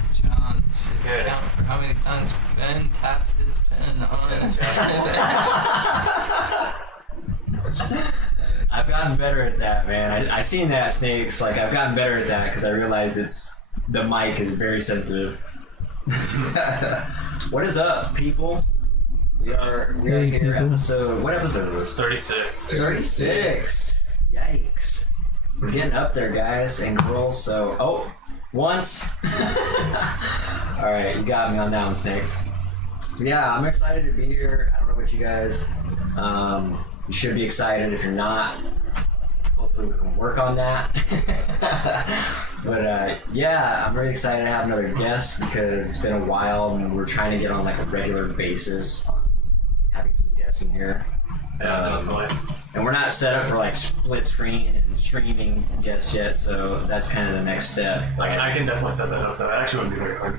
It's John. Just count for how many times Ben taps his pen on his I've gotten better at that, man. I seen that, Snakes. Like, I've gotten better at that because I realized the mic is very sensitive. What is up, people? We are here. What episode was 36. 36. Yikes. We're getting up there, guys and girls. So, once. All right, you got me on that one, Snakes. Yeah, I'm excited to be here. I don't know about you guys. You should be excited. If you're not, hopefully we can work on that. But yeah, I'm really excited to have another guest because it's been a while and we're trying to get on like a regular basis on having some guests in here. And we're not set up for like split screen and streaming guests yet, so that's kind of the next step. I can definitely set that up though. It actually wouldn't be very hard.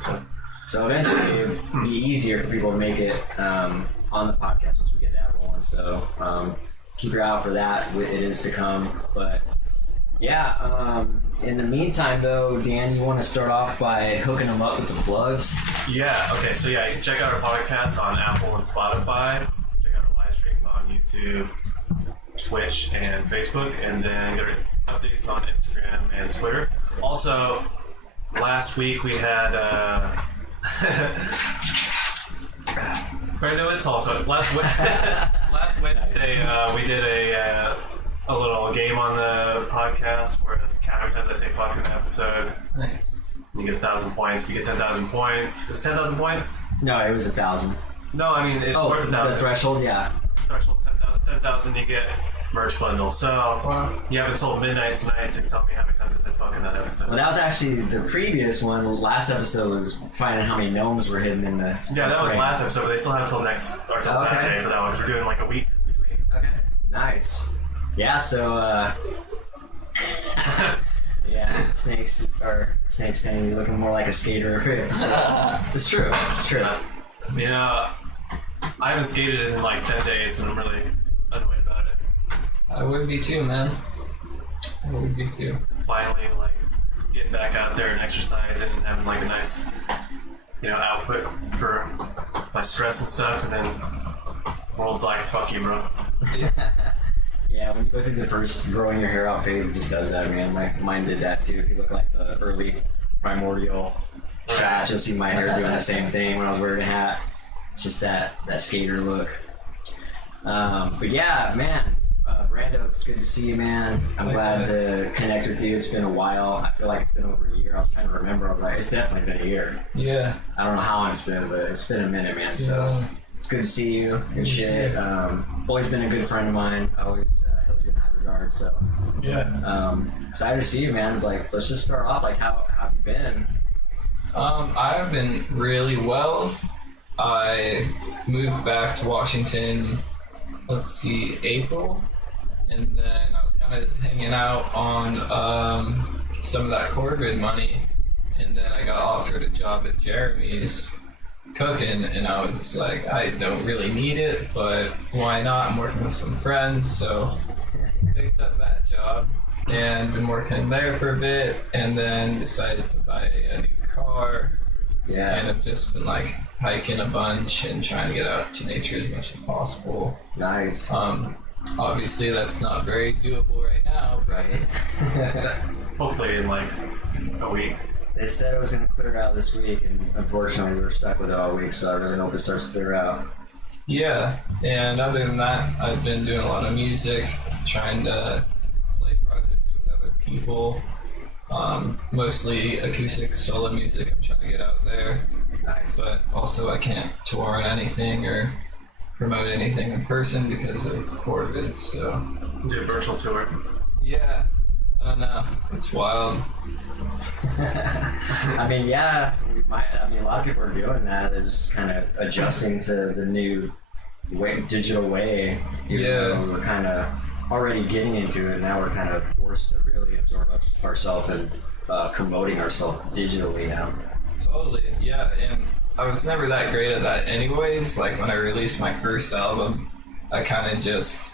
So eventually it'd be easier for people to make it on the podcast once we get that rolling. So keep your eye out for that. It is to come. But yeah, in the meantime though, Dan, you want to start off by hooking them up with the plugs? Yeah, okay. So yeah, you can check out our podcast on Apple and Spotify. Check out our live streams on YouTube, Twitch, and Facebook. And then get our updates on Instagram and Twitter. Also, last week we had... Brando is also last Wednesday we did a little game on the podcast where it's count how many times I say fuck in the episode. Nice. You get 1,000 points. You get 10,000 points. Is it 10,000 points? No, it was 1,000. No, I mean it's worth 1,000. The threshold, yeah. Threshold 10,000. You get merch bundle. So you have until midnight tonight to tell me how many times I said fuck in that episode. Well, that was actually the previous one. Last episode was finding how many gnomes were hidden in the. Yeah, that was last episode, but they still have till Saturday for that one. We're doing like a week between. Okay. Nice. Yeah. So. Yeah, Snakes saying you're looking more like a skater. It's true. It's true. You know, I haven't skated in like 10 days, and I'm really annoyed about it. I would be too, man. I would be too. Finally, like, getting back out there and exercising and having like a nice, output for my stress and stuff, and then the world's like, fuck you, bro. Yeah, when you go through the first growing your hair out phase, it just does that, man. Mine did that too. If you look like the early primordial chat, you'll see my hair doing the same thing when I was wearing a hat. It's just that skater look. But yeah, man. Brando, it's good to see you, man. I'm glad to connect with you. It's been a while. I feel like it's been over a year. I was trying to remember. I was like, it's definitely been a year. Yeah. I don't know how long it's been, but it's been a minute, man. So it's good to see you. Good shit. Always been a good friend of mine. I always held you in high regard. So yeah. Excited to see you, man. Like, let's just start off. Like, how have you been? I've been really well. I moved back to Washington, April. And then I was kind of just hanging out on some of that core grid money. And then I got offered a job at Jeremy's cooking. And I was like, I don't really need it, but why not? I'm working with some friends. So picked up that job and been working there for a bit. And then decided to buy a new car. Yeah. And I've just been like hiking a bunch and trying to get out to nature as much as possible. Nice. Obviously, that's not very doable right now, right? Hopefully in like a week. They said it was going to clear out this week, and unfortunately we're stuck with it all week, so I really hope it starts to clear out. Yeah, and other than that, I've been doing a lot of music, trying to play projects with other people, mostly acoustic solo music. I'm trying to get out there. Nice. But also I can't tour on anything or promote anything in person because of COVID, so... Do a virtual tour. Yeah, I don't know. It's wild. I mean, yeah, a lot of people are doing that. They're just kind of adjusting to the new digital way. Even though we're kind of already getting into it, now we're kind of forced to really absorb ourselves and promoting ourselves digitally now. Totally, yeah, and I was never that great at that anyways. Like when I released my first album, I kind of just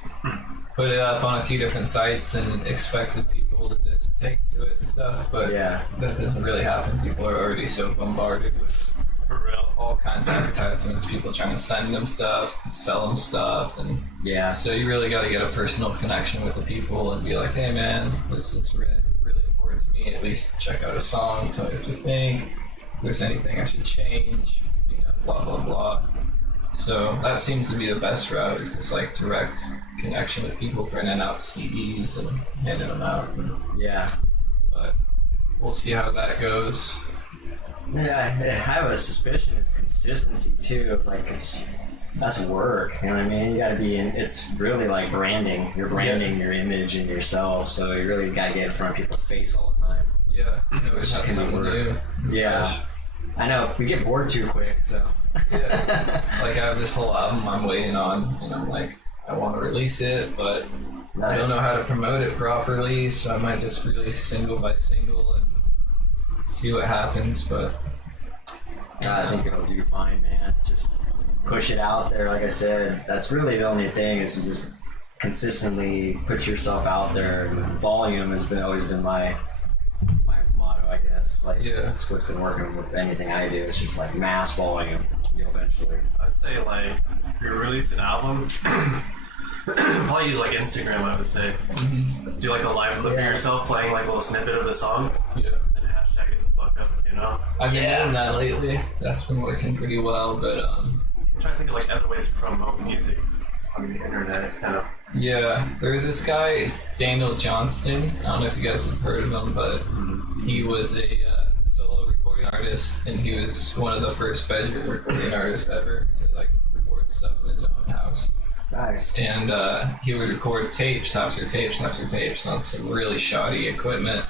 put it up on a few different sites and expected people to just take to it and stuff, but Yeah. that doesn't really happen. People are already so bombarded with For real. all kinds of advertisements, people trying to send them stuff, sell them stuff, and Yeah. so you really got to get a personal connection with the people and be like, hey man, this is really, really important to me. At least check out a song, tell me what you think. If there's anything I should change, blah blah blah. So that seems to be the best route, is just like direct connection with people, printing out CDs and handing them out. Yeah. But we'll see how that goes. Yeah, I have a suspicion it's consistency too. Like that's work. You know what I mean? You got to be in. It's really like branding. You're branding your image and yourself. So you really got to get in front of people's face all the time. Yeah, you always have something new. Yeah. Fresh. I know we get bored too quick. So. Yeah. Like I have this whole album I'm waiting on, and I'm like, I want to release it, but I don't know how to promote it properly, so I might just release single by single and see what happens. But I think it'll do fine, man. Just push it out there. Like I said, that's really the only thing, is to just consistently put yourself out there. Volume has always been my motto, I guess. Like, that's what's been working with anything I do. It's just like mass volume. You'll eventually. I'd say like if you release an album, probably use like Instagram. I would say do like a live clip of yourself playing like a little snippet of the song, and hashtag it the fuck up. I've been doing that lately. That's been working pretty well. But I'm trying to think of like other ways to promote music on the internet. It's kind of there's this guy Daniel Johnston. I don't know if you guys have heard of him, but he was a solo recording artist, and he was one of the first bedroom recording artists ever to like record stuff in his own house. Nice. And he would record tapes after tapes after tapes on some really shoddy equipment.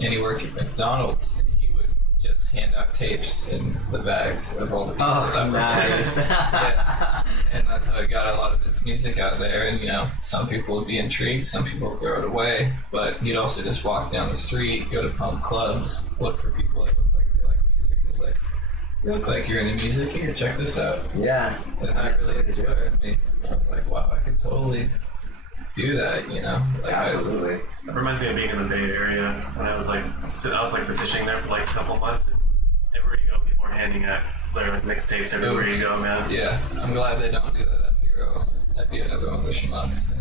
And he worked at McDonald's, and he would just hand out tapes in the bags of all the people that were nice. And that's how he got a lot of his music out there. And some people would be intrigued, some people would throw it away, but he'd also just walk down the street, go to punk clubs, look for people that look like they like music. He's like, you look like you're into music, here, check this out. Yeah. And that really inspired me. I was like, wow, I could totally do that, Like, absolutely. That reminds me of being in the Bay Area when I was like petitioning there for like a couple months, and everywhere you go, people are handing out their mixtapes everywhere you go, man. Yeah, I'm glad they don't do that up here, or else that'd be another one of the schmucks,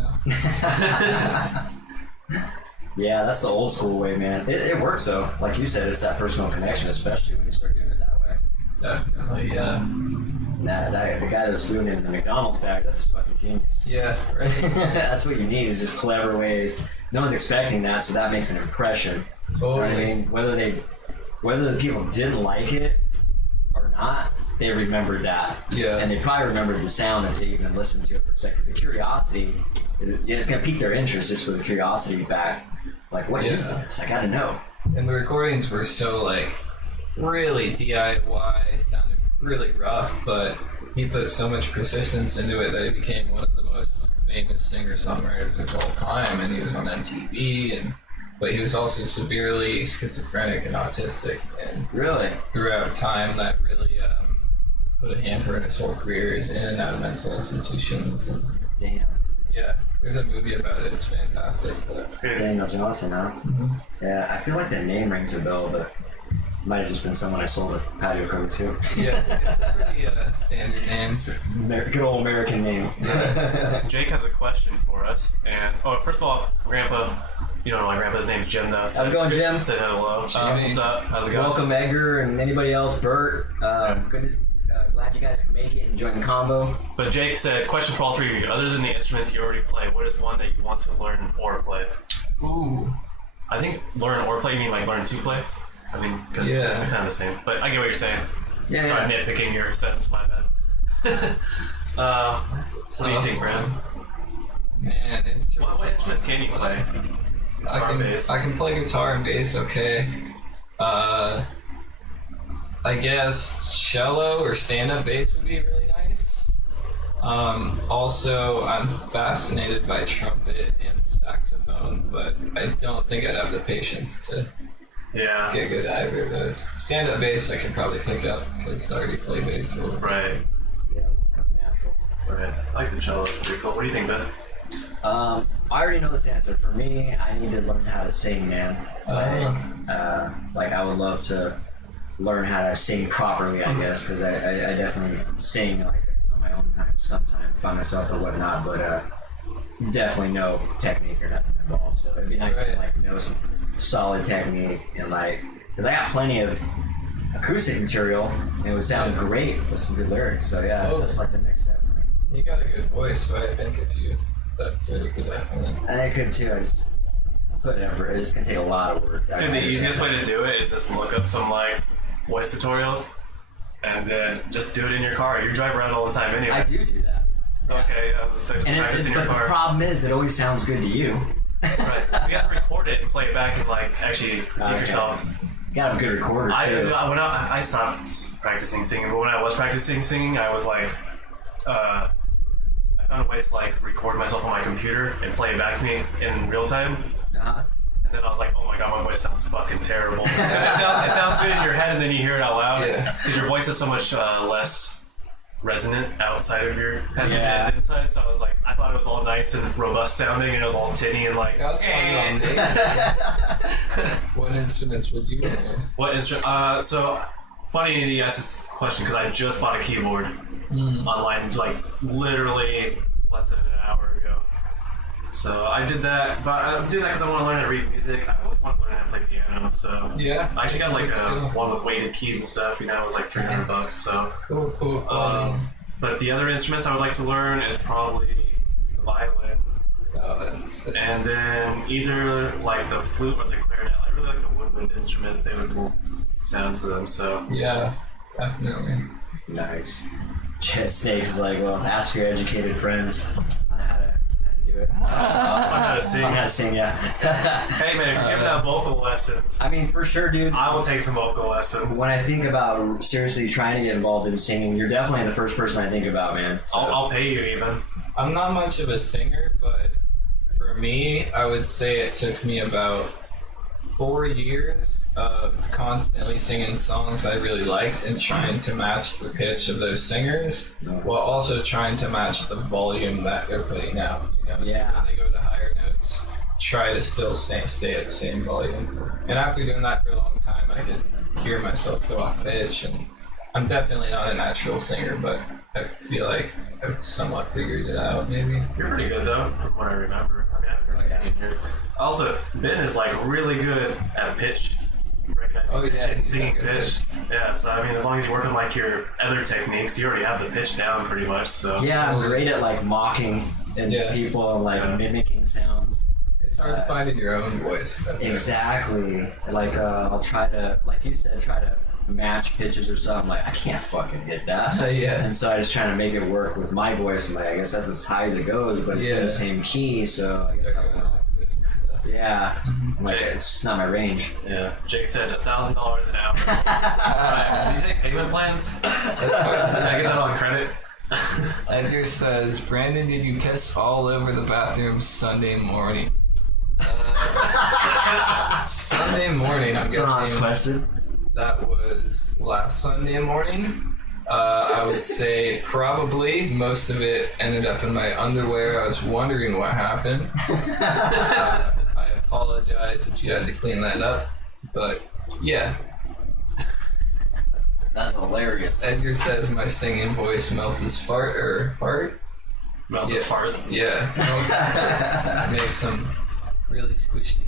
Yeah, that's the old school way, man. It works though. Like you said, it's that personal connection, especially when you start doing it that way. Definitely, yeah. The guy that was doing it in the McDonald's bag, that's just fucking genius. Yeah, right. That's what you need, is just clever ways. No one's expecting that, so that makes an impression. Totally. You know what I mean? Whether the people didn't like it or not, they remembered that. Yeah. And they probably remembered the sound if they even listened to it for a second. Because the curiosity, it's going to pique their interest just for the curiosity fact. Like, what is this? I gotta know. And the recordings were so, like, really DIY, sounded really rough, but he put so much persistence into it that he became one of the most famous singer-songwriters of all time, and he was on MTV, but he was also severely schizophrenic and autistic, and really throughout time that really put a hamper in his whole career. He's in and out of mental institutions. And, damn. Yeah, there's a movie about it. It's fantastic. But. Daniel Johnson, huh? Mm-hmm. Yeah, I feel like that name rings a bell, but it might have just been someone I sold a patio cover to. Yeah, it's a pretty standard name. Good old American name. Yeah. Jake has a question for us, and first of all, Grandpa. You don't know my grandpa's name's Jim, though. So how's it going, Jim? Say hello. What's up? How's it going? Welcome, Edgar, and anybody else. Bert. Good. Glad you guys can make it and join the combo. But Jake said, question for all three of you. Other than the instruments you already play, what is one that you want to learn or play? Ooh. I think learn or play, you mean like learn to play? I mean, because they're kind of the same. But I get what you're saying. Yeah. Sorry, nitpicking your sentence, my bad. What do you think, Brad? Man, instruments. What instruments can you play? Guitar and bass. I can play guitar and bass okay. I guess cello or stand-up bass would be really nice. Also, I'm fascinated by trumpet and saxophone, but I don't think I'd have the patience to get good at either of those. Stand-up bass I can probably pick up because I already play bass a little bit. Right. Yeah, kind of natural. Right. I like the cello. It's pretty cool. What do you think, Ben? I already know this answer. For me, I need to learn how to sing, man. Like I would love to learn how to sing properly, I guess, because I definitely sing like on my own time, sometimes by myself or whatnot, but definitely no technique or nothing involved. So it'd be nice to like know some solid technique and like, because I got plenty of acoustic material and it would sound great with some good lyrics. So yeah, that's like the next step for me. You got a good voice, so I think if you step to it, you could definitely. And I could too. I just put it effort. It's gonna take a lot of work. Dude, the easiest way to do it is just look up some like voice tutorials and then just do it in your car. You drive around all the time anyway. I do that. Okay, I was just practice in your but car. the problem is, it always sounds good to you. Right. You have to record it and play it back and like actually critique yourself. You got a good recorder too. I stopped practicing singing, but when I was practicing singing, I was like, I found a way to like record myself on my computer and play it back to me in real time. Uh-huh. And then I was like, oh my god, my voice sounds fucking terrible. It sounds good in your head, and then you hear it out loud because your voice is so much less resonant outside of your head as inside. So I was like, I thought it was all nice and robust sounding, and it was all tinny and like. What instruments would you learn? What instrument? So funny you asked this question because I just bought a keyboard online, like literally less than an hour ago. So I did that, but I did that because I want to learn how to read music. I've always wanted to learn how to play piano, so yeah. I actually got like one with weighted keys and stuff. You know, it was like $300. So cool. But the other instruments I would like to learn is probably the violin, and then either like the flute or the clarinet. I really like the woodwind instruments; they have a cool sound to them. So yeah, definitely. Nice. Snakes is like, well, ask your educated friends on how to do it. on how to sing. On how to sing, yeah. Hey man, if you give that vocal lessons, I mean, for sure, dude. I will take some vocal lessons. When I think about seriously trying to get involved in singing, you're definitely the first person I think about, man. So. I'll pay you even. I'm not much of a singer, but for me, I would say it took me about 4 years of constantly singing songs I really liked and trying to match the pitch of those singers while also trying to match the volume that they're putting out. You know? So when they go to higher notes, try to still stay at the same volume. And after doing that for a long time, I could hear myself go off pitch. And I'm definitely not a natural singer, but I feel like I've somewhat figured it out, maybe. You're pretty good though, from what I remember. I mean, I haven't heard singing in years. Also, Ben is like really good at pitch, recognizing pitch and singing pitch. Yeah, so I mean, as long as you work on like your other techniques, you already have the pitch down pretty much. So yeah, I'm great at like mocking and people and like mimicking sounds. It's hard to find in your own voice. Exactly. Like I'll try to, like you said, try to match pitches or something. Like I can't fucking hit that. And so I just trying to make it work with my voice. And like I guess that's as high as it goes, but it's in the same key. So I guess like it's just not my range. Yeah. Jake said $1,000 an hour. Do you take payment plans? That's hard. Did I get that on credit? Edgar says, Brandon, did you piss all over the bathroom Sunday morning? Sunday morning, I'm guessing. That's a question. That was last Sunday morning. I would say probably most of it ended up in my underwear. I was wondering what happened. I apologize if you had to clean that up, but yeah. That's hilarious. Edgar says my singing voice melts his fart. Melts his farts? Yeah. Melts his farts. Makes them really squishy.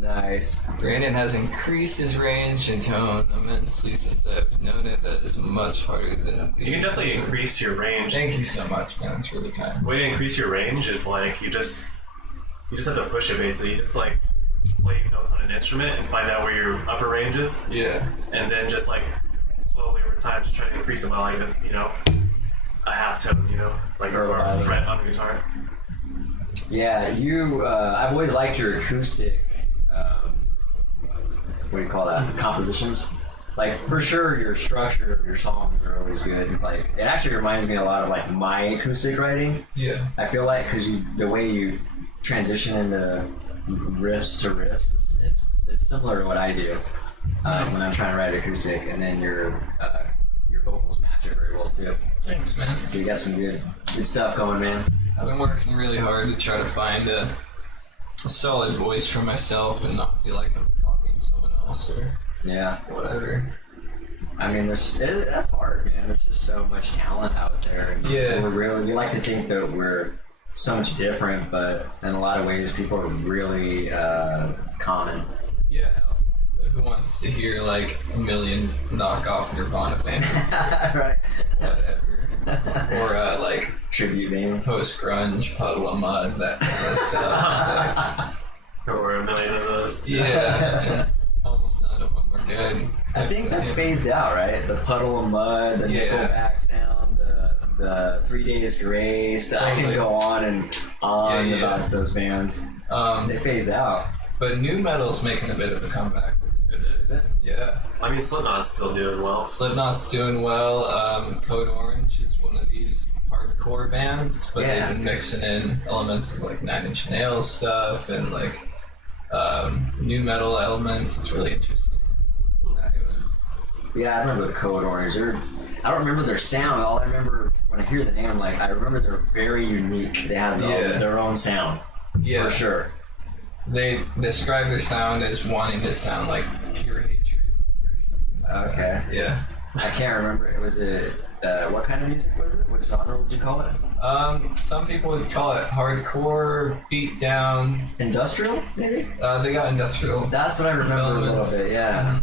Nice. Brandon has increased his range and tone immensely since I've known it. That is much harder than... You can definitely increase your range. Thank you so much, man. That's really kind. The way to increase your range is like you just have to push it basically. You just like play notes on an instrument and find out where your upper range is. Yeah. And then just like slowly over time just try to increase it by like a half tone, like or a fret on the guitar. Yeah, I've always liked your acoustic what do you call that? Compositions. Like, for sure, your structure of your songs are always good. Like, it actually reminds me a lot of, like, my acoustic writing. Yeah. I feel like, because the way you transition into riffs to riffs, it's similar to what I do when I'm trying to write acoustic. And then your vocals match it very well, too. Thanks, man. So you got some good stuff going, man. I've been working really hard to try to find a solid voice for myself and not feel like I'm copying someone else or Yeah. whatever. I mean, that's hard, man. There's just so much talent out there. And Yeah. we like to think that we're so much different, but in a lot of ways, people are really common. Yeah. But who wants to hear like a million knockoff Nirvana bands Right. or whatever? Or like Tribute bands. post grunge, Puddle of Mud, that kind of stuff. There were a million of those. Yeah. And almost none of them were good. I think that's phased out, right? The Puddle of Mud, the Yeah. Nickelback sound, the 3 Days Grace. I can Totally. go on and on Yeah. about those bands. They phased out. But new metal's making a bit of a comeback. Is it? Is it? Yeah. I mean, Slipknot's still doing well. Slipknot's doing well. Code Orange is one of these hardcore bands, but Yeah. they've been mixing in elements of like Nine Inch Nails stuff and like new metal elements. It's really interesting. Anyway. Yeah, I remember the Code Orange. I don't remember their sound. All I remember when I hear the name, like, I remember they're very unique. They have their own sound, Yeah, for sure. They describe their sound as wanting to sound like pure hatred or something. Okay. Yeah. I can't remember. What kind of music was it? What genre would you call it? Some people would call it hardcore, beat down. Industrial, maybe? They got industrial. That's what I remember a little bit, yeah.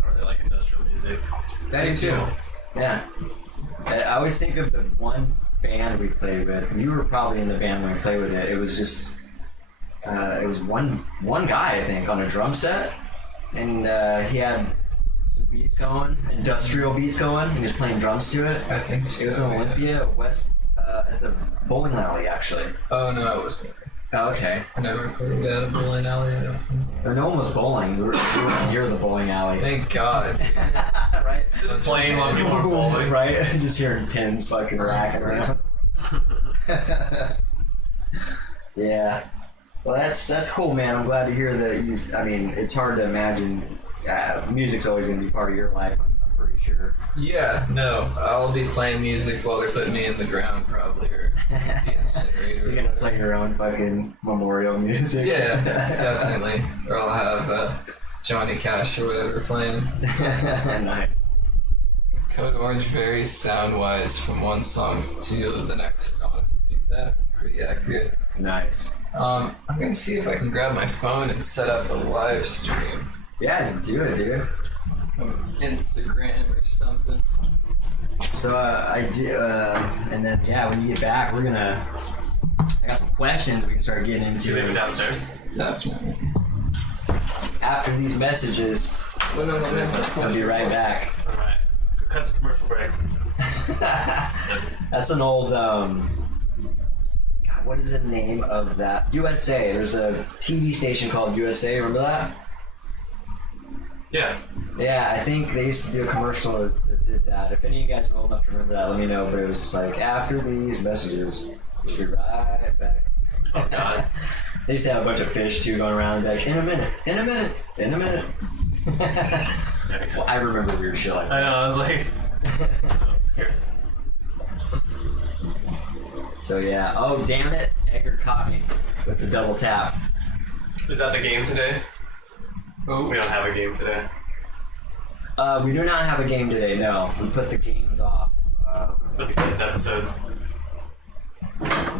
I really like industrial music. I do too. Yeah. I always think of the one band we played with. You were probably in the band when we played with it. It was just, it was one guy, I think, on a drum set. And he had some beats going, industrial beats going. He was playing drums to it. I think so. It was in Olympia, West, at the bowling alley, actually. Oh no, it wasn't. Oh, okay. I never played at a bowling alley. I don't think. No one was bowling. We were near the bowling alley. Thank God. Right? Playing while people are bowling. Right? Just hearing pins fucking racking around. Yeah. Well, that's cool, man. I'm glad to hear that you. I mean, it's hard to imagine. Music's always going to be part of your life. I'm pretty sure. Yeah, no. I'll be playing music while they're putting me in the ground, probably, or the incinerator. You're gonna play your own fucking memorial music. Yeah, definitely. Or I'll have Johnny Cash or whatever playing. Nice. Code Orange varies sound-wise from one song to the next, honestly. That's pretty accurate. Nice. I'm gonna see if I can grab my phone and set up a live stream. Yeah, do it, dude. From Instagram or something. So I do, and then when you get back, I got some questions we can start getting Do you leave it into downstairs? Definitely. after these messages. I'll be right back. Alright. Cut to commercial break. That's an old, God, what is the name of that? USA. There's a TV station called USA. Remember that? Yeah. Yeah, I think they used to do a commercial that did that. If any of you guys are old enough to remember that, let me know. But it was just like, after these messages, we'll be right back. Oh, God. They used to have a bunch of fish, too, going around like, in a minute, in a minute, in a minute. Yikes. Well, I remember weird shit like I that. know, I was like, so scared. So, yeah. Oh, damn it. Edgar caught me with the double tap. Is that the game today? Oh, We don't have a game today. We do not have a game today, no. We put the games off. For the first episode.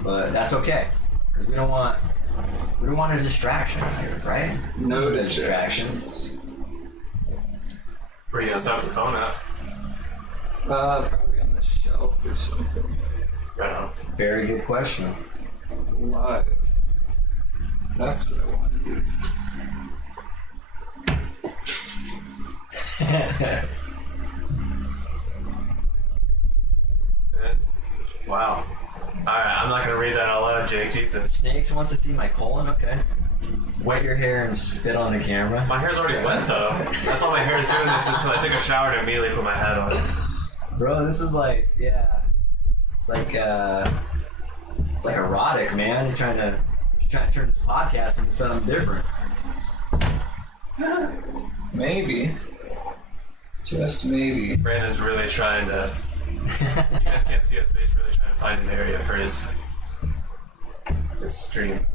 But that's okay. Because we don't want a distraction here, right? no Distractions. Where are you gonna stop the phone at? Probably on the shelf or something. Right on. Very good question. Live. That's what I want to do. Good. Wow. Alright, I'm not gonna read that out loud, Jake. Jesus. Snakes wants to see my colon? Okay. Wet your hair and spit on the camera. My hair's already wet though. That's all my hair is doing. This is because I take a shower and immediately put my head on. Bro, this is like, yeah. It's like erotic, man. You're trying to turn this podcast into something different. Maybe. Just maybe. Brandon's really trying to. You guys can't see us, but he's really trying to find an area for his this stream.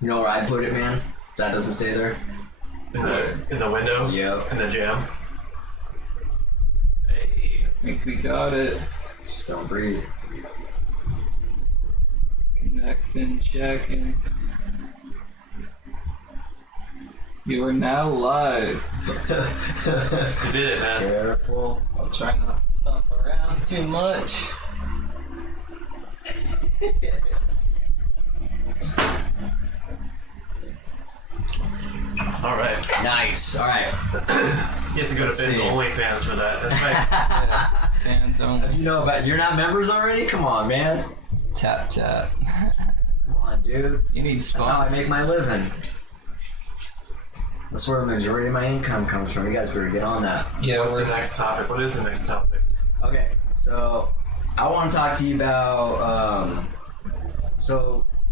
You know where I put it, man? That doesn't stay there. In the window? Yep. In the jam? Hey. I think we got it. Just don't breathe. Connecting, checking. You are now live. You did it, man. Careful. I'll try not to thump around too much. All right. Nice. All right. You have to go to Ben's see. OnlyFans for that. That's right. Yeah, fans only. You know about? You're not members already? Come on, man. Tap tap. Come on, dude. You need That's how sponsors. I make my living. That's where the majority of my income comes from. You guys better get on that. Yeah, What's we're the next topic? What is the next topic? Okay, so I want to talk to you about.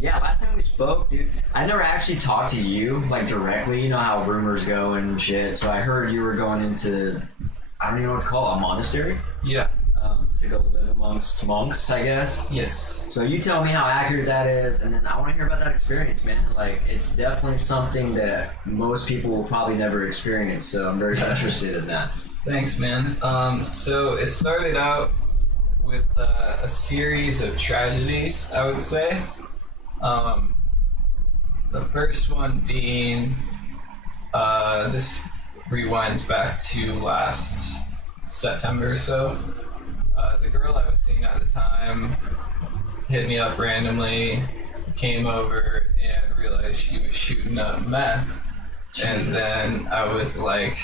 Last time we spoke, dude, I never actually talked to you like directly. You know how rumors go and shit. So I heard you were going into, I don't even know what to call it, a monastery, yeah. to go live amongst monks, I guess. Yes. So you tell me how accurate that is, and then I want to hear about that experience, man. Like, it's definitely something that most people will probably never experience. So I'm very interested in that. Thanks, man. So it started out with a series of tragedies, I would say. The first one being, this rewinds back to last September or so. The girl I was seeing at the time hit me up randomly, came over, and realized she was shooting up meth. Jesus. And then I was like,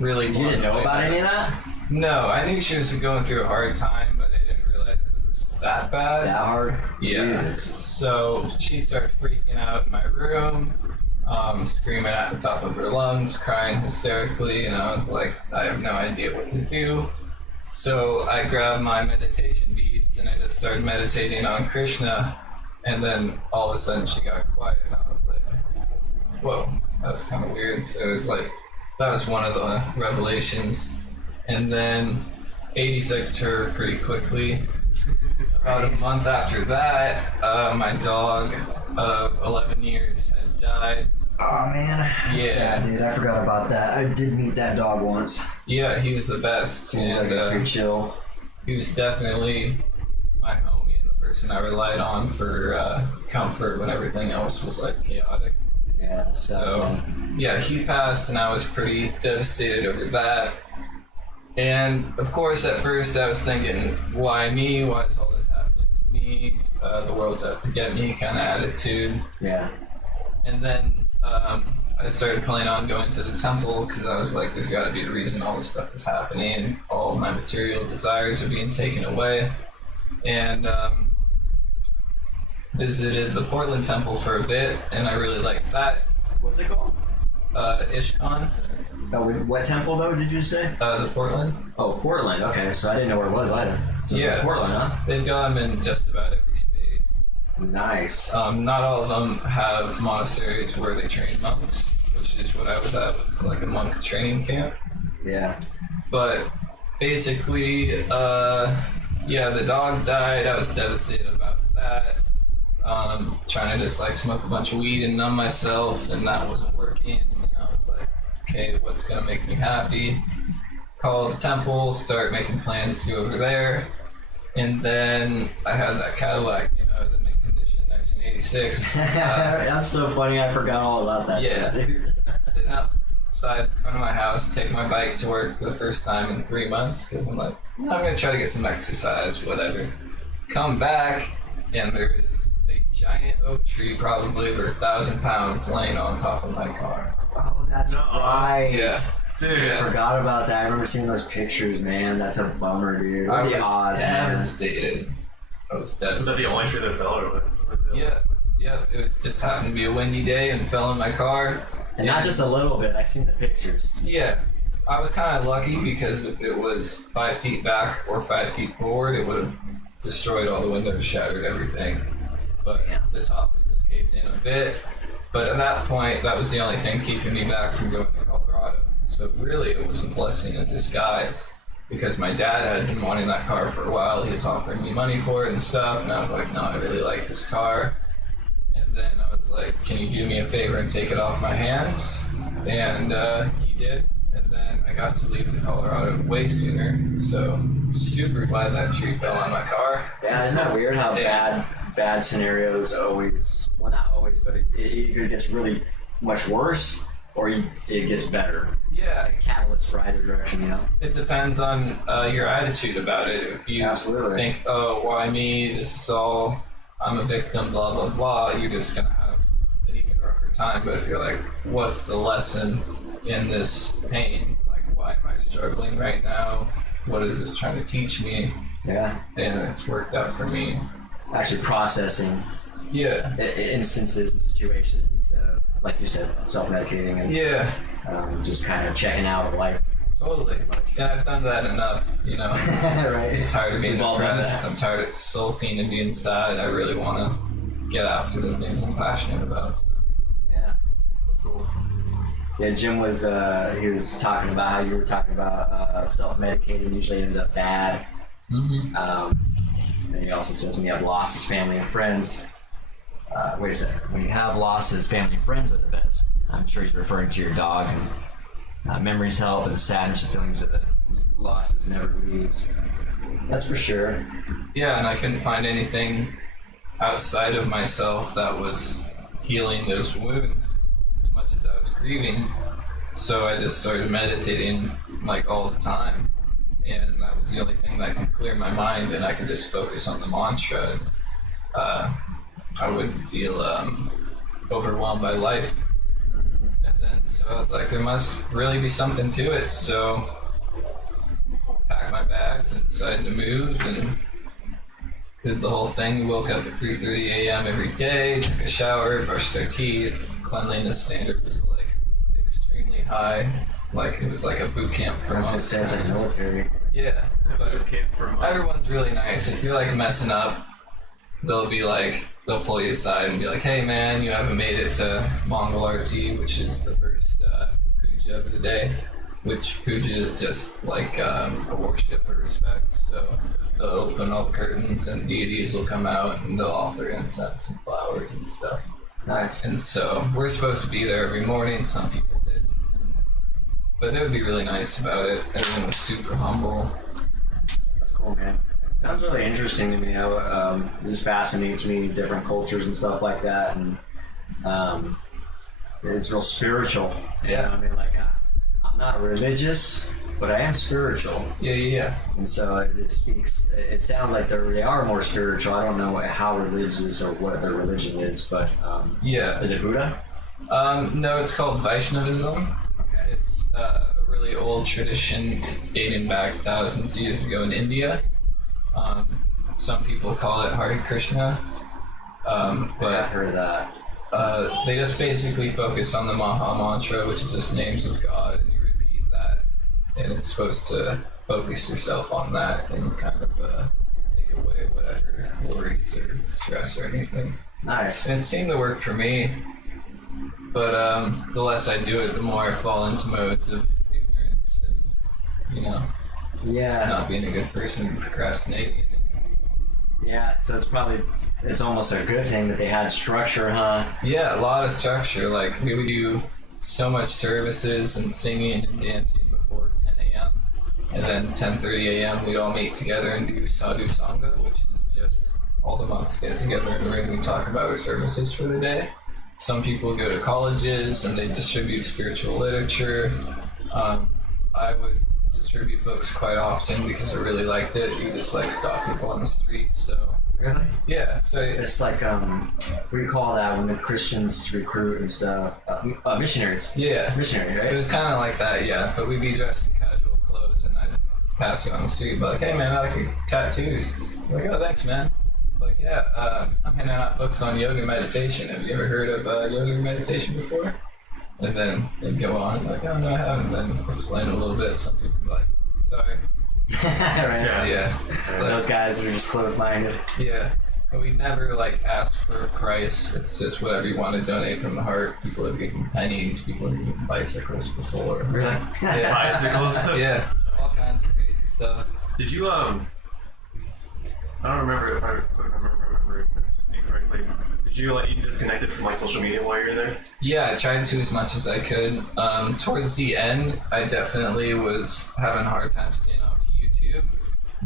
really You blown didn't know away about by any of it. that? No, I knew she was going through a hard time, but I didn't realize it was that bad. That hard? Yeah. Jesus. So she started freaking out in my room, screaming at the top of her lungs, crying hysterically, and I was like, I have no idea what to do. So I grabbed my meditation beads and I just started meditating on Krishna, and then all of a sudden she got quiet, and I was like, whoa, that's kind of weird. So it was like, that was one of the revelations. And then 86'd her pretty quickly. About a month after that, my dog of 11 years had died. Oh man, that's Yeah. sad, dude. I forgot about that. I did meet that dog once. Yeah, he was the best. Seems And, like a pretty chill. he was definitely my homie and the person I relied on for comfort when everything else was like chaotic. Yeah, that's sad. So, yeah, he passed and I was pretty devastated over that. And of course, at first I was thinking, why me? Why is all this happening to me? The world's out to get me kind of attitude. Yeah. And then I started planning on going to the temple because I was like, there's got to be a reason all this stuff is happening. All my material desires are being taken away. And visited the Portland temple for a bit, and I really liked that. What's it called? Ishkan, Oh, what temple though? Did you say? the Portland. Oh, Portland. Okay, so I didn't know where it was either. So it's Yeah. like Portland, huh? They've got them in just about every state. Nice. Not all of them have monasteries where they train monks, which is what I was at. It's like a monk training camp. Yeah. But basically, the dog died. I was devastated about that. Trying to just like smoke a bunch of weed and numb myself, and that wasn't working. And I was like, okay, what's gonna make me happy? Call the temple, start making plans to go over there. And then I had that Cadillac, the mint condition 1986. That's so funny. I forgot all about that. Yeah. Shit, dude. Sitting outside in front of my house, take my bike to work for the first time in 3 months because I'm like, I'm gonna try to get some exercise, whatever. Come back, and there is a giant oak tree, probably over 1,000 pounds, laying on top of my car. Oh, that's right. Yeah. Dude. I forgot about that. I remember seeing those pictures, man. That's a bummer, dude. What I are the was odds, man? devastated. I was Was that devastated. the only tree that fell, or what? Yeah, it just happened to be a windy day and fell in my car. And not just a little bit. I seen the pictures. Yeah, I was kind of lucky because if it was 5 feet back or 5 feet forward, it would have destroyed all the windows, shattered everything. But the top was just caved in a bit. But at that point, that was the only thing keeping me back from going to Colorado. So really, it was a blessing in disguise. because my dad had been wanting that car for a while. He was offering me money for it and stuff, and I was like, no, I really like this car. And then I was like, can you do me a favor and take it off my hands? And he did. And then I got to leave the Colorado way sooner. So super glad that tree fell on my car. Yeah, isn't that weird how bad scenarios always, well, not always, but it either gets really much worse or it gets better. Yeah. It's like a catalyst for either direction, you know? It depends on your attitude about it. If you Absolutely. think, oh, why me? This is all, I'm a victim, blah, blah, blah, you're just going to have an even rougher time. But if you're like, what's the lesson in this pain? Like, why am I struggling right now? What is this trying to teach me? Yeah. And it's worked out for me. Actually processing instances and situations instead of, like you said, self-medicating and just kind of checking out of life. Totally. Yeah, I've done that enough, you know. Right. I'm tired of being We've all done depressed. that. I'm tired of sulking and being sad. I really want to get after the things I'm passionate about. So. Yeah. That's cool. Yeah, Jim was, he was talking about how you were talking about self-medicating usually ends up bad. Mm-hmm. And he also says when you have losses, family and friends, wait a second, when you have losses, family and friends are the best. I'm sure he's referring to your dog, and memories help, but the sadness and feelings of the losses never leaves. That's for sure. Yeah, and I couldn't find anything outside of myself that was healing those wounds as much as I was grieving. So I just started meditating like all the time. And that was the only thing that could clear my mind, and I could just focus on the mantra. And, I wouldn't feel overwhelmed by life. And then, so I was like, there must really be something to it. So packed my bags and decided to move and did the whole thing. Woke up at 3:30 a.m. every day, took a shower, brushed their teeth. Cleanliness standard was like extremely high. Like it was like a boot camp for I was gonna months. say it's like military. Yeah, but Boot camp for months. everyone's really nice. If you're like messing up, they'll pull you aside and be like, hey man, you haven't made it to Mongol RT, which is the first puja of the day, which puja is just like a worship of respect. So they'll open all the curtains and deities will come out and they'll offer incense and flowers and stuff. Nice. And so we're supposed to be there every morning. Some people didn't. But it would be really nice about it. Everyone was super humble. That's cool, man. Sounds really interesting to me. It just fascinates me, different cultures and stuff like that, and it's real spiritual. Yeah. You know what I mean? Like, I'm not religious, but I am spiritual. Yeah. And so it speaks, it sounds like they are more spiritual. I don't know how religious or what their religion is, but Yeah. is it Buddha? No, it's called Vaishnavism. Okay. It's a really old tradition dating back thousands of years ago in India. Some people call it Hare Krishna, I've but heard of that. they just basically focus on the Maha Mantra, which is just names of God, and you repeat that, and it's supposed to focus yourself on that and kind of take away whatever worries or stress or anything. Nice. And it seemed to work for me, but the less I do it, the more I fall into modes of ignorance and, you know, Yeah. not being a good person and procrastinating. Yeah, so it's almost a good thing that they had structure, huh? Yeah, a lot of structure. Like, we would do so much services and singing and dancing before 10 a.m. And then 10:30 a.m. we'd all meet together and do sadhu sangha, which is just all the monks get together in the room and we talk about our services for the day. Some people go to colleges and they distribute spiritual literature. I would distribute books quite often because I really liked it. You just like stop people on the street, so Really? yeah. So It's like, what do you call that when the Christians recruit and stuff? Missionaries. yeah, Missionary, it right? was kind of like that, yeah. But we'd be dressed in casual clothes, and I'd pass you on the street, be like, "Hey man, I like your tattoos." I'm like, "Oh, thanks, man." Like, yeah, I'm handing out books on yoga meditation. Have you ever heard of yoga meditation before? And then they'd go on, like, "Oh no, I haven't." Then explain a little bit. Some people be like, "Sorry." Right. Yeah. It's like- Those guys are just closed-minded. Yeah, but we never like ask for a price. It's just whatever you want to donate from the heart. People have given pennies. People have given bicycles before. Really? Yeah, Bicycles. yeah, all kinds of crazy stuff. stuff. Did you I don't remember if I remember this incorrectly. Did you you disconnected from social media while you were there? Yeah, I tried to as much as I could. Towards the end, I definitely was having a hard time staying off YouTube.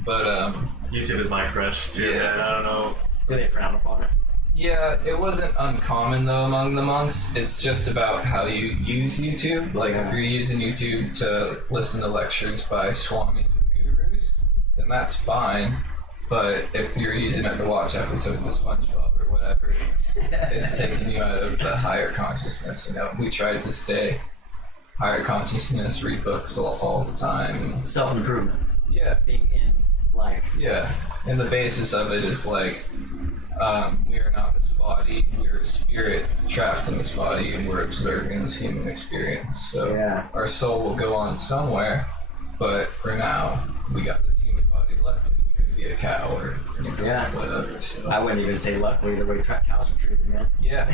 But YouTube is my crush too, man. I don't know. Do they frown upon it? yeah, it wasn't uncommon though among the monks. It's just about how you use YouTube. Like if you're using YouTube to listen to lectures by swamis or gurus, then that's fine. But if you're using it to watch episodes of SpongeBob or whatever, it's taking you out of the higher consciousness. You know, we tried to stay higher consciousness, read books all the time. Self-improvement. Yeah, Being in life. yeah. And the basis of it is like, we are not this body, we are a spirit trapped in this body, and we're observing this human experience. So Yeah. our soul will go on somewhere, but for now, we got this human body left. We could be a cow or Yeah. whatever. So. I wouldn't even say luckily the way cows are treated, man. Yeah.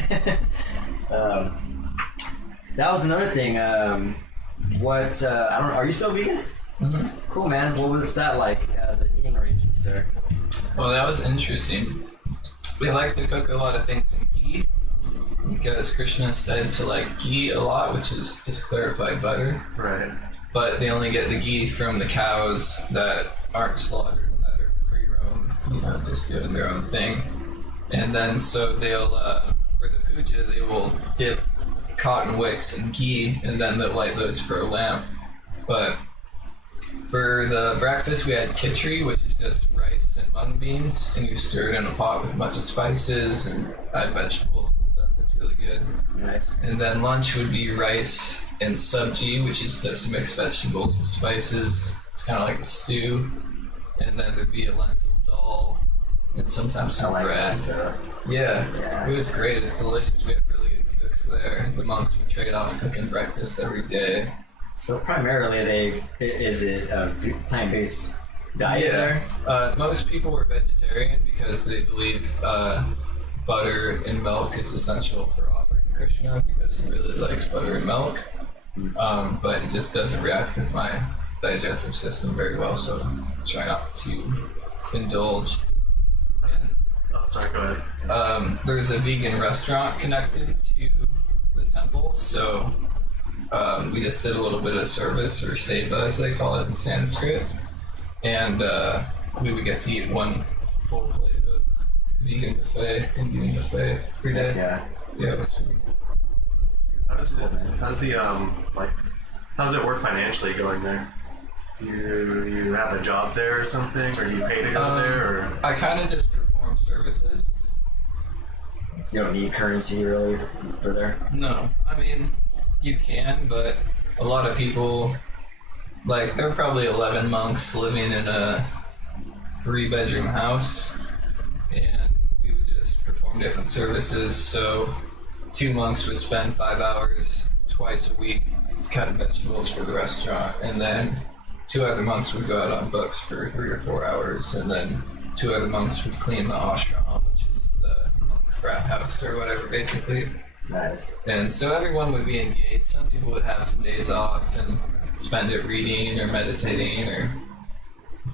That was another thing. Are you still vegan? Mm-hmm. Cool, man. What was that like? The eating arrangements there. Well, that was interesting. We like to cook a lot of things in ghee because Krishna said to like ghee a lot, which is just clarified butter. Right. But they only get the ghee from the cows that aren't slaughtered and that are free roam, you know, just doing their own thing. And then so they'll, for the puja, they will dip cotton wicks in ghee and then they'll light those for a lamp. But for the breakfast, we had khichdi, which is just rice and mung beans, and you stir it in a pot with a bunch of spices and add vegetables and stuff. It's really good. Nice. And then lunch would be rice and sabji, which is just mixed vegetables with spices. It's kind of like a stew. And then there'd be a lentil dal and sometimes some bread. that. Yeah, it was great. It's delicious. We had really good cooks there. The monks would trade off cooking breakfast every day. So primarily, is it a plant-based diet there? Most people were vegetarian because they believe butter and milk is essential for offering Krishna because he really likes butter and milk. But it just doesn't react with my digestive system very well, so I try not to indulge. And, Oh, sorry. Go ahead. there's a vegan restaurant connected to the temple, so we just did a little bit of service, or seva as they call it in Sanskrit, and we would get to eat one full plate of vegan buffet, Indian buffet every day. Yeah, it was sweet. How does it work financially going there? Do you have a job there or something, or do you pay to go there? Or I kind of just perform services. You don't need currency really for there. No, I mean, you can, but a lot of people, like, there were probably 11 monks living in a 3-bedroom house, and we would just perform different services. So 2 monks would spend 5 hours twice a week cutting vegetables for the restaurant, and then 2 other monks would go out on books for 3 or 4 hours, and then 2 other monks would clean the ashram, which is the monk frat house or whatever, basically. Nice. And so everyone would be engaged. Some people would have some days off and spend it reading or meditating,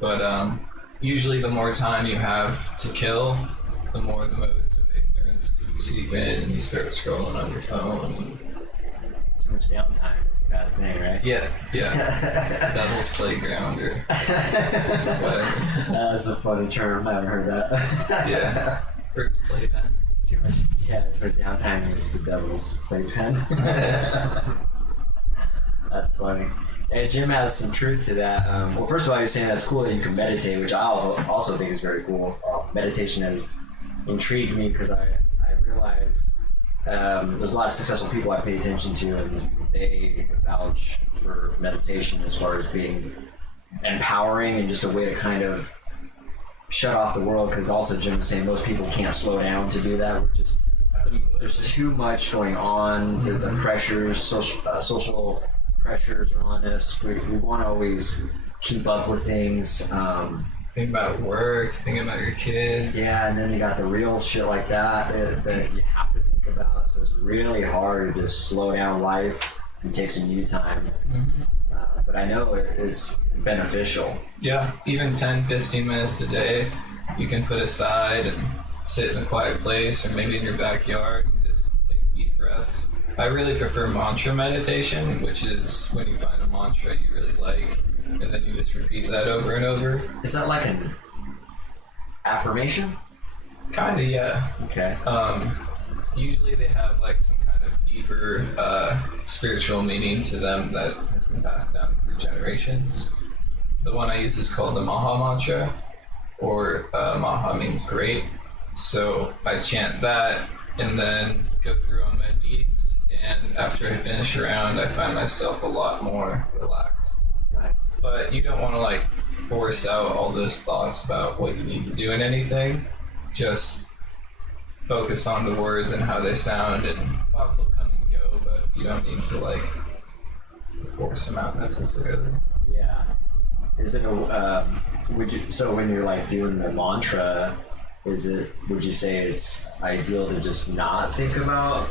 but usually the more time you have to kill, the more the modes of ignorance seep in and you start scrolling on your phone. Too much downtime is a bad thing, right? Yeah. It's the devil's playground or whatever. That's a funny term. I haven't heard that. Yeah. Or it's playpen. Too much downtime is the devil's playpen. That's funny. Hey, Jim has some truth to that. Well, first of all, you're saying that's cool that you can meditate, which I also think is very cool. Meditation has intrigued me because I realized there's a lot of successful people I pay attention to, and they vouch for meditation as far as being empowering and just a way to kind of shut off the world, because also Jim was saying most people can't slow down to do that. There's too much going on. The pressures, social pressures are on us. We want to always keep up with things. Think about work, think about your kids. Yeah, and then you got the real shit like that you have to think about. So it's really hard to just slow down life and take some you time. Mm-hmm. But but I know it's beneficial. Yeah, even 10, 15 minutes a day you can put aside and sit in a quiet place or maybe in your backyard and just take deep breaths. I really prefer mantra meditation, which is when you find a mantra you really like and then you just repeat that over and over. Is that like an affirmation? Kinda, yeah. Okay. Usually they have like some kind of deeper spiritual meaning to them that has been passed down through generations. The one I use is called the Maha Mantra, or Maha means great. So I chant that and then go through on my beats, and after I finish a round, I find myself a lot more relaxed. Nice. But you don't want to like force out all those thoughts about what you need to do in anything. Just focus on the words and how they sound, and thoughts will come and go, but you don't need to like force them out necessarily. Yeah. Is it so when you're like doing the mantra, would you say it's ideal to just not think about,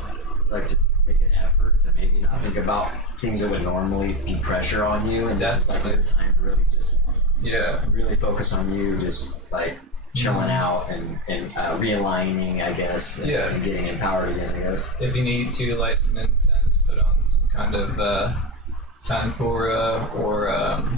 like to make an effort to maybe not think about things that would normally be pressure on you, and this is like your time to really just really focus on you, just like chilling out and realigning, I guess, and getting empowered again, I guess. If you need to light some incense, put on some kind of tanpura or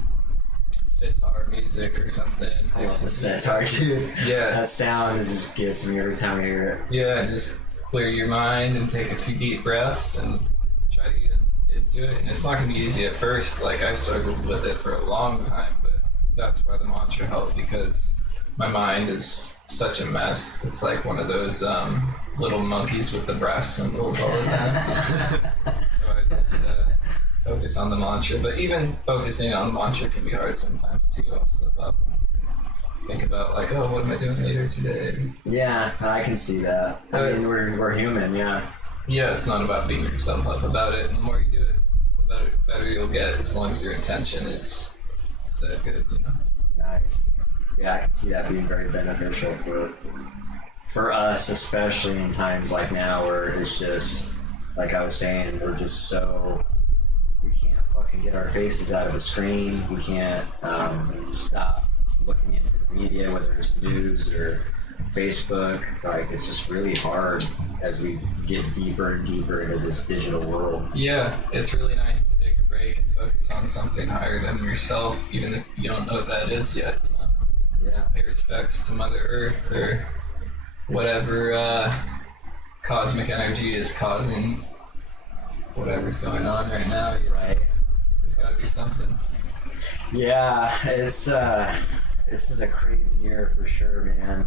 sitar music or something. I love the sitar, dude. Yeah. That sound just gets me every time I hear it. Yeah, and just clear your mind and take a few deep breaths and try to get into it. And it's not going to be easy at first. Like, I struggled with it for a long time, but that's why the mantra helped, because my mind is such a mess. It's like one of those little monkeys with the brass cymbals all the time. So I just focus on the mantra. But even focusing on the mantra can be hard sometimes too. I'll slip up and think about like, oh, what am I doing later today? Yeah, I can see that. I mean, we're human, yeah. Yeah, it's not about beating yourself up about it. And the more you do it, the better you'll get, as long as your intention is set good, you know. Nice. Yeah, I can see that being very beneficial for us, especially in times like now where it's just, like I was saying, we can't fucking get our faces out of the screen. We can't stop looking into the media, whether it's news or Facebook. Like, it's just really hard as we get deeper and deeper into this digital world. Yeah, it's really nice to take a break and focus on something higher than yourself, even if you don't know what that is yet, you know? Just pay respects to Mother Earth or whatever cosmic energy is causing whatever's going on right now. Right. There's gotta be something. Yeah, it's this is a crazy year for sure, man.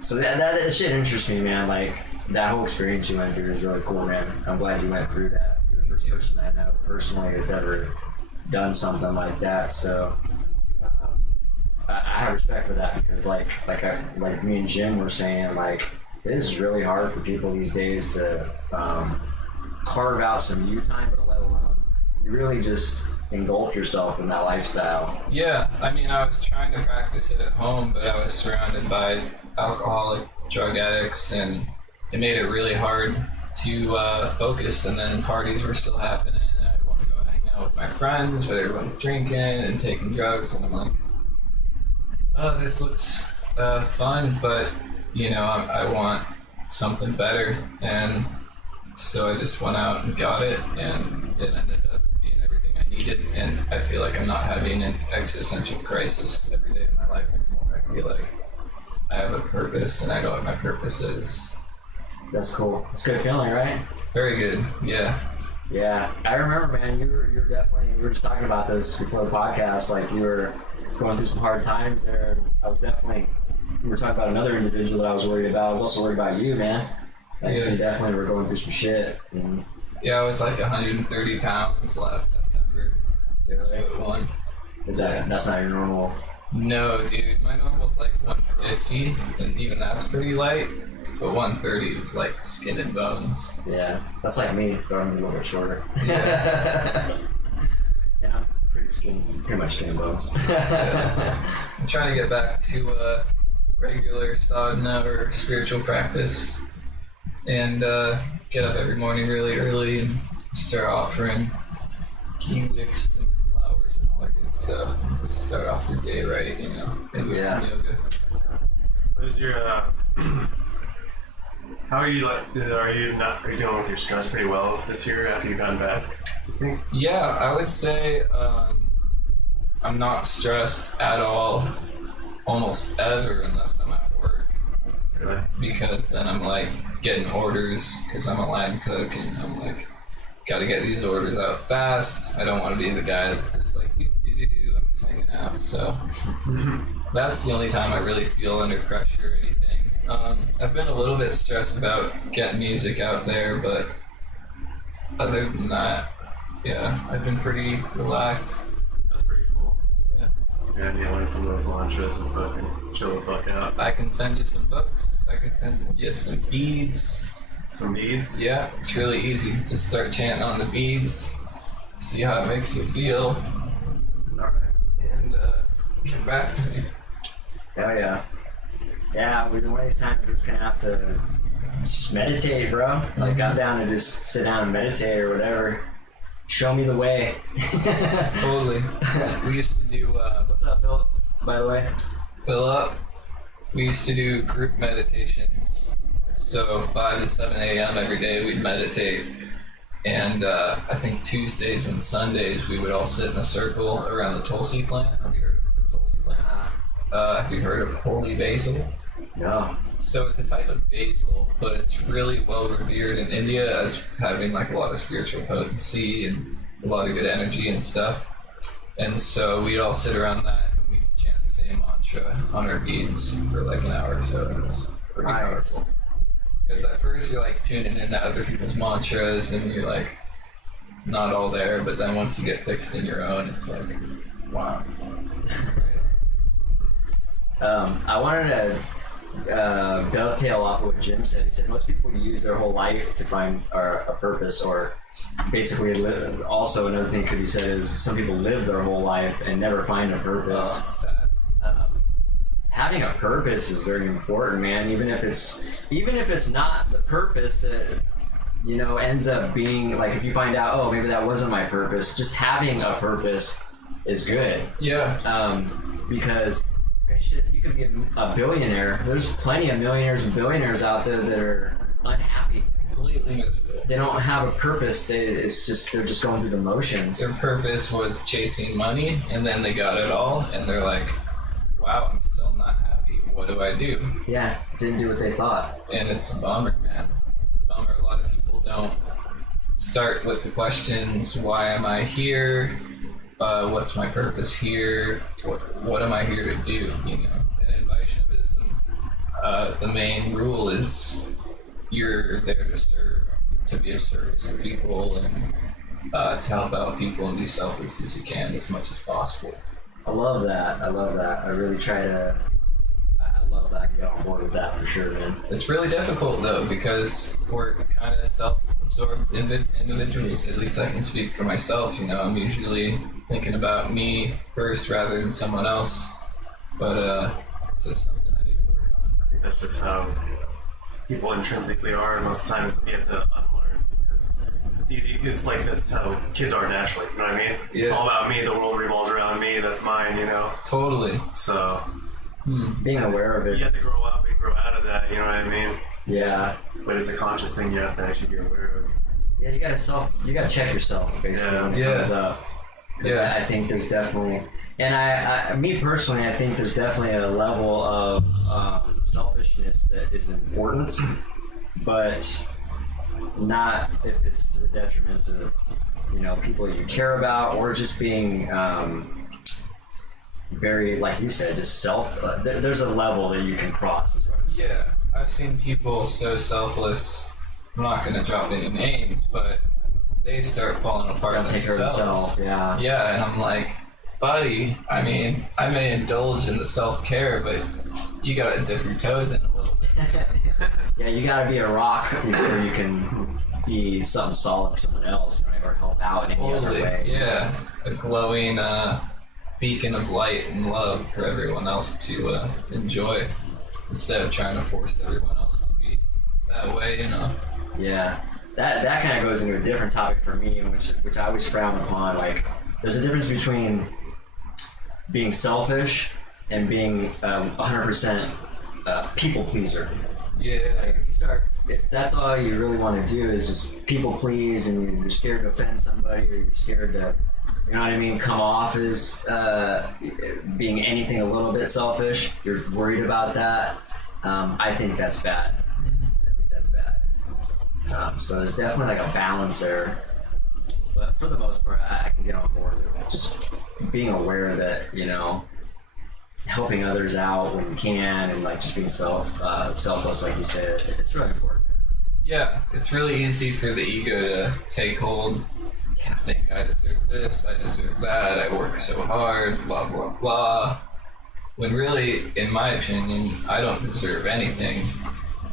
So that shit interests me, man. Like, that whole experience you went through is really cool, man. I'm glad you went through that. You're the first person I know personally that's ever done something like that. So I have respect for that, because like me and Jim were saying, like, it is really hard for people these days to carve out some you time, but let alone you really just engulf yourself in that lifestyle. Yeah, I mean, I was trying to practice it at home, but I was surrounded by alcoholic drug addicts, and it made it really hard to focus. And then parties were still happening, and I want to go hang out with my friends, but everyone's drinking and taking drugs, and I'm like, oh, this looks fun, but you know, I want something better. And so I just went out and got it, and it ended up being everything I needed. And I feel like I'm not having an existential crisis every day of my life anymore. I feel like I have a purpose, and I know what my purpose is. That's cool. It's a good feeling, right? Very good, yeah. Yeah, I remember, man, you're definitely, we were just talking about this before the podcast, like you were going through some hard times there. We were talking about another individual that I was worried about. I was also worried about you, man. Like, you definitely were going through some shit. And yeah, I was like 130 pounds last September, 6'1". That's not your normal? No, dude, my normal's like 150, and even that's pretty light. But 130 was like skin and bones. Yeah, that's like me, but I'm a little bit shorter. Yeah, I'm pretty much skin and bones. I'm trying to get back to a regular sadhana or spiritual practice, and get up every morning really early and start offering key wicks and flowers and all that good stuff. And just start off the day right, you know. Maybe with some yoga. What is your how are you are you dealing with your stress pretty well this year after you've gotten back, you think? Yeah, I would say I'm not stressed at all almost ever unless I'm at work. Really? Because then I'm like getting orders because I'm a line cook and I'm like gotta get these orders out fast. I don't want to be the guy that's just like I'm just hanging out. So that's the only time I really feel under pressure or anything. I've been a little bit stressed about getting music out there, but other than that, yeah, I've been pretty relaxed. That's pretty cool. Yeah. Yeah, you learn some of those mantras and fucking chill the fuck out. I can send you some books. I can send you some beads. Some beads? Yeah, it's really easy. Just start chanting on the beads, see how it makes you feel, Alright. and get back to me. Hell yeah. Yeah, one of these times we're just gonna have to just meditate, bro. Like, I'm down to just sit down and meditate or whatever. Show me the way. Totally. We used to do, What's up, Philip? By the way. Philip, we used to do group meditations. So 5 to 7 a.m. every day we'd meditate. And I think Tuesdays and Sundays we would all sit in a circle around the Tulsi plant. Have you heard of the Tulsi plant? Have you heard of holy basil? No. So it's a type of basil, but it's really well revered in India as having like a lot of spiritual potency and a lot of good energy and stuff. And so we'd all sit around that and we'd chant the same mantra on our beads for like an hour or so. It was pretty powerful. Because at first you're like tuning into other people's mantras and you're like not all there, but then once you get fixed in your own, it's like, wow. I wanted to dovetail off of what Jim said. He said most people use their whole life to find a purpose, or basically live. Also, another thing could be said is some people live their whole life and never find a purpose. Oh, it's sad. Having a purpose is very important, man. Even if it's not the purpose that, you know, ends up being like, if you find out, oh, maybe that wasn't my purpose, just having a purpose is good. Yeah. Because shit, you could be a billionaire. There's plenty of millionaires and billionaires out there that are unhappy. Completely miserable. They don't have a purpose. They're just going through the motions. Their purpose was chasing money, and then they got it all, and they're like, wow, I'm still not happy. What do I do? Yeah, didn't do what they thought. And it's a bummer, man. It's a bummer. A lot of people don't start with the questions, why am I here? What's my purpose here? What am I here to do? You know, and in Vaishnavism, the main rule is you're there to serve, to be of service to people, and to help out people and be selfless as you can as much as possible. I love that. I really try to. I love that. I can get on board with that for sure, man. It's really difficult though because we're kind of self-absorbed individuals. At least I can speak for myself. You know, I'm usually thinking about me first rather than someone else. But it's just something I need to work on. I think that's just how people intrinsically are, and most of the time you have to unlearn, because it's easy. It's like that's how kids are naturally. You know what I mean? Yeah. It's all about me. The world revolves around me. That's mine. You know. Totally. So Being aware of it. you have to grow up and grow out of that. You know what I mean? Yeah. But it's a conscious thing you have to actually be aware of. Yeah, you gotta check yourself basically when it comes up. Yeah. I think there's definitely, and I me personally, I think there's definitely a level of selfishness that is important, but not if it's to the detriment of, you know, people that you care about, or just being very, like you said, just there's a level that you can cross as well. Yeah, I've seen people so selfless. I'm not going to drop any names, but they start falling apart They'll take care of themselves. themselves, yeah. Yeah, and I'm like, buddy, I mean, I may indulge in the self-care, but you got to dip your toes in a little bit. Yeah, you gotta be a rock before you can be something solid for someone else, you know, or help out in any other way. Yeah, a glowing beacon of light and love for everyone else to enjoy, instead of trying to force everyone else to be that way, you know. Yeah. that kind of goes into a different topic for me, which I always frown upon. Like, there's a difference between being selfish and being 100% people pleaser. Yeah. Like, if that's all you really want to do is just people please, and you're scared to offend somebody, or you're scared to, you know what I mean, come off as being anything a little bit selfish, you're worried about that, I think that's bad. I think that's bad. So there's definitely like a balance there. But for the most part, I can get on board with it. Just being aware that, you know, helping others out when you can, and like just being selfless, like you said, it's really important. Yeah, it's really easy for the ego to take hold. I think I deserve this, I deserve that, I work so hard, blah, blah, blah. When really, in my opinion, I don't deserve anything.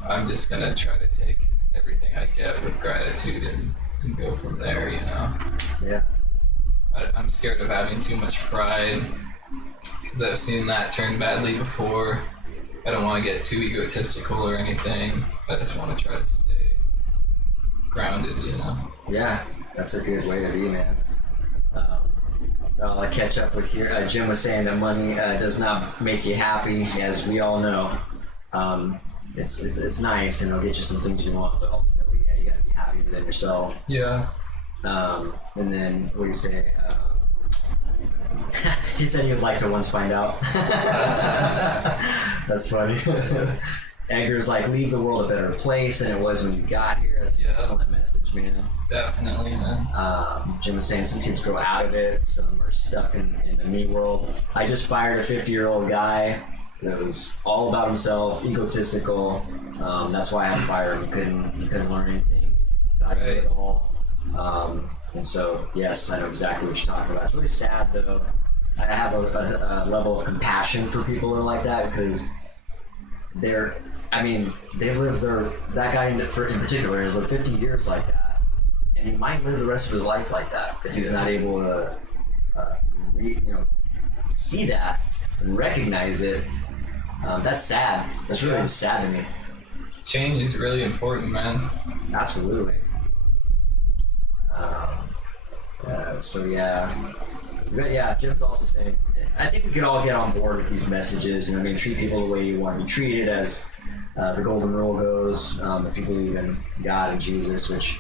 I'm just going to try to take everything I get with gratitude and go from there, you know? Yeah. I'm scared of having too much pride, because I've seen that turn badly before. I don't want to get too egotistical or anything. I just want to try to stay grounded, you know? Yeah, that's a good way to be, man. I'll catch up with here. Jim was saying that money does not make you happy, as we all know. It's nice, and it'll get you some things you want, but ultimately, yeah, you gotta be happy within yourself. Yeah. And then, what do you say? He said he'd like to once find out. That's funny. Edgar's like, leave the world a better place than it was when you got here. That's an excellent message, man. Definitely, man. Jim was saying some kids grow out of it, some are stuck in the me world. I just fired a 50-year-old guy that was all about himself, egotistical. That's why I had to fire him. He couldn't learn anything. Thought he knew it all. And so, yes, I know exactly what you're talking about. It's really sad, though. I have a level of compassion for people that are like that, because they've lived that guy in particular has lived 50 years like that, and he might live the rest of his life like that if he's not able to see that and recognize it. That's sad. That's really just sad to me. Change is really important, man. Absolutely. But yeah, Jim's also saying, I think we could all get on board with these messages. You know, treat people the way you want to be treated, as the golden rule goes. If you believe in God and Jesus, which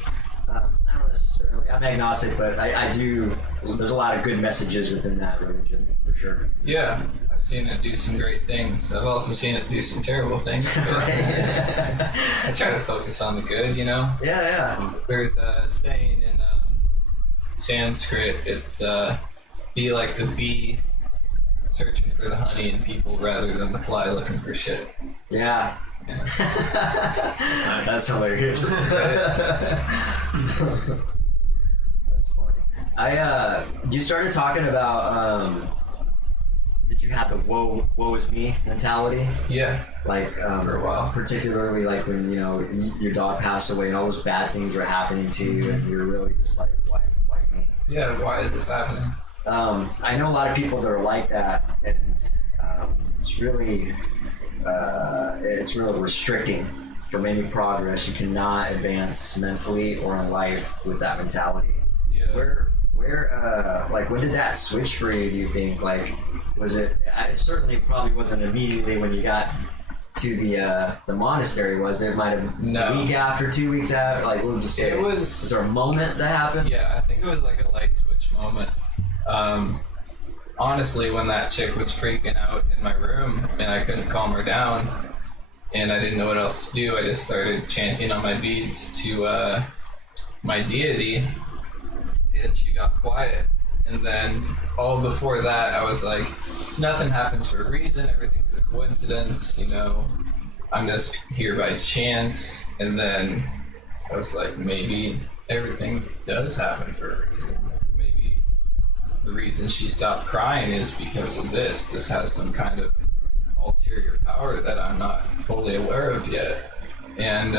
I don't necessarily. I'm agnostic, but I do. There's a lot of good messages within that religion, for sure. Yeah, I've seen it do some great things. I've also seen it do some terrible things. I try to focus on the good, you know? Yeah. There's a saying in Sanskrit, it's be like the bee searching for the honey in people rather than the fly looking for shit. Yeah. That's hilarious. That's funny. You started talking about did you have the woe is me mentality? Yeah. Like for a while. Particularly like when, you know, your dog passed away and all those bad things were happening to you, and you're really just like, why me? Yeah, why is this happening? I know a lot of people that are like that, and it's really restricting from any progress. You cannot advance mentally or in life with that mentality. Yeah. Where like, when did that switch for you, do you think? Like, was it certainly probably wasn't immediately when you got to the monastery, was it? It might have been a week after, 2 weeks after, like, what would you say? Was there a moment that happened? Yeah, I think it was like a light switch moment. Honestly, when that chick was freaking out in my room and I couldn't calm her down and I didn't know what else to do, I just started chanting on my beads to my deity, and she got quiet. And then all before that, I was like, nothing happens for a reason, everything's a coincidence, you know, I'm just here by chance. And then I was like, maybe everything does happen for a reason. Maybe the reason she stopped crying is because of this. This has some kind of ulterior power that I'm not fully aware of yet. And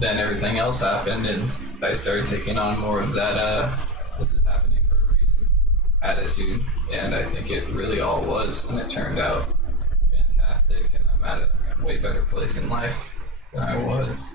then everything else happened, and I started taking on more of that, this is happening for a reason attitude. And I think it really all was, and it turned out fantastic, and I'm at a way better place in life than I was.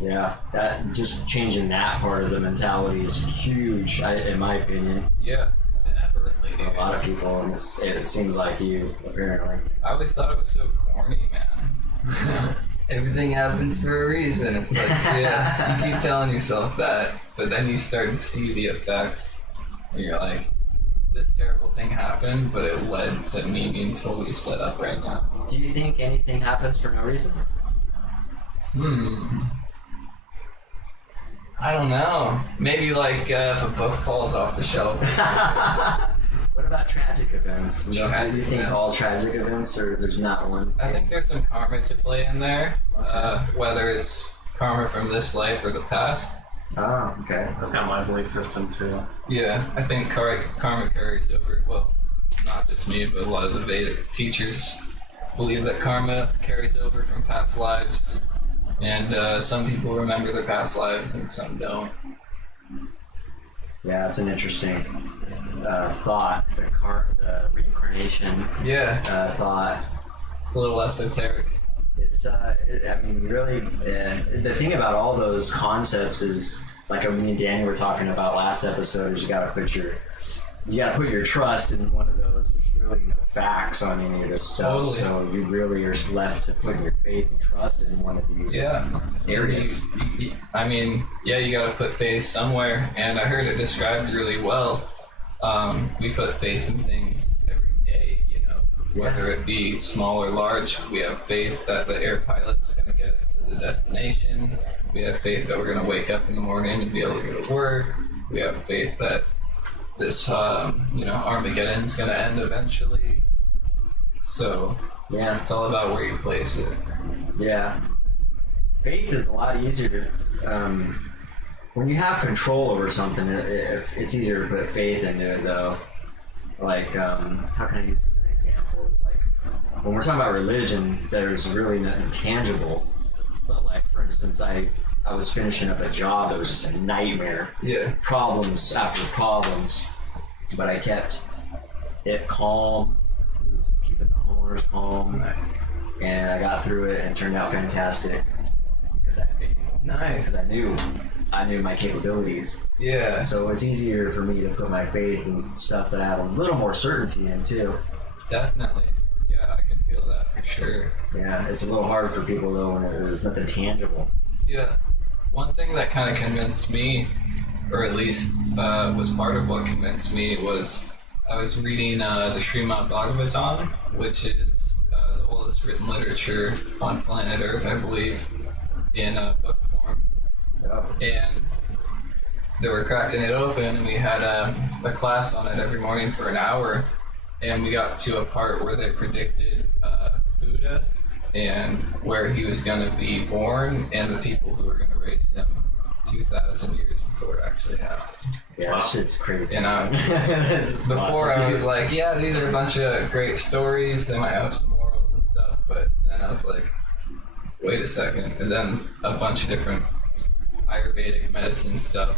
Yeah, that just changing that part of the mentality is huge, in my opinion. Yeah, definitely. For a lot of people, and it seems like you, apparently. I always thought it was so corny, man. Everything happens for a reason. It's like, yeah, you keep telling yourself that, but then you start to see the effects, and you're like, this terrible thing happened, but it led to me being totally set up right now. Do you think anything happens for no reason? I don't know. Maybe like if a book falls off the shelf. What about tragic events? Do you think events. all tragic events, or there's not one? I think there's some karma to play in there, whether it's karma from this life or the past. Oh, okay. That's kind of my belief system too. Yeah, I think karma carries over. Well, not just me, but a lot of the Vedic teachers believe that karma carries over from past lives. And some people remember their past lives and some don't. Yeah, it's an interesting thought. The reincarnation thought. It's a little esoteric. It's, I mean, really, the thing about all those concepts is, like me and Danny were talking about last episode, is you gotta put your trust in one of those. There's really no facts on any of this stuff, Totally. so you really are left to put your faith and trust in one of these areas. I mean, you gotta put faith somewhere, and I heard it described really well. We put faith in things every day, you know, whether it be small or large. We have faith that the air pilot's gonna get us to the destination. We have faith that we're gonna wake up in the morning and be able to go to work. We have faith that this, Armageddon's gonna end eventually. So, Yeah, it's all about where you place it. yeah. Faith is a lot easier to, when you have control over something, it's easier to put faith into it, though. Like, how can I use this as an example? Like, when we're talking about religion, there's really nothing tangible. But, like, for instance, I was finishing up a job that was just a nightmare. Yeah. Problems after problems. But I kept it calm. It was keeping the homeowners calm. Nice. And I got through it and it turned out fantastic. Because Nice. I knew my capabilities. Yeah. So it's easier for me to put my faith in stuff that I have a little more certainty in, too. Definitely. Yeah, I can feel that for sure. Yeah, it's a little hard for people, though, when there's nothing tangible. Yeah. One thing that kind of convinced me, or at least was part of what convinced me, was I was reading the Srimad Bhagavatam, which is the oldest written literature on planet Earth, I believe, in book form. And they were cracking it open, and we had a class on it every morning for an hour, and we got to a part where they predicted Buddha and where he was going to be born and the people who were going to raise him 2,000 years before it actually happened. Yeah, Wow. that shit's crazy. You know, before I was like, yeah, these are a bunch of great stories, they might have some morals and stuff, but then I was like, wait a second, and then a bunch of different Ayurvedic medicine stuff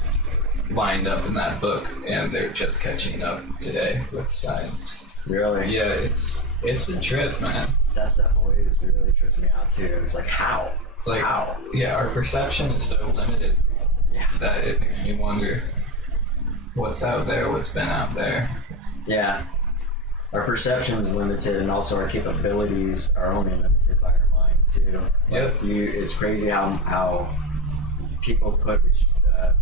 lined up in that book, and they're just catching up today with science. Really? Yeah, it's a trip, man. That stuff always really trips me out, too. It's like, how? It's like, How? yeah, our perception is so limited Yeah. that it makes me wonder what's out there, what's been out there. Yeah. Our perception is limited, and also our capabilities are only limited by our mind, too. Yep. It's crazy how people put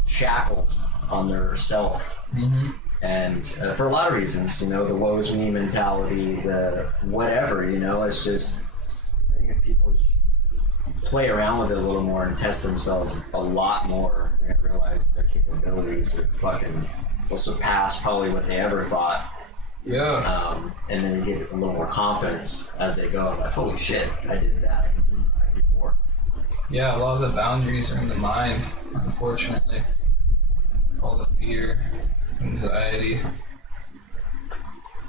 shackles on their self. Mm-hmm. And for a lot of reasons, the woe's me mentality, the whatever, it's just, I think if people just play around with it a little more and test themselves a lot more, they're going to realize their capabilities will surpass probably what they ever thought. Yeah. And then you get a little more confidence as they go. I'm like, holy shit, I did that, I can do more. Yeah, a lot of the boundaries are in the mind, unfortunately. All the fear, anxiety.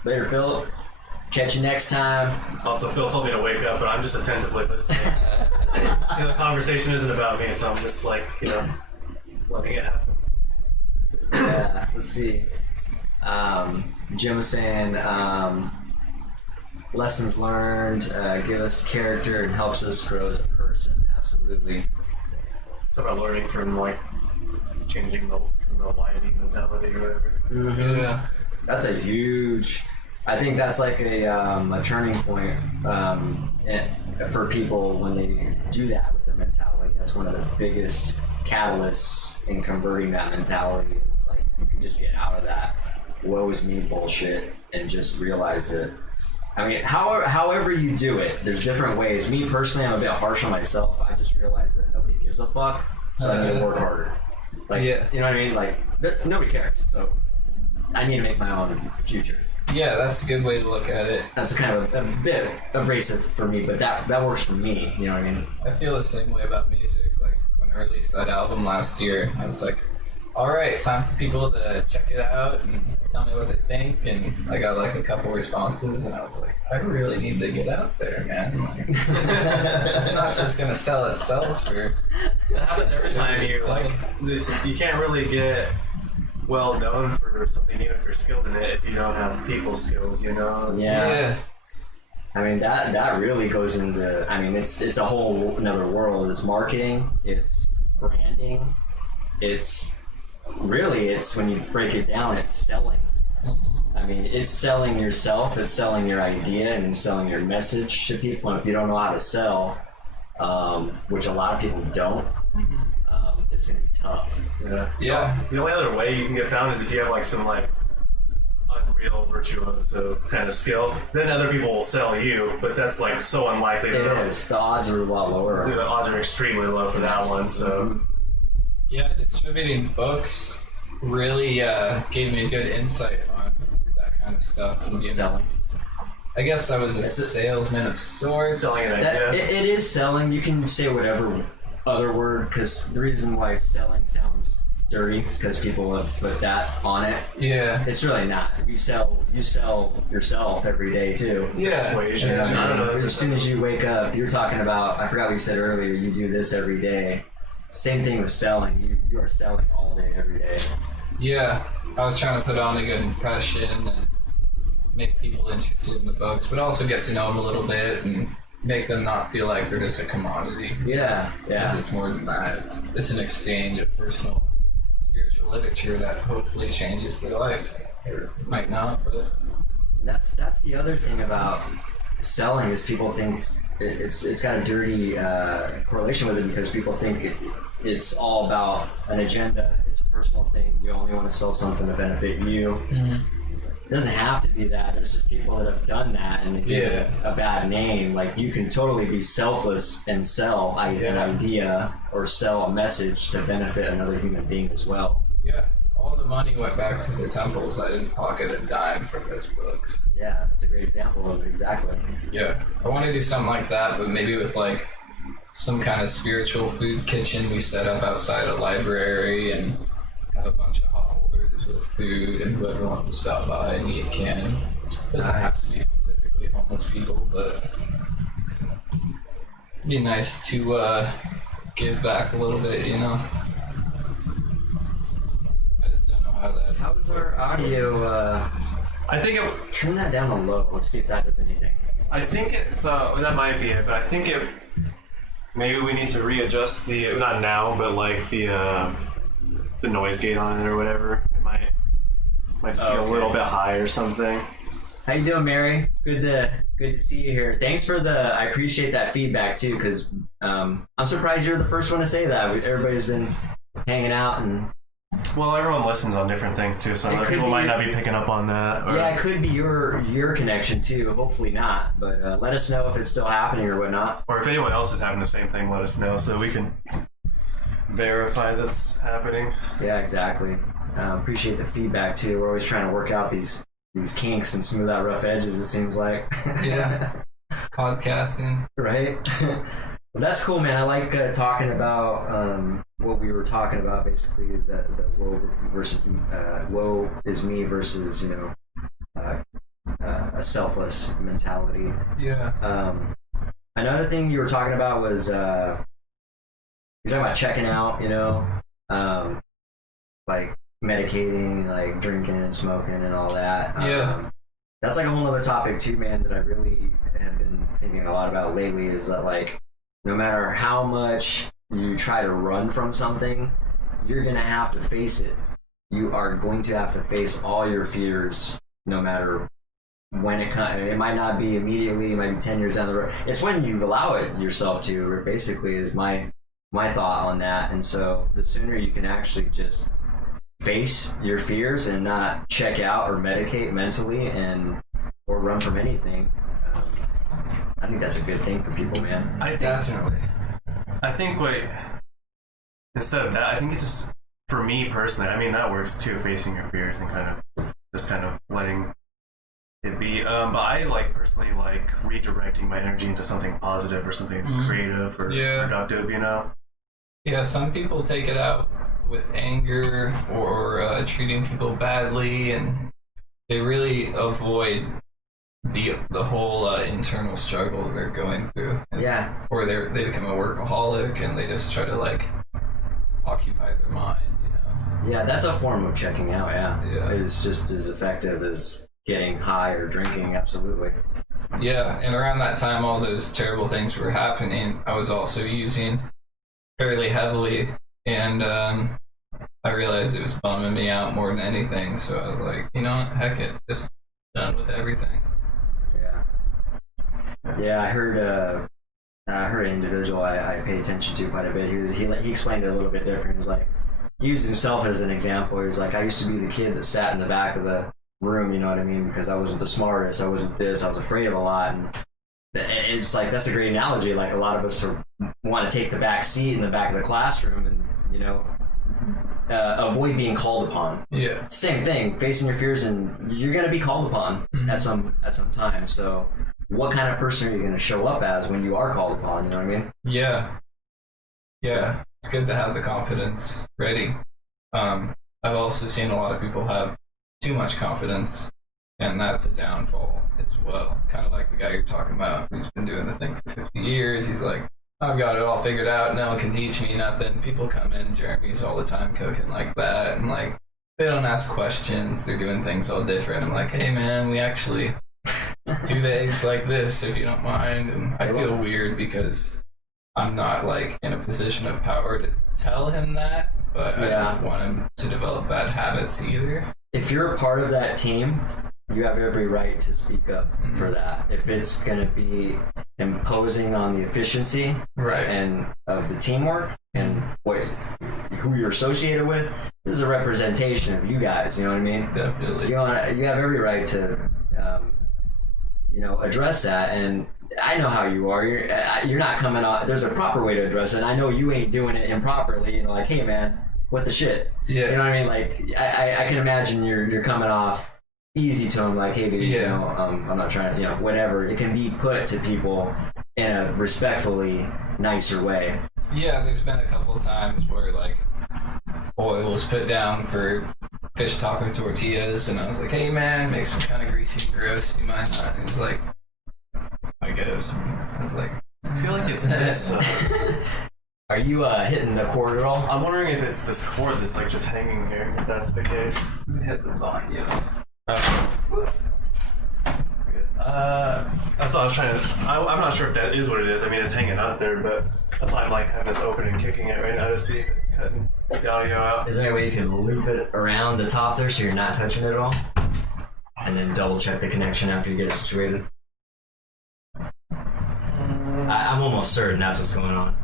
Later, Philip. Catch you next time. Also, Phil told me to wake up, but I'm just attentively listening. The conversation isn't about me, so I'm just letting it happen. Yeah, let's see. Jim was saying, lessons learned give us character and helps us grow as a person. Absolutely. It's about learning from like changing from the whining mentality or whatever. Mm-hmm. Yeah. That's a huge. I think that's like a turning point for people when they do that with their mentality. That's one of the biggest catalysts in converting that mentality. It's like you can just get out of that woe is me bullshit and just realize it. I mean, however you do it, there's different ways. Me personally, I'm a bit harsh on myself. I just realize that nobody gives a fuck, so I need to work harder. Like, Yeah. you know what I mean? Like, nobody cares, so I need to make my own future. Yeah, that's a good way to look at it. That's kind of a bit abrasive for me, but that works for me. You know what I mean? I feel the same way about music. Like when I released that album last year, I was like, all right, time for people to check it out and tell me what they think. And I got like a couple responses, and I was like, I really need to get out there, man. Like, it's not just gonna sell itself. Or That happens every time you like this. You can't really get well known for something even if you're skilled in it if you don't have people skills. You know? Yeah. I mean that really goes into. I mean it's a whole another world. It's marketing. It's branding. It's when you break it down, it's selling. I mean, it's selling yourself, it's selling your idea, and selling your message to people. And if you don't know how to sell, which a lot of people don't, it's gonna be tough. Yeah. The only other way you can get found is if you have like some like unreal virtuoso kind of skill. Then other people will sell you, but that's like so unlikely. It is. The odds are a lot lower. The odds are extremely low for that one. So. Yeah, distributing books really gave me a good insight on that kind of stuff. And, Selling. I guess I was a salesman of sorts. Selling an idea. It is selling. You can say whatever other word, because the reason why selling sounds dirty is because people have put that on it. Yeah. It's really not. You sell yourself every day too. Yeah. Persuasion. As soon as you wake up, you're talking about, I forgot what you said earlier, you do this every day. Same thing with selling. You are selling all day, every day. Yeah. I was trying to put on a good impression and make people interested in the books, but also get to know them a little bit and make them not feel like they're just a commodity. Yeah. Because it's more than that. It's an exchange of personal, spiritual literature that hopefully changes their life. Or might not, but... That's the other thing about selling is people think it's got a dirty correlation with it, because people think it's all about an agenda. It's a personal thing. You only want to sell something to benefit you. Mm-hmm. It doesn't have to be that. There's just people that have done that and they give it a bad name. Like, you can totally be selfless and sell an idea or sell a message to benefit another human being as well. Yeah. All the money went back to the temples. I didn't pocket a dime from those books. Yeah, that's a great example of it, exactly. Yeah. I want to do something like that, but maybe with like some kind of spiritual food kitchen we set up outside a library and have a bunch of hot holders with food, and whoever wants to stop by and eat can. Doesn't have to be specifically homeless people, but it'd be nice to give back a little bit, you know? I just don't know how that... How's our audio? I think Turn that down to low. Let's see if that does anything. I think it's that might be it, but I think maybe we need to readjust the, not now, but like the noise gate on it or whatever. It might feel a little bit high or something. How you doing, Mary? Good to see you here. Thanks for I appreciate that feedback too, because I'm surprised you're the first one to say that. Everybody's been hanging out and... Well, everyone listens on different things too, so people might not be picking up on that. Or... Yeah, it could be your connection too. Hopefully not, but let us know if it's still happening or whatnot. Or if anyone else is having the same thing, let us know so we can verify that's happening. Yeah, exactly. Appreciate the feedback too. We're always trying to work out these kinks and smooth out rough edges, it seems like. Yeah. Podcasting. Right? Well, that's cool, man. I like talking about what we were talking about. Basically, is that the woe is me versus a selfless mentality. Yeah. Another thing you were talking about was you're talking about checking out. Like medicating, like drinking and smoking and all that. Yeah. That's like a whole other topic too, man. That I really have been thinking a lot about lately. Is that like, no matter how much you try to run from something, you're going to have to face it. You are going to have to face all your fears, no matter when it comes. It might not be immediately, it might be 10 years down the road. It's when you allow it yourself to, basically, is my thought on that. And so the sooner you can actually just face your fears and not check out or medicate mentally or run from anything, I think that's a good thing for people, man. Definitely. I think, instead of that, I think it's just, for me personally, I mean, that works too, facing your fears and kind of letting it be. But I personally like redirecting my energy into something positive or something creative or productive, you know? Yeah, some people take it out with anger or treating people badly, and they really avoid the whole internal struggle they're going through. Or they become a workaholic and they just try to occupy their mind, you know? Yeah, that's a form of checking out, yeah. It's just as effective as getting high or drinking, absolutely. Yeah, and around that time all those terrible things were happening, I was also using fairly heavily, and I realized it was bumming me out more than anything, so I was like, you know what, heck it, just done with everything. Yeah, I heard an individual I pay attention to quite a bit. He explained it a little bit different. He's like, he used himself as an example. He was like, I used to be the kid that sat in the back of the room, you know what I mean? Because I wasn't the smartest, I wasn't this, I was afraid of a lot. And it's like, that's a great analogy. Like, a lot of us want to take the back seat in the back of the classroom and, you know, avoid being called upon. Yeah. Same thing, facing your fears, and you're going to be called upon at some time. So what kind of person are you going to show up as when you are called upon, you know what I mean? Yeah. It's good to have the confidence ready. I've also seen a lot of people have too much confidence, and that's a downfall as well. Kind of like the guy you're talking about who's been doing the thing for 50 years. He's like, I've got it all figured out, no one can teach me nothing. People come in, Jeremy's all the time cooking like that, and they don't ask questions, they're doing things all different. I'm like, hey man, we actually do the eggs like this if you don't mind. And I feel weird because I'm not in a position of power to tell him that, but I don't want him to develop bad habits either. If you're a part of that team, you have every right to speak up for that. If it's going to be imposing on the efficiency and of the teamwork and who you're associated with, this is a representation of you guys, you know what I mean? Definitely. You have every right to address that. And I know how you are. You're not coming on. There's a proper way to address it. And I know you ain't doing it improperly. Like, hey man, what the shit? Yeah. You know what I mean? I can imagine you're coming off easy to them, like, hey baby, I'm not trying to, whatever. It can be put to people in a respectfully nicer way. Yeah, there's been a couple of times where oil was put down for fish taco tortillas, and I was like, hey man, make some kind of greasy and gross, do you mind not? And he was like, I guess. I was like, I feel like it's this. Are you hitting the cord at all? I'm wondering if it's this cord that's just hanging here, if that's the case. hit the button, yeah. That's what I was trying to. I'm not sure if that is what it is. I mean, it's hanging out there, but that's why I'm having this open and kicking it right now to see if it's cutting the audio out. Is there any way you can loop it around the top there so you're not touching it at all? And then double check the connection after you get it situated? I'm almost certain that's what's going on.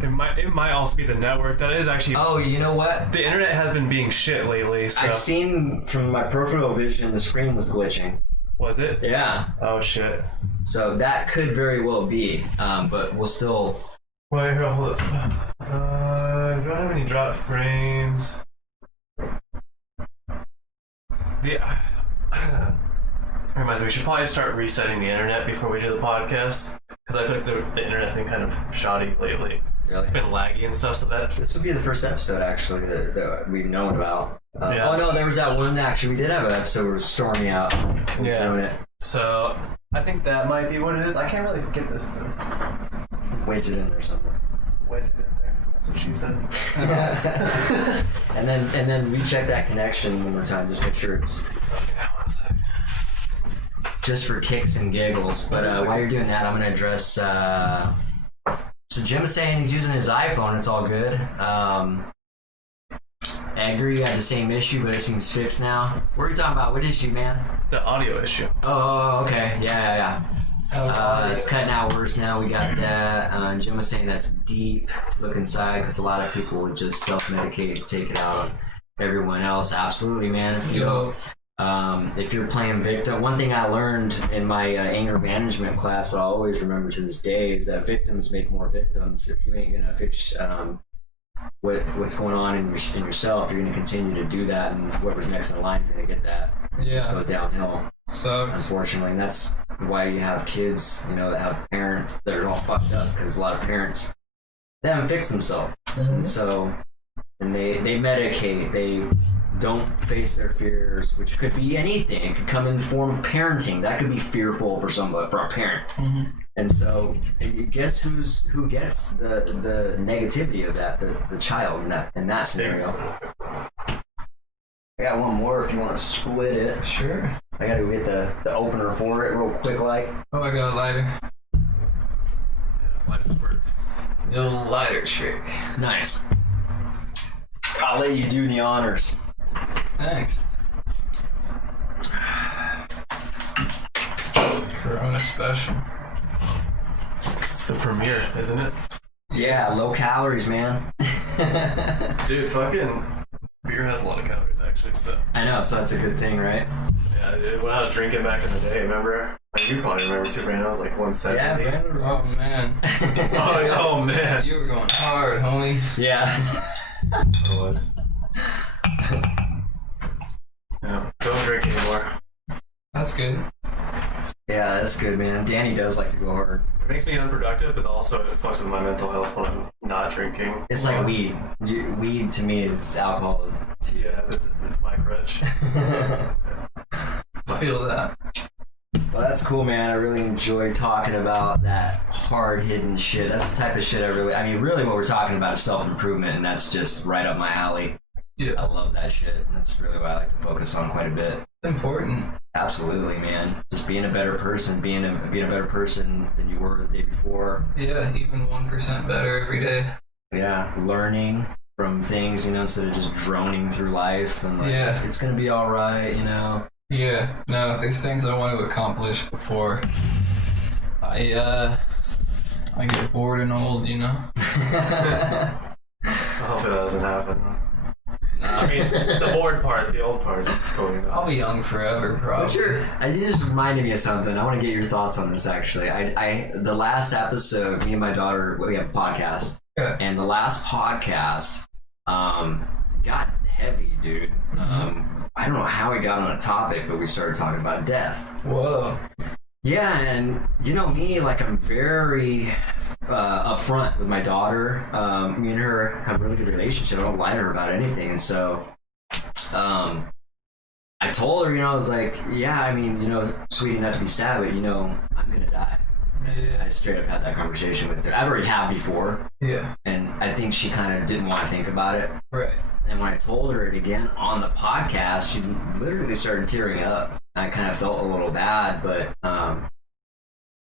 It might also be the network. That is actually. Oh, you know what? The internet has been being shit lately. So. I've seen from my peripheral vision the screen was glitching. Was it? Yeah. Oh shit. So that could very well be, but we'll still. Wait, here, hold up. Do I have any drop frames? Reminds me, we should probably start resetting the internet before we do the podcast, because I feel like the internet's been kind of shoddy lately. Really? It's been laggy and stuff, so that... This would be the first episode, actually, that we've known about. Yeah. Oh, no, there was that one, actually, we did have an episode where it was storming out. Showing it. So, I think that might be what it is. I can't really get this to... Wedge it in there somewhere. Wedge it in there. That's what she said. and then recheck that connection one more time. Just make sure it's... Okay, 1 second. Just for kicks and giggles. But while you're doing that, I'm going to address... So Jim is saying he's using his iPhone. It's all good. Edgar, you had the same issue, but it seems fixed now. What are you talking about? What issue, man? The audio issue. Oh, okay. Yeah. It's cutting out worse now. We got that. Jim was saying that's deep to look inside because a lot of people would just self-medicate and take it out on everyone else. Absolutely, man. If you're playing victim, one thing I learned in my anger management class that I'll always remember to this day is that victims make more victims. If you ain't gonna fix what's going on in yourself, you're gonna continue to do that, and whoever's next in the line is gonna get that. It just goes downhill. Sucks. Unfortunately, and that's why you have kids, that have parents that are all fucked up, because a lot of parents, they haven't fixed themselves. And so, and they medicate, they don't face their fears, which could be anything. It could come in the form of parenting. That could be fearful for somebody, for a parent. And so, guess who gets the negativity of that? The child in that scenario. I got one more if you want to split it. Sure. I got to get the opener for it real quick, like. Oh, I got a lighter. Lighters work. The lighter trick. Nice. I'll let you do the honors. Thanks. Corona special. It's the premiere, isn't it? Yeah, low calories, man. Dude, fucking beer has a lot of calories, actually. So I know, so that's a good thing, right? yeah, dude, when I was drinking back in the day, remember? You probably remember too, Brandon. I was like 170. Yeah, man. Oh man. Oh man. You were going hard, homie. Yeah. It was. Yeah, don't drink anymore. That's good. Yeah, that's good, man. Danny does like to go hard. It makes me unproductive, but also it fucks with my mental health when I'm not drinking. It's like weed. Weed to me is alcohol. Yeah, it's my crutch. I feel that. Well, that's cool, man. I really enjoyed talking about that hard-hidden shit. That's the type of shit really what we're talking about is self-improvement, and that's just right up my alley. Yeah. I love that shit. That's really what I like to focus on quite a bit. It's important. Absolutely, man. Just being a better person, being a better person than you were the day before. Yeah, even 1% better every day. Yeah, learning from things, instead of just droning through life and it's gonna be all right, Yeah, no, there's things I want to accomplish before I get bored and old, I hope it doesn't happen. I mean, the bored part, the old part is going on. I'll be young forever, probably. You just reminded me of something. I want to get your thoughts on this, actually. The last episode, me and my daughter, we have a podcast. Yeah. And the last podcast got heavy, dude. I don't know how we got on a topic, but we started talking about death. Whoa. Yeah, and me, like, I'm very upfront with my daughter. Me and her have a really good relationship. I don't lie to her about anything. And so I told her, I was like, yeah, I mean, sweetie, not to be sad, but, I'm going to die. Yeah. I straight up had that conversation with her. I've already had before. Yeah. And I think she kind of didn't want to think about it. Right. And when I told her it again on the podcast, she literally started tearing up. I kind of felt a little bad, but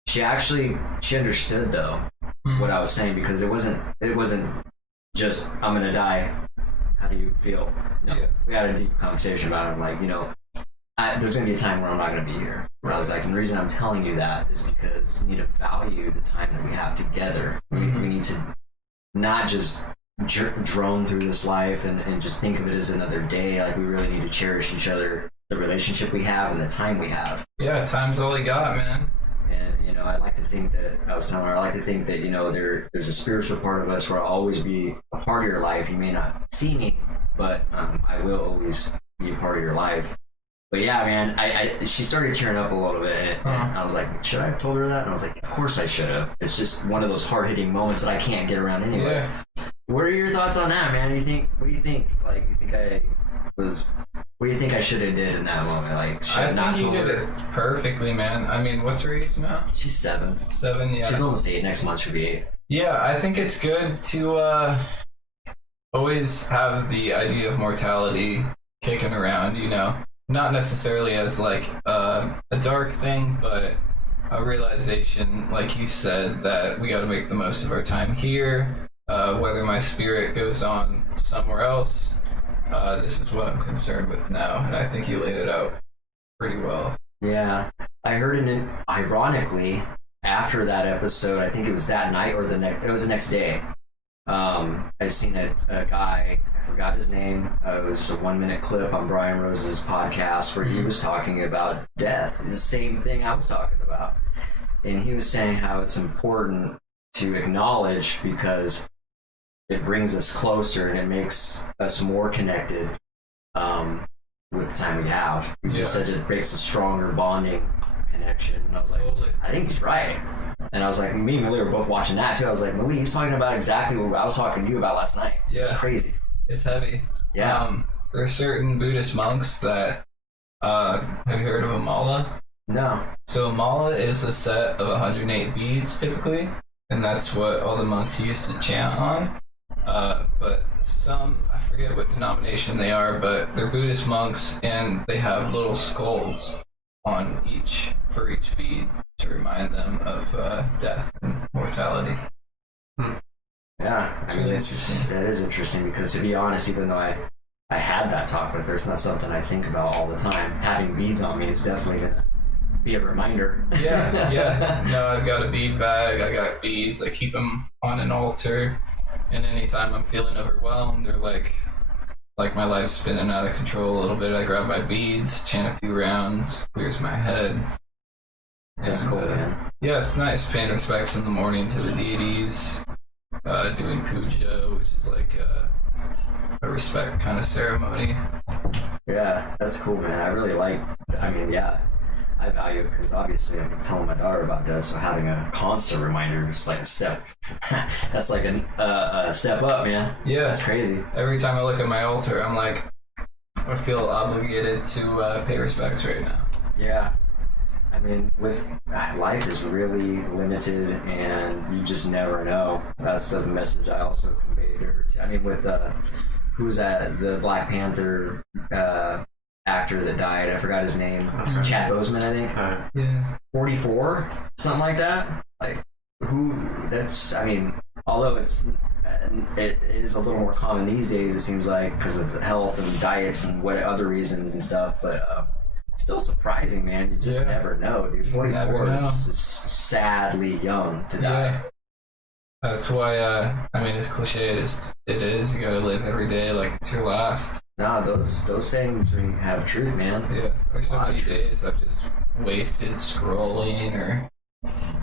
she understood though what I was saying, because it wasn't just I'm gonna die. How do you feel? No, we had a deep conversation about it. I'm like, there's gonna be a time where I'm not gonna be here. Where I was like, and the reason I'm telling you that is because you need to value the time that we have together. We need to not just drone through this life and just think of it as another day. Like, we really need to cherish each other, the relationship we have and the time we have. Yeah, time's all you got, man. And I like to think that there's a spiritual part of us where I'll always be a part of your life. You may not see me, but I will always be a part of your life. But yeah, man, she started tearing up a little bit, and I was like, should I have told her that? And I was like, of course I should have. It's just one of those hard-hitting moments that I can't get around anyway. Yeah. What are your thoughts on that, man? What do you think? Like, what do you think I should have did in that moment? Like, should I not think you told did her? it perfectly, man. I mean, what's her age now? She's 7. 7, yeah. She's almost 8. Next month she'll be 8. Yeah, I think it's good to always have the idea of mortality kicking around, Not necessarily as like a dark thing, but a realization, like you said, that we got to make the most of our time here. Whether my spirit goes on somewhere else, this is what I'm concerned with now, and I think you laid it out pretty well. Yeah, I heard it. Ironically, after that episode, I think it was that night or the next. It was the next day. I seen a guy. I forgot his name. It was a 1-minute clip on Brian Rose's podcast where he was talking about death. It's the same thing I was talking about, and he was saying how it's important to acknowledge because it brings us closer and it makes us more connected with the time we have. He just said it makes a stronger bonding connection. And I was like, Totally. I think he's right. And I was like, me and Millie were both watching that too. I was like, Millie, he's talking about exactly what I was talking to you about last night. It's crazy. It's heavy. Yeah. There are certain Buddhist monks that, have you heard of a mala? No. So a mala is a set of 108 beads typically, and that's what all the monks used to chant on. But some, I forget what denomination they are, but they're Buddhist monks, and they have little skulls on for each bead to remind them of death and mortality. Yeah, I mean, that is interesting because, to be honest, even though I had that talk with her, it's not something I think about all the time. Having beads on me is definitely going to be a reminder. Yeah. No, I've got a bead bag, I got beads, I keep them on an altar, and anytime I'm feeling overwhelmed or like my life's spinning out of control a little bit, I grab my beads, chant a few rounds, clears my head. That's cool, man. Yeah, it's nice paying respects in the morning to the deities. Doing puja, which is like a respect kind of ceremony. Yeah, that's cool, man. I really I value it because obviously I'm telling my daughter about death, so having a constant reminder is like a step. That's like a step up, man. Yeah. That's crazy. Every time I look at my altar, I'm like, I feel obligated to pay respects right now. Yeah. I mean, life is really limited, and you just never know. That's the message I also conveyed her. I mean, with who's that? The Black Panther actor that died. I forgot his name. Chad Boseman, I think. Yeah. 44, something like that. Like who? That's. I mean, although it is a little more common these days, it seems like, because of health and diets and what other reasons and stuff, but. Still surprising, man. You just never know, dude. 44 is just sadly young to die. Yeah. That's why, I mean, as cliche as it is, you gotta live every day like it's your last. No, those sayings have truth, man. Yeah. There's so many days I've just wasted scrolling or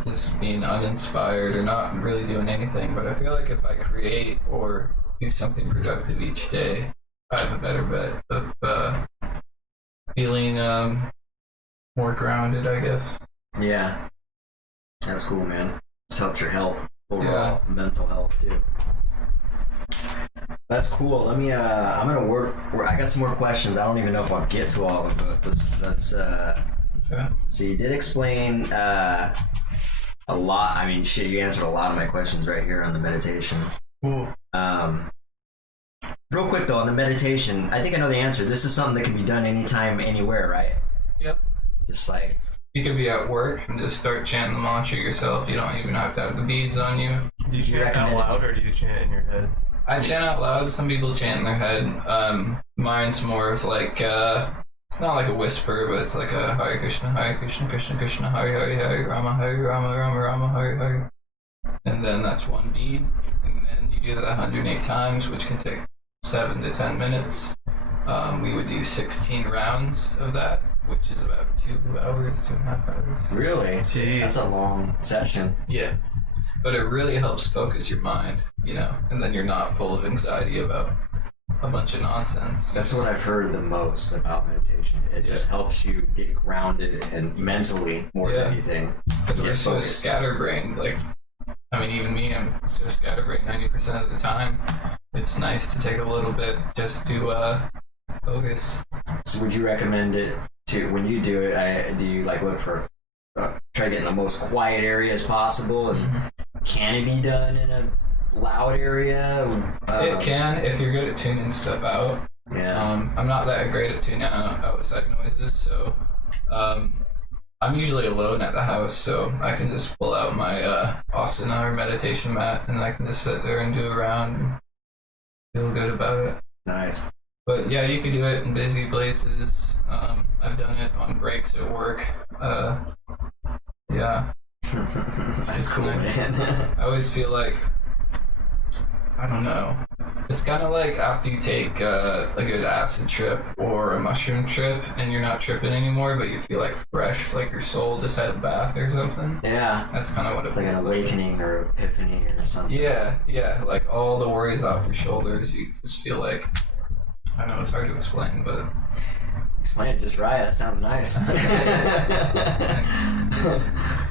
just being uninspired or not really doing anything. But I feel like if I create or do something productive each day, I have a better bet of feeling more grounded, I guess. Yeah, that's cool, man. This helps your health overall, mental health too. That's cool. Let me. I'm gonna work. I got some more questions. I don't even know if I'll get to all of them, but let's. Okay. So you did explain a lot. I mean, shit, you answered a lot of my questions right here on the meditation. Cool. Real quick though, on the meditation, I think I know the answer. This is something that can be done anytime, anywhere, right? Yep. Just like... You could be at work and just start chanting the mantra yourself. You don't even have to have the beads on you. Do you chant out loud or do you chant in your head? I chant out loud. Some people chant in their head. Mine's more of like, it's not like a whisper, but it's like a Hare Krishna, Krishna Krishna, Hare Hare, Rama, Rama, Rama, Hare Hare. And then that's one bead. And then you do that 108 times, which can take 7 to 10 minutes. We would do 16 rounds of that, which is about 2 hours, 2.5 hours. Really? Jeez. That's a long session. Yeah. But it really helps focus your mind, you know, and then you're not full of anxiety about a bunch of nonsense. That's what I've heard the most about meditation. It just helps you get grounded and mentally more than anything. Because we're so scatterbrained. Like, I mean, even me, I'm so scatterbrained 90% of the time. It's nice to take a little bit just to focus. So would you recommend it to, when you do it, do you like look for, try to get in the most quiet area as possible? And can it be done in a loud area? It can, if you're good at tuning stuff out. Yeah. I'm not that great at tuning out outside noises, so I'm usually alone at the house, so I can just pull out my asana or meditation mat, and I can just sit there and do a round and feel good about it. Nice. But yeah, you can do it in busy places. I've done it on breaks at work. Yeah. That's cool, nice. man. I always feel like, I don't know. It's kind of like after you take a good acid trip or a mushroom trip and you're not tripping anymore, but you feel like fresh, like your soul just had a bath or something. Yeah. That's kind of what it It's like an feels awakening or epiphany or something. Yeah, like all the worries off your shoulders. You just feel like, I know it's hard to explain, but Explain it just right. That sounds nice.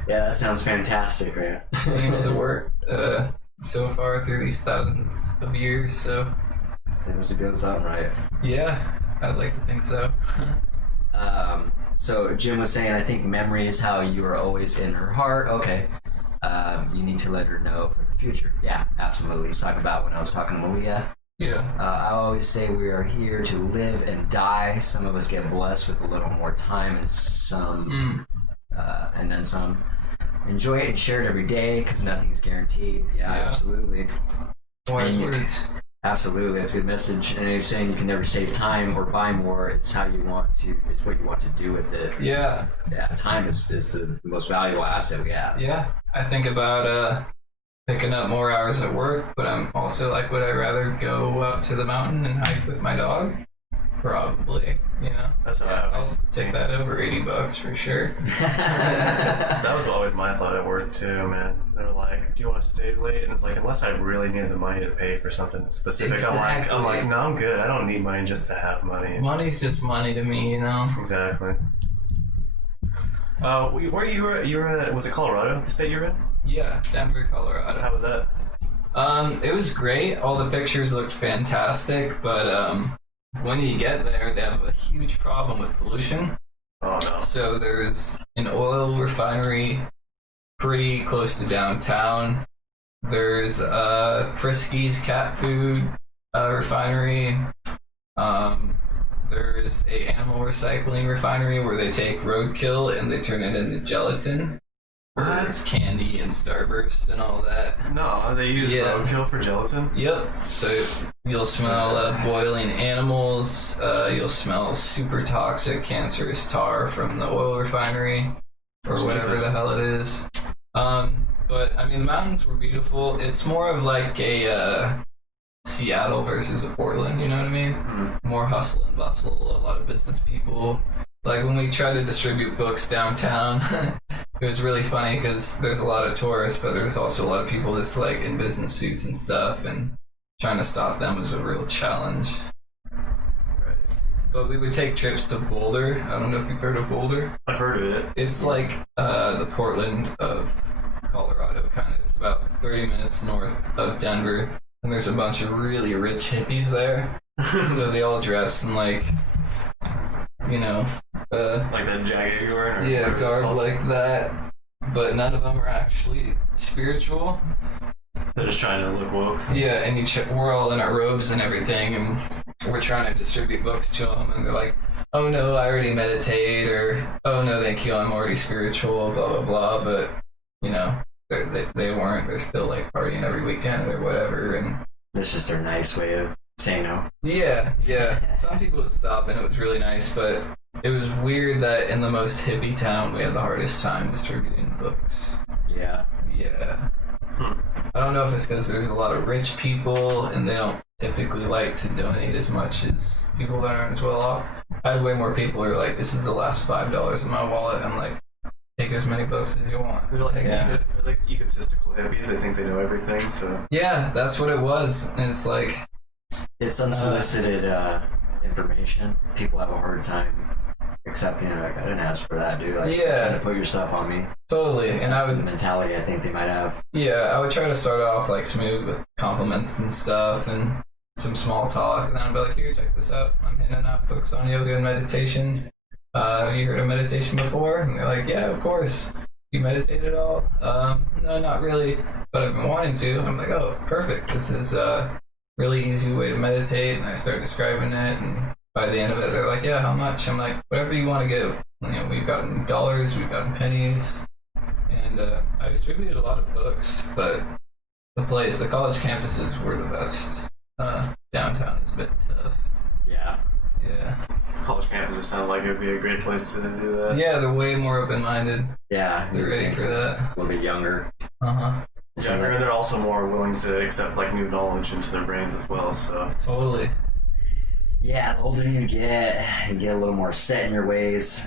Yeah, that sounds fantastic, man. it seems to work so far through these thousands of years. So It must be doing something right. yeah, I'd like to think so. So Jim was saying, I think memory is how you are always in her heart. Okay. You need to let her know for the future. Yeah, absolutely. He's talking about when I was talking to Malia. Yeah. I always say we are here to live and die. Some of us get blessed with a little more time and some, and then some. Enjoy it and share it every day because nothing's guaranteed. Yeah, Yeah. absolutely. Wise And you- words. Absolutely, that's a good message. And he's saying you can never save time or buy more. It's how you want to. It's what you want to do with it. Yeah. Yeah, time is the most valuable asset we have. Yeah. I think about picking up more hours at work, but I'm also like, would I rather go up to the mountain and hike with my dog? Probably, you know. That's how Yeah, I I'll was take that over $80 for sure. That was always my thought at work too, man. They were like, "Do you want to stay late?" And it's like, unless I really need the money to pay for something specific, I'm Exactly. like, no, I'm good. I don't need money just to have money. Money's just money to me, you know. Exactly. Where you were? Was it Colorado? The state you were in? Yeah, Denver, Colorado. How was that? It was great. All the pictures looked fantastic, but when you get there, they have a huge problem with pollution. Oh no. So there's an oil refinery pretty close to downtown. There's Friskies cat food refinery. There's a animal recycling refinery where they take roadkill and they turn it into gelatin. For What? candy and Starburst and all that. No, they use Yeah. roadkill for gelatin. Yep. So you'll smell boiling animals. You'll smell super toxic, cancerous tar from the oil refinery, or whatever Jesus. the hell it is. But I mean, the mountains were beautiful. It's more of like a Seattle versus a Portland. You know what I mean? More hustle and bustle. A lot of business people. Like when we tried to distribute books downtown, it was really funny because there's a lot of tourists, but there's also a lot of people just like in business suits and stuff, and trying to stop them was a real challenge. Right. But we would take trips to Boulder. I don't know if you've heard of Boulder. I've heard of it. It's like the Portland of Colorado, kind of. It's about 30 minutes north of Denver, and there's a bunch of really rich hippies there. So they all dress in like, you know, Like that jacket you're wearing? Or yeah, whatever it's garb called. like that. But none of them are actually spiritual. They're just trying to look woke. Yeah, and we're all in our robes and everything, and we're trying to distribute books to them, and they're like, "Oh no, I already meditate," or "Oh no, thank you, I'm already spiritual," blah blah blah. But you know, they weren't. They're still like partying every weekend or whatever, and That's just their nice way of saying no. yeah. Some people would stop, and it was really nice, but it was weird that in the most hippie town, we had the hardest time distributing books. Yeah. Yeah. I don't know if it's because there's a lot of rich people and they don't typically like to donate as much as people that aren't as well off. I had way more people who are like, this is the last $5 in my wallet. I'm like, take as many books as you want. They're like, Yeah. they're like egotistical hippies. They think they know everything. So Yeah, that's what it was. And it's like, It's unsolicited information. People have a hard time accepting it. Like, I didn't ask for that, dude. Like, Yeah. trying to put your stuff on me. totally. And That's I the would, mentality I think they might have. I would try to start off like smooth with compliments and stuff and some small talk. And then I'd be like, here, check this out. I'm handing out books on yoga and meditation. Have you heard of meditation before? And they're like, yeah, of course. You meditate at all? No, not really, but I've been wanting to. I'm like, oh, perfect. This is a really easy way to meditate. And I start describing it. And by the end of it, they're like, yeah, how much? I'm like, whatever you want to give. We've gotten dollars, we've gotten pennies, and I distributed a lot of books, but the college campuses were the best. Downtown is a bit tough. Yeah. Yeah. College campuses sound like it would be a great place to do that. Yeah, they're way more open-minded. Yeah. They're ready for that. A little bit younger. Uh-huh. Younger, and they're also more willing to accept like new knowledge into their brains as well. So Totally. Yeah, the older you get a little more set in your ways,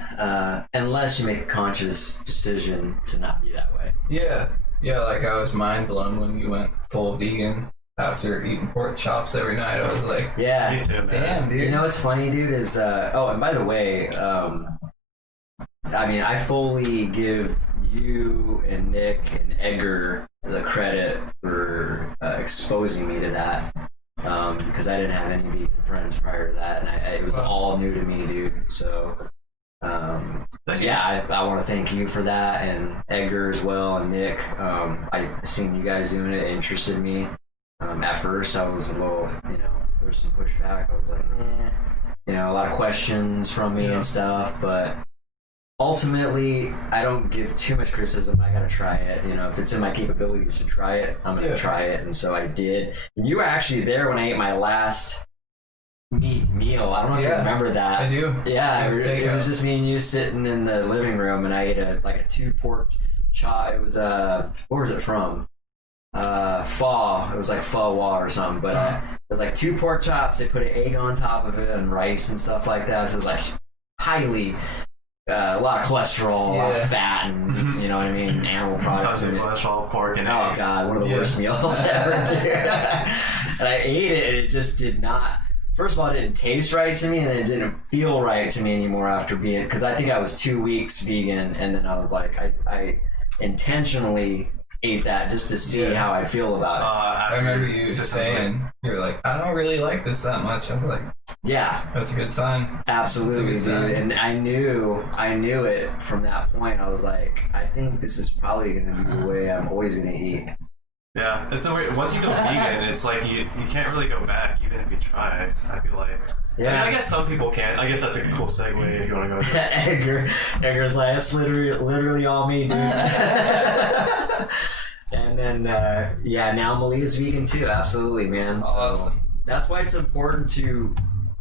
unless you make a conscious decision to not be that way. Yeah. Yeah, like I was mind blown when you went full vegan after eating pork chops every night. I was like, Yeah. me too, man. damn, dude. You know what's funny, dude, is, oh, and by the way, I mean, I fully give you and Nick and Edgar the credit for exposing me to that. Because I didn't have any vegan friends prior to that, and it was all new to me, dude. So, yeah, I want to thank you for that, and Edgar as well, and Nick. I seen you guys doing it, it interested me. At first, I was a little, there was some pushback. I was like, a lot of questions from me and stuff, but ultimately, I don't give too much criticism. I gotta try it. If it's in my capabilities to try it, I'm gonna try it. And so I did. And you were actually there when I ate my last meat meal. I don't know if you remember that. I do. Yeah, it was just me and you sitting in the living room, and I ate a 2 pork chop. It was where was it from? Pho. It was like pho wa or something. But it was 2 pork chops. They put an egg on top of it and rice and stuff like that. So it was highly. A lot of cholesterol, a lot of fat, and you know what I mean, animal products. Tons of cholesterol, pork, and eggs. Oh god, one of the worst meals ever, dude. And I ate it, and it just did not. First of all, it didn't taste right to me, and it didn't feel right to me anymore after being. Because I think I was 2 weeks vegan, and then I was like, I intentionally ate that just to see how I feel about it. I remember you saying, you were like, I don't really like this that much. I was like, yeah, that's a good sign. Absolutely, That's a good dude. sign. And I knew it from that point. I was like, I think this is probably going to be the way I'm always going to eat. Yeah, it's the way. Once you go vegan, it's like you can't really go back, even if you try. I feel like. Yeah. I mean, I guess some people can. I guess that's a cool segue if you want to go. Edgar's like, it's literally all me, dude. And then, now Malia's vegan too. Absolutely, man. So Awesome. That's why it's important to,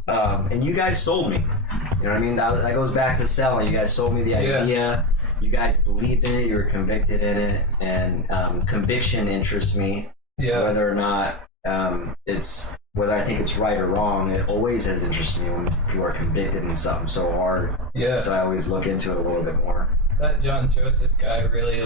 and you guys sold me. You know what I mean? That goes back to selling. You guys sold me the idea. You guys believed in it. You were convicted in it. And conviction interests me. Yeah. Whether or not whether I think it's right or wrong, it always has interested me when people are convicted in something so hard. Yeah. So I always look into it a little bit more. That John Joseph guy really,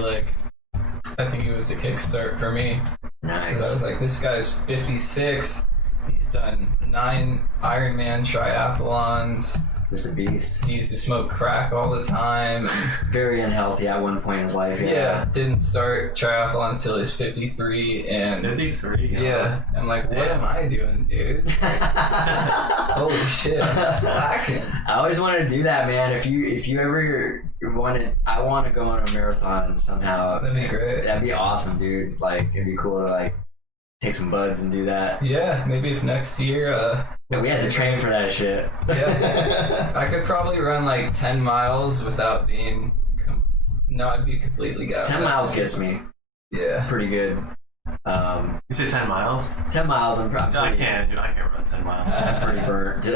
I think he was a kickstart for me. Nice. I was like, this guy's 56. He's done 9 Ironman triathlons. Just a beast. He used to smoke crack all the time. Very unhealthy at one point in his life. Yeah, didn't start triathlons till he was 53. And 53. yeah, I'm like, what am I doing, dude? Holy shit, I'm slacking. I always wanted to do that, man. If you ever wanted, I want to go on a marathon somehow. That'd be great. That'd be awesome, dude. It'd be cool to take some buds and do that. Yeah, maybe if next year. We had to train for that shit. Yeah, I could probably run 10 miles without being. I'd be completely gassed. 10 miles gets me. Yeah, Pretty good. You say 10 miles? 10 miles. I'm probably. I can't run 10 miles. I'm pretty burnt.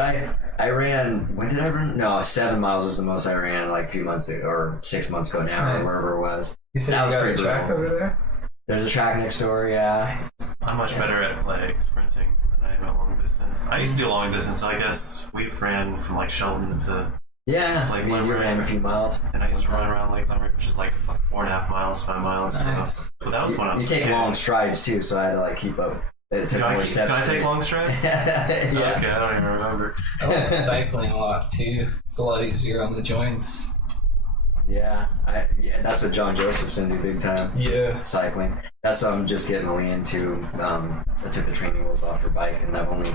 I ran. When did I run? No, 7 miles was the most I ran a few months ago, or 6 months ago now, Nice. or wherever it was. You said That you was got a pretty track brutal. over there? There's a track next door. Yeah. I'm much better at sprinting than I am at long distance. I used to do long distance, so I guess we ran from Shelton to, Yeah. Like, you ran a few miles. and I used to run around Lake Limerick, which is 4.5 miles, 5 miles. Nice. So that was when I was You a take kid. long strides too, so I had to keep up. It took Can I more steps. take long strides? Yeah. Okay, I don't even remember. I like cycling a lot too. It's a lot easier on the joints. Yeah, that's what John Joseph's into big time. Yeah. Cycling. That's what I'm just getting Lily into. I took the training wheels off her bike, and I've only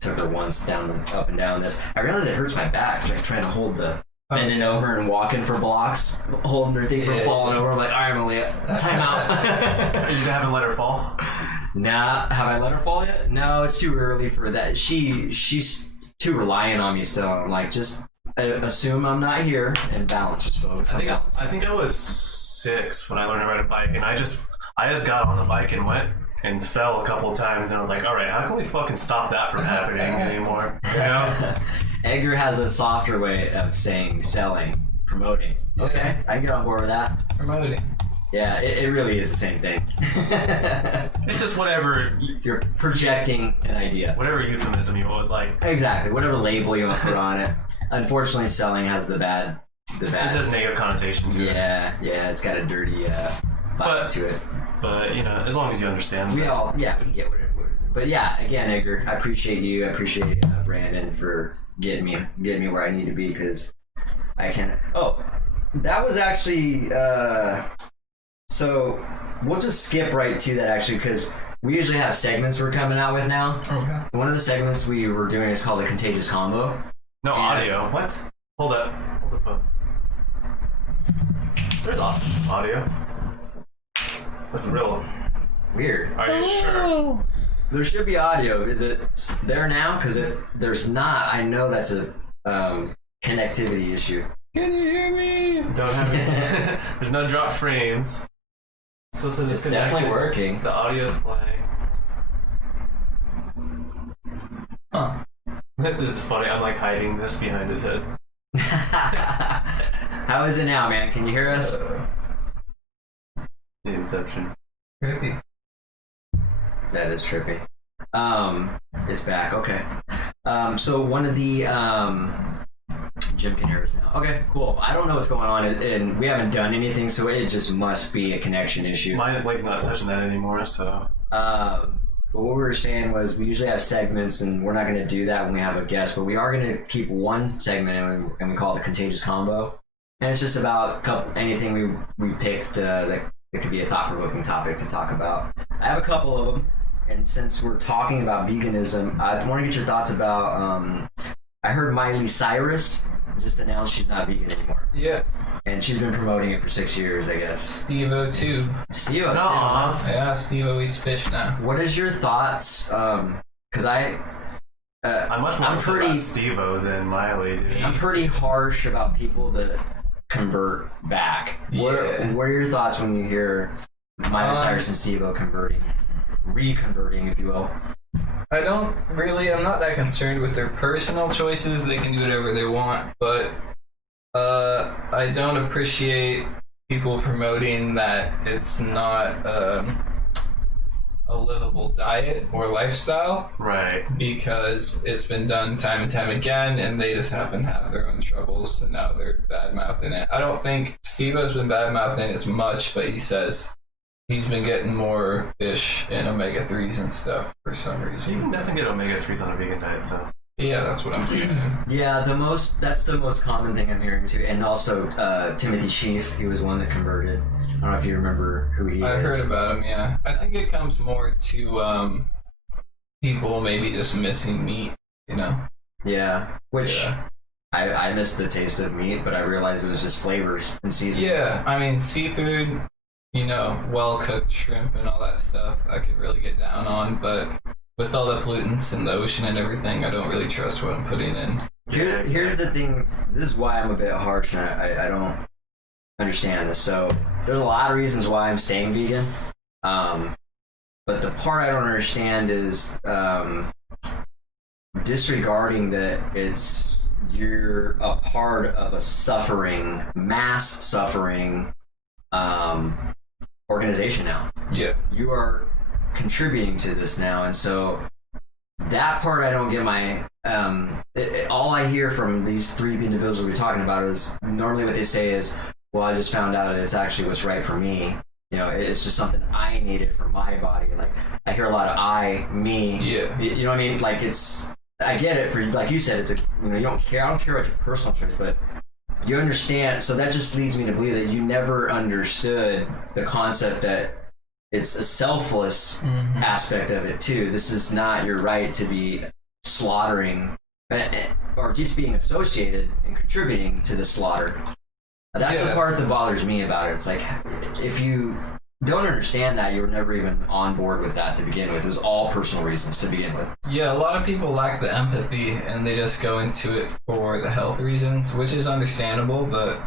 took her once up and down this. I realized it hurts my back, trying to hold bending over and walking for blocks, holding her thing from falling over. I'm like, all right, Malia, time out. You haven't let her fall? Nah, have I let her fall yet? No, it's too early for that. She's too reliant on me still. I'm like, assume I'm not here and balance, just focus on balance. I think I was 6 when I learned to ride a bike, and I just got on the bike and went and fell a couple of times, and I was like, all right, how can we fucking stop that from happening anymore? You know? Edgar has a softer way of saying selling, promoting. Yeah. Okay, I can get on board with that. Promoting. Yeah, it really is the same thing. It's just whatever You're projecting an idea. whatever euphemism you would like. Exactly, whatever label you want to put on it. Unfortunately, selling has the bad. It's a negative connotation to it. Yeah, it's got a dirty vibe to it. But you know, as long as you understand. We get what it is. But yeah, again, Edgar, I appreciate you. I appreciate Brandon for getting me where I need to be, because I can. Oh, that was actually. So we'll just skip right to that actually, because we usually have segments we're coming out with now. Okay. One of the segments we were doing is called the Contagious Combo. No audio. What? Hold up. Hold the phone. There's audio. That's real. Weird. Are you sure? There should be audio. Is it there now? Because if there's not, I know that's a connectivity issue. Can you hear me? Don't have any. There's no drop frames. So says It's definitely working. The audio's playing. Huh. This is funny. I'm like hiding this behind his head. How is it now, man? Can you hear us? The Inception. Creepy. That is trippy. It's back. Okay. So one of the Jim can hear us now. Okay, cool. I don't know what's going on, and we haven't done anything, so it just must be a connection issue. My leg's not touching that anymore, so. But what we were saying was we usually have segments, and we're not going to do that when we have a guest, but we are going to keep one segment, and we call it the Contagious Combo. And it's just about anything we picked that could be a thought-provoking topic to talk about. I have a couple of them, and since we're talking about veganism, I want to get your thoughts about, I heard Miley Cyrus just announced she's not vegan anymore. Yeah. And she's been promoting it for 6 years, I guess. Steve-O too. Steve-O too. Yeah, Steve-O eats fish now. What is your thoughts? Because I'm much more upset about Steve-O than Miley, dude. I'm pretty harsh about people that convert back. Yeah. What are your thoughts when you hear Miley Cyrus and Steve-O reconverting, if you will? I'm not that concerned with their personal choices. They can do whatever they want, but I don't appreciate people promoting that it's not a livable diet or lifestyle. Right. Because it's been done time and time again, and they just happen to have their own troubles, and now they're bad-mouthing it. I don't think Steve-O's been bad-mouthing as much, but he says he's been getting more fish and omega-3s and stuff for some reason. You can definitely get omega-3s on a vegan diet, though. Yeah, that's what I'm saying. Yeah, that's the most common thing I'm hearing too. And also Timothy Sheaf, he was one that converted. I don't know if you remember who he is. I heard about him, yeah. I think it comes more to people maybe just missing meat, you know? Yeah, which I miss the taste of meat, but I realized it was just flavors and seasoning. Yeah, I mean, seafood, you know, well-cooked shrimp and all that stuff, I could really get down on, but with all the pollutants in the ocean and everything, I don't really trust what I'm putting in. Here's the thing, this is why I'm a bit harsh, and I don't understand this. So, there's a lot of reasons why I'm staying vegan, but the part I don't understand is disregarding that you're a part of a mass suffering organization now. Yeah. You are contributing to this now, and so that part I don't get my all I hear from these three individuals we're talking about is normally what they say is, well, I just found out it's actually what's right for me. You know, it's just something I needed for my body. Like, I hear a lot of me. Yeah. You know what I mean? Like, I get it for, like you said, you don't care. I don't care about your personal choice, but you understand. So that just leads me to believe that you never understood the concept that it's a selfless aspect of it too. This is not your right to be slaughtering or just being associated and contributing to the slaughter. That's the part that bothers me about it. It's like, if you don't understand that you were never even on board with that to begin with. It was all personal reasons to begin with. Yeah, a lot of people lack the empathy and they just go into it for the health reasons, which is understandable, but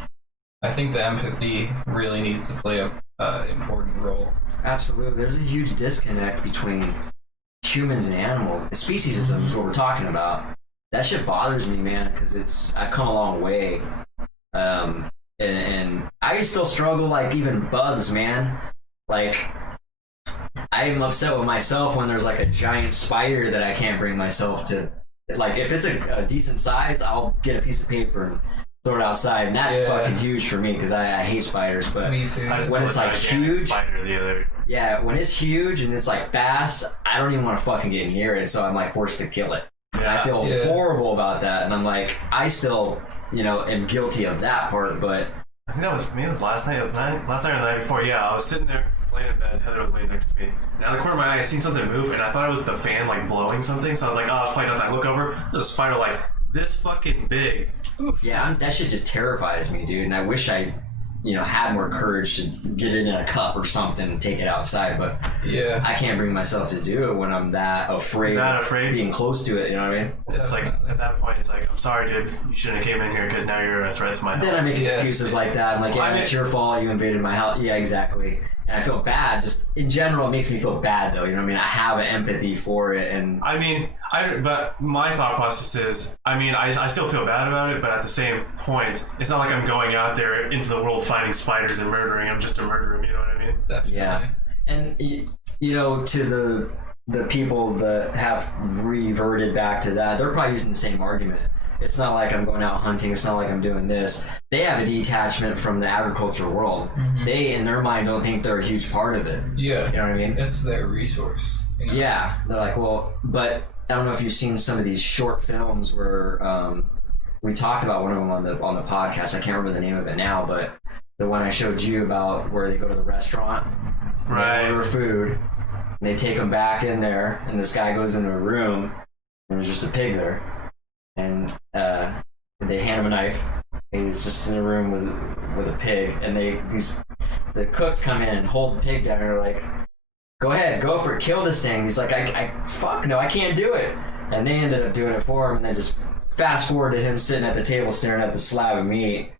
I think the empathy really needs to play a important role. Absolutely. There's a huge disconnect between humans and animals. Speciesism is what we're talking about. That shit bothers me, man, because I've come a long way. And I still struggle, like, even bugs, man. Like, I'm upset with myself when there's, like, a giant spider that I can't bring myself to. Like, if it's a decent size, I'll get a piece of paper and throw it outside, and that's fucking huge for me, because I hate spiders. But Me too. when it's, like, huge... Spider the other. Yeah, when it's huge and it's, like, fast, I don't even want to fucking get near it, so I'm, like, forced to kill it. And I feel horrible about that, and I'm like, I still, am guilty of that part, but... I think that was me. It was last night. It was last night or the night before. Yeah, I was sitting there laying in bed. Heather was laying next to me. And out of the corner of my eye, I seen something move, and I thought it was the fan, like, blowing something. So I was like, oh, it's probably nothing. I look over. There's a spider, like, this fucking big. Oof. Yeah, that shit just terrifies me, dude. And I wish I, had more courage to get it in a cup or something and take it outside. But I can't bring myself to do it when I'm that afraid of being close to it. You know what I mean? It's like, at that point, it's like, I'm sorry, dude. You shouldn't have came in here because now you're a threat to my health. Then I make excuses like that. I'm like, it's your fault. You invaded my house. Yeah, exactly. And I feel bad. Just in general, it makes me feel bad, though. You know what I mean? I have an empathy for it, and but my thought process is, I still feel bad about it, but at the same point, it's not like I'm going out there into the world finding spiders and murdering them just to murder them. You know what I mean? Definitely. Yeah. And to the people that have reverted back to that, they're probably using the same argument. It's not like I'm going out hunting. It's not like I'm doing this. They have a detachment from the agricultural world. Mm-hmm. They, in their mind, don't think they're a huge part of it. Yeah. You know what I mean? It's their resource. Yeah. They're like, well, but I don't know if you've seen some of these short films where we talked about one of them on the podcast. I can't remember the name of it now, but the one I showed you about where they go to the restaurant, right? They order food, and they take them back in there, and this guy goes into a room, and there's just a pig there. And they hand him a knife. He's just in a room with a pig, and the cooks come in and hold the pig down, and they're like, "Go ahead, go for it, kill this thing." He's like, "Fuck no, I can't do it." And they ended up doing it for him, and then just fast forward to him sitting at the table staring at the slab of meat,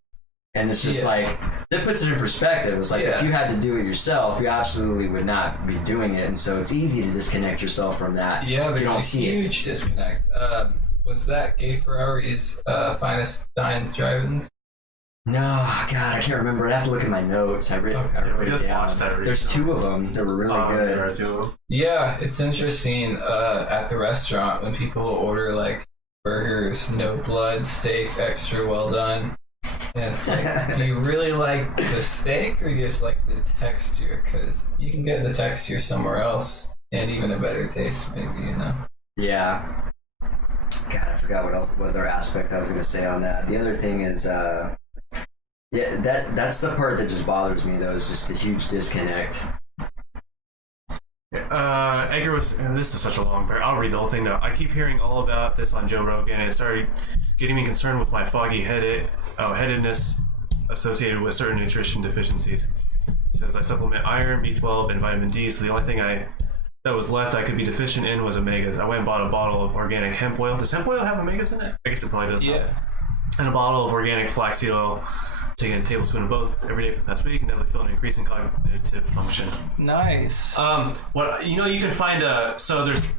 and it's just like, that puts it in perspective. It's like, if you had to do it yourself, you absolutely would not be doing it, and so it's easy to disconnect yourself from that. Yeah, if you don't see it. Huge disconnect. Was that Gay Ferrari's Finest Dines Drive-Ins? No, God, I can't remember. I have to look at my notes. I wrote it down. There's two of them that were really good. There are two of them. Yeah, it's interesting at the restaurant when people order like burgers, no blood, steak, extra well done. And it's like, do you really like the steak or you just like the texture? Because you can get the texture somewhere else and even a better taste, maybe, Yeah. God, I forgot what other aspect I was going to say on that. The other thing is, that's the part that just bothers me, though, is just the huge disconnect. Edgar was, and this is such a long I'll read the whole thing, though. I keep hearing all about this on Joe Rogan, and it started getting me concerned with my foggy headedness associated with certain nutrition deficiencies. It says, I supplement iron, B12, and vitamin D, so the only thing that was left I could be deficient in was omegas. I went and bought a bottle of organic hemp oil. Does hemp oil have omegas in it? I guess it probably does. Yeah. And a bottle of organic flaxseed oil. Taking a tablespoon of both every day for the past week, and that would feel an increase in cognitive function. Nice. You can find so there's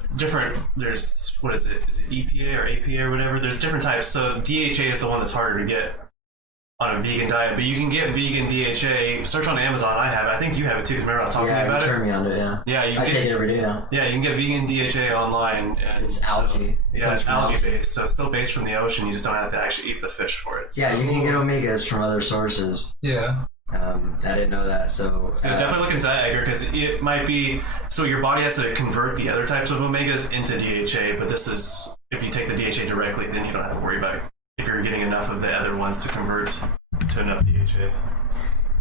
what is it? Is it EPA or APA or whatever? There's different types. So DHA is the one that's harder to get on a vegan diet, but you can get vegan DHA. Search on Amazon. I have it. I think you have it too. Remember I was talking about it? Yeah, you turned me on to it. Yeah, I take it every day now. Yeah, you can get vegan DHA online. And it's algae. It's algae based, so it's still based from the ocean. You just don't have to actually eat the fish for it. So. Yeah, you can get omegas from other sources. Yeah. I didn't know that, so definitely look into that, Edgar, because it might be so your body has to convert the other types of omegas into DHA, but this is if you take the DHA directly, then you don't have to worry about it if you're getting enough of the other ones to convert to enough DHA.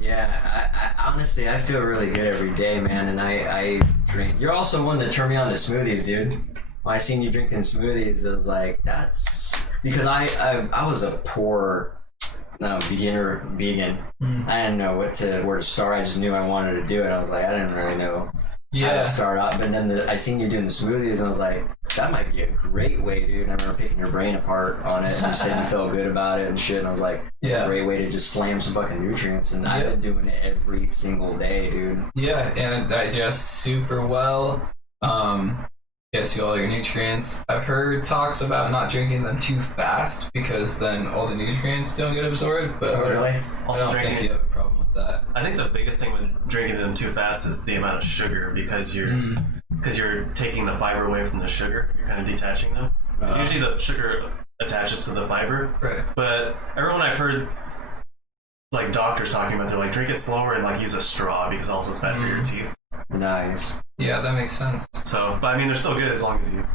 Yeah, I honestly, I feel really good every day, man, and I drink. You're also one that turned me on to smoothies, dude. When I seen you drinking smoothies, I was like, that's because I was a poor beginner vegan. I didn't know where to start. I just knew I wanted to do it. I was like, I didn't really know how to start up. And then I seen you doing the smoothies, and I was like, that might be a great way, dude. And I remember picking your brain apart on it, and you said you felt good about it and shit. And I was like, it's a great way to just slam some fucking nutrients. And I've been doing it every single day, dude. Yeah, and it digests super well. Gets you all your nutrients. I've heard talks about not drinking them too fast because then all the nutrients don't get absorbed. But really? Also, I don't think you have a problem with that. I think the biggest thing with drinking them too fast is the amount of sugar because you're taking the fiber away from the sugar. You're kind of detaching them. Usually the sugar attaches to the fiber. Right. But everyone I've heard, like doctors talking about, they're like, drink it slower and like use a straw because also it's bad for your teeth. Nice. Yeah, that makes sense. So, but I mean, they're still good as long as you're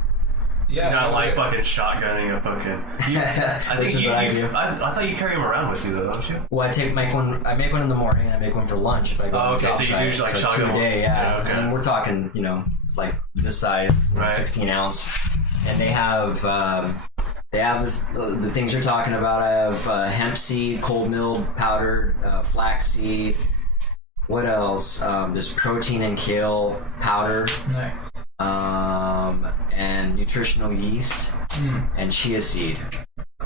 not like fucking shotgunning a fucking. I think I do. I thought you carry them around with you though, don't you? Well, I make one in the morning. I make one for lunch if I go. Okay, so you do like shotgun 2 a day, yeah. Okay. And we're talking, like this size, 16 ounce, and they have the things you're talking about. I have hemp seed, cold milled, powdered, flax seed. What else? This protein and kale powder. Nice. And nutritional yeast and chia seed.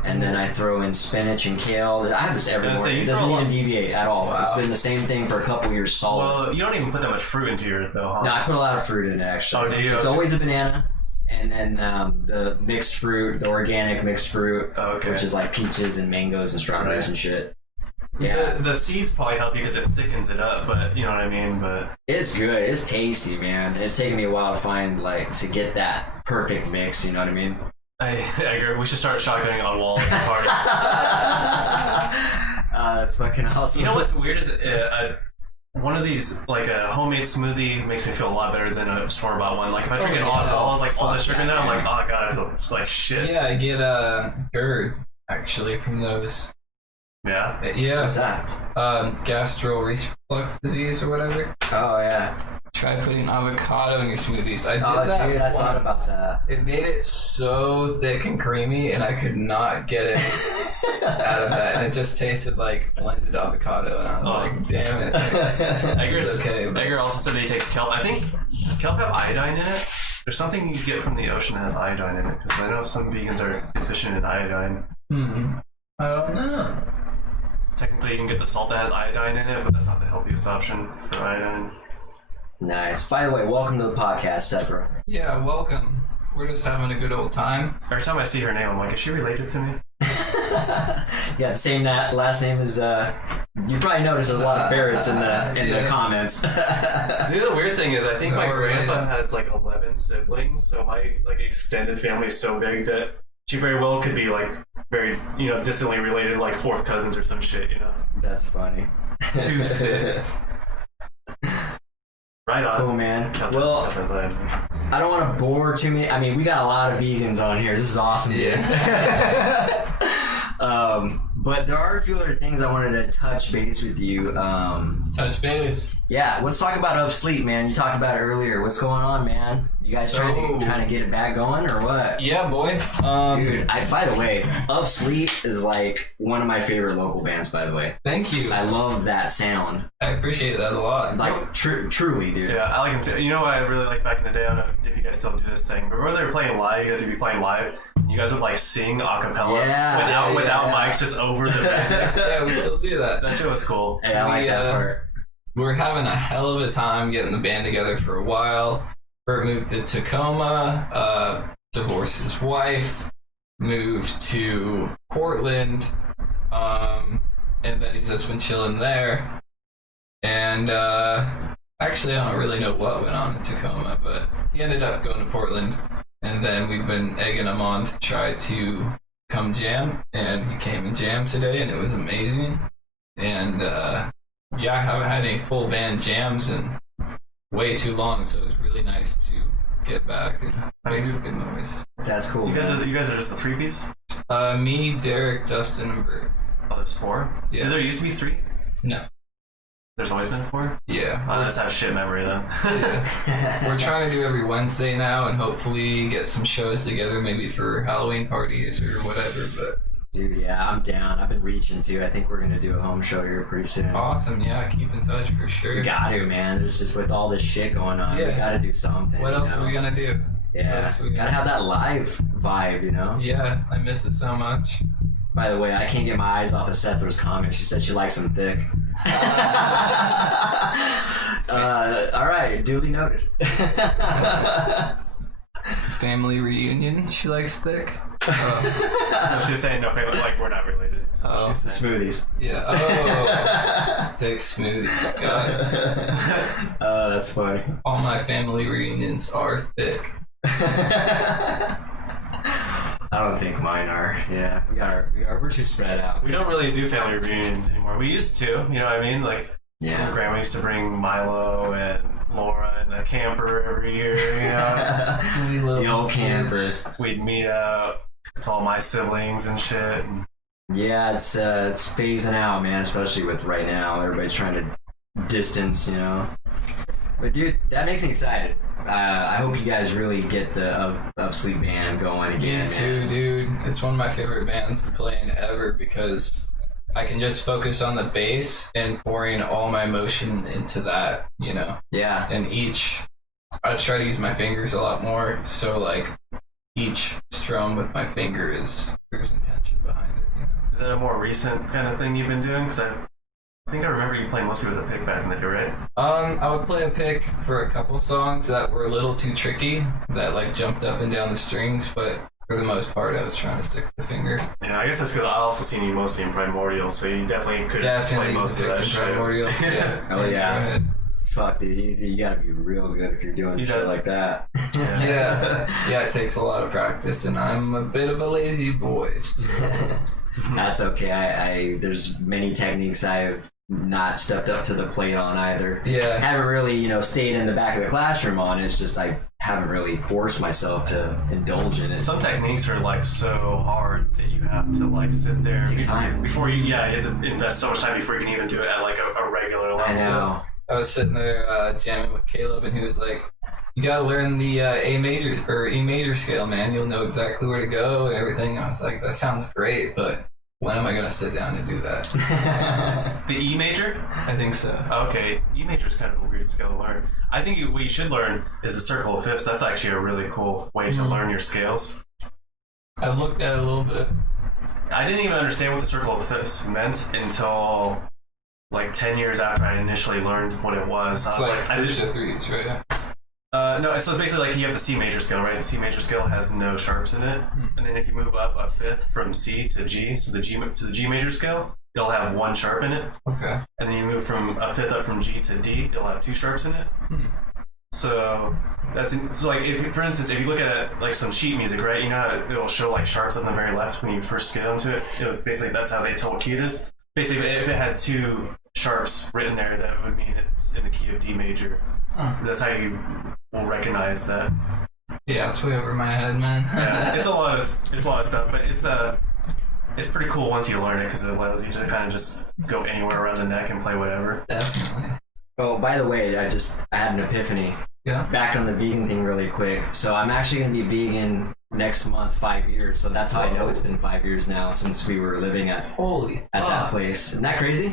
And then I throw in spinach and kale. I have this every morning. It doesn't even deviate at all. Wow. It's been the same thing for a couple years solid. Well, you don't even put that much fruit into yours though, huh? No, I put a lot of fruit in it actually. Oh, do you? It's always a banana. And then the mixed fruit, the organic mixed fruit, which is like peaches and mangoes and strawberries and shit. Yeah, the seeds probably help you because it thickens it up, but you know what I mean. But it's good. It's tasty, man. It's taken me a while to find to get that perfect mix. You know what I mean? I agree. We should start shotgunning on walls and parties. That's fucking awesome. You know what's weird is one of these, like a homemade smoothie, makes me feel a lot better than a store-bought one. Like if I drink it all the sugar in there, I'm like, oh god, I feel like shit. Yeah, I get GERD actually from those. Yeah? Yeah. What's that? Gastro reflux disease or whatever. Oh, yeah. Try putting avocado in your smoothies. I did that dude, I thought about that. It made it so thick and creamy, and I could not get it out of that. And it just tasted like blended avocado, and I was like, damn it. Egger also said that he takes kelp. I think, does kelp have iodine in it? There's something you get from the ocean that has iodine in it, because I know some vegans are deficient in iodine. I don't know. Technically, you can get the salt that has iodine in it, but that's not the healthiest option for iodine. Nice. By the way, welcome to the podcast, Sephora. Yeah, welcome. We're just having a good old time. Every time I see her name, I'm like, is she related to me? Yeah, same last name is. You probably noticed there's a lot of Barretts in the comments. The weird thing is, I think my grandpa has like 11 siblings, so my extended family is so big that she very well could be very distantly related, like fourth cousins or some shit, That's funny. Too fit. Right on. Cool, man. Well, I don't want to bore too many. I mean, we got a lot of vegans on here. This is awesome. Yeah. But there are a few other things I wanted to touch base with you. Let's touch base. Yeah, let's talk about Upsleep, man. You talked about it earlier. What's going on, man? You guys trying to get it back going or what? Yeah, boy. Dude, by the way, Upsleep is like one of my favorite local bands, by the way. Thank you. I love that sound. I appreciate that a lot. Like, truly, dude. Yeah, I like them too. You know what I really like back in the day? I don't know if you guys still do this thing, but when they were playing live, you guys would be playing live, and you guys would sing a cappella without mics, just over the music. Yeah, we still do that. That shit was cool. Hey, I like that part. We're having a hell of a time getting the band together for a while. Bert moved to Tacoma, divorced his wife, moved to Portland, and then he's just been chilling there. And actually, I don't really know what went on in Tacoma, but he ended up going to Portland, and then we've been egging him on to try to come jam, and he came and jammed today, and it was amazing. And yeah, I haven't had any full band jams in way too long, so it was really nice to get back and make some good noise. That's cool. You guys are just the 3-piece? Me, Derek, Dustin, and Bert. Oh, there's 4? Yeah. Did there used to be 3? No. There's always been 4? Yeah. I just have shit memory then. Yeah. We're trying to do every Wednesday now and hopefully get some shows together, maybe for Halloween parties or whatever, but Dude, yeah, I'm down. I've been reaching too. I think we're gonna do a home show here pretty soon. Awesome, yeah, keep in touch for sure. We got to, man. There's just with all this shit going on, we Yeah. gotta do something. What else are we gonna do? Yeah, gotta have that live vibe, you know? Yeah, I miss it so much. By the way, I can't get my eyes off of Sethra's comment. She said she likes them thick. Alright, duly noted. Family reunion, she likes thick. No, she's saying no family, like we're not related. Oh, It's the smoothies. yeah. Oh, thick smoothies. Got it. Oh, that's funny. All my family reunions are thick. I don't think mine are. Yeah, we're too spread out. We don't really do family reunions anymore. We used to, you know what I mean? Like, Yeah. Grandma used to bring Milo and Laura in the camper every year, you know? We love The old this camper. bitch. We'd meet up with all my siblings and shit. And Yeah, it's phasing out, man. Especially with right now, everybody's trying to distance, you know. But dude, that makes me excited. I hope you guys really get the Upsleep band going again. Me too, man. dude. It's one of my favorite bands to play in ever because I can just focus on the bass and pouring all my emotion into that, you know. Yeah, And I try to use my fingers a lot more, so like each strum with my finger there's intention behind it, you know. is that a more recent kind of thing you've been doing? Because I think I remember you playing mostly with a pick back in the day, right? I would play a pick for a couple songs that were a little too tricky, that like jumped up and down the strings, but for the most part, I was trying to stick with the finger. Yeah, I guess that's because I also seen you mostly in Primordial, so you definitely could play most of that shit. Primordial. Yeah. Oh, yeah. Go ahead. fuck, dude, you gotta be real good if you're doing shit like that. Yeah, it takes a lot of practice, and I'm a bit of a lazy boy. So. That's okay. I there's many techniques I've not stepped up to the plate on either. Yeah. I haven't really, stayed in the back of the classroom on. It's just I haven't really forced myself to indulge in it. Some techniques are like so hard that you have to like sit there. It takes time. Before you have to invest so much time before you can even do it at like a regular level. I know. I was sitting there jamming with Caleb, and he was like, "You gotta learn the A major or E major scale, man. You'll know exactly where to go and everything." I was like, "That sounds great, but when am I gonna sit down and do that?" The E major? I think so. Okay, E major is kind of a weird scale to learn. I think what you should learn is a circle of fifths. That's actually a really cool way to learn your scales. I looked at it a little bit. I didn't even understand what the circle of fifths meant until like 10 years after I initially learned what it was. It's I was like I groups just, of threes, right? no, so it's basically like you have the C major scale, right? The C major scale has no sharps in it, and then if you move up a fifth from C to G, so the G to the G major scale, it'll have one sharp in it, Okay. and then you move from a fifth up from G to D, it'll have two sharps in it. So so like if, for instance, if you look at like some sheet music, right? You know how it'll show like sharps on the very left when you first get onto it. Basically, that's how they tell what key it is. Basically, if it had two sharps written there, that would mean it's in the key of D major. That's how you will recognize that. Yeah, it's way over my head, man. Yeah, it's a lot of stuff, but it's pretty cool once you learn it because it allows you to kind of just go anywhere around the neck and play whatever. Definitely. Oh, by the way, I had an epiphany. Yeah. Back on the vegan thing really quick. So I'm actually going to be vegan next month, 5 years. So that's how I know it's been 5 years now since we were living at Holy that fuck. place. Isn't that crazy?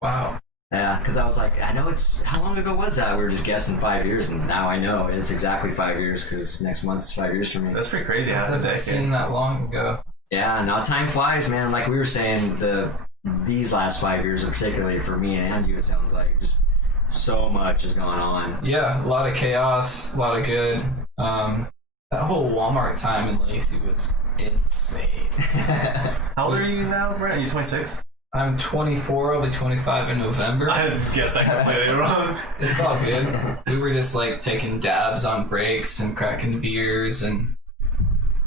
Wow. Yeah, because I was like, I know it's... How long ago was that? We were just guessing 5 years, and now I know it's exactly 5 years because next month is 5 years for me. That's pretty crazy. That doesn't seem that long ago. Yeah, now time flies, man. Like we were saying, these last 5 years, particularly for me and you, it sounds like just so much has gone on. Yeah, a lot of chaos, a lot of good. That whole Walmart time in Lacey was insane. How old are you now, Brent? Are you 26? I'm 24, I'll be 25 in November. I guessed that completely wrong. It's all good. We were just like taking dabs on breaks and cracking beers and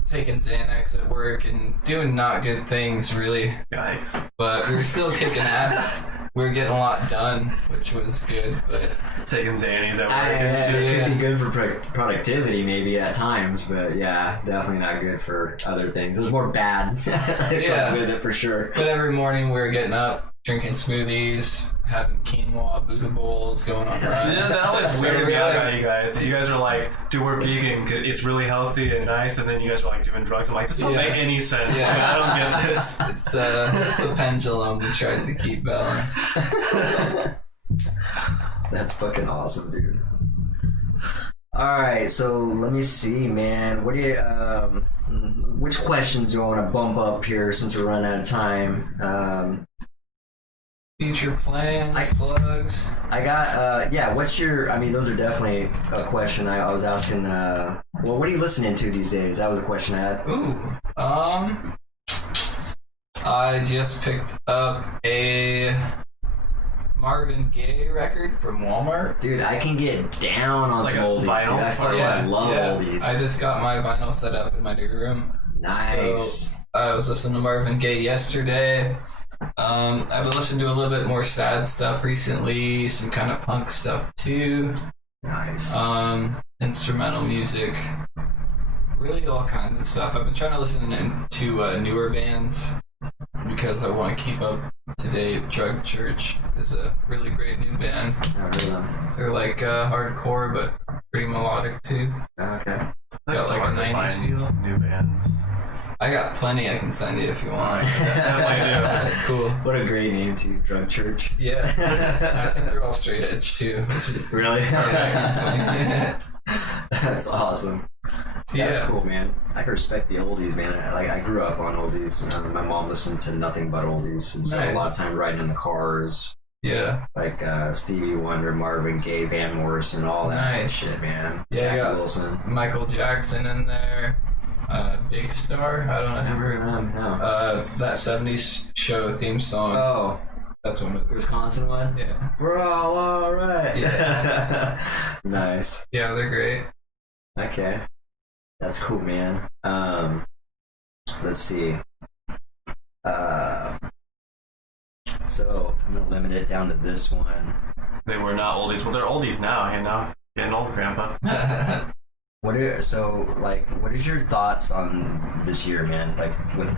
taking Xanax at work and doing not good things, really. Yikes. But we were still kicking ass. We were getting a lot done, which was good. But Taking Xannies at work and shit. It could be good for productivity maybe at times, but yeah, definitely not good for other things. It was more bad. It Yeah. comes with it for sure. every morning we were getting up, drinking smoothies, having quinoa Buddha bowls going on. Yeah, that always So weirded me we're out like- about you guys. You guys are like, dude, we're vegan. It's really healthy and nice. And then you guys are like doing drugs. I'm like, this doesn't Yeah. make any sense. Yeah. Like, I don't get this. It's a pendulum we tried to keep balanced. That's fucking awesome, dude. All right, so let me see, man. What do you? Which questions do I want to bump up here since we're running out of time? Future plans, plugs. I got. Yeah. What's your? I mean, those are definitely a question. I was asking. Well, what are you listening to these days? That was a question I had. Ooh. I just picked up a Marvin Gaye record from Walmart. Dude, I can get down on Like some a oldies. Dude. vinyl? I fucking love oldies. I just got my vinyl set up in my new room. Nice. So I was listening to Marvin Gaye yesterday. I've been listening to a little bit more sad stuff recently, some kind of punk stuff too. Nice. Instrumental music, really all kinds of stuff. I've been trying to listen to newer bands because I want to keep up to date. Drug Church is a really great new band. I really love They're like hardcore but pretty melodic too. it. Okay. That's like a hard to 90s find feel. new bands. I got plenty I can send you if you want. Definitely do. Cool. What a great name too, Drug Church. Yeah. I think they're all straight edge too, which is Really? yeah. That's awesome. That's Yeah. cool, man. I can respect the oldies, man. I grew up on oldies. My mom listened to nothing but oldies, and so a lot of Nice. time riding in the cars, Yeah. like Stevie Wonder, Marvin Gaye, Van Morrison, all that Nice. shit, man. Yeah, Jackie yeah. Wilson. Michael Jackson in there. Big Star. I don't know. Never heard of them. No. That 70s show theme song. Oh, That's one of those. Wisconsin one. Yeah. We're all right. Yeah. Nice. Yeah, they're great. Okay, that's cool, man. Let's see. So I'm gonna limit it down to this one. They were not oldies. Well, they're oldies now. You know, getting old, Grandpa. What is your thoughts on this year, man? Like with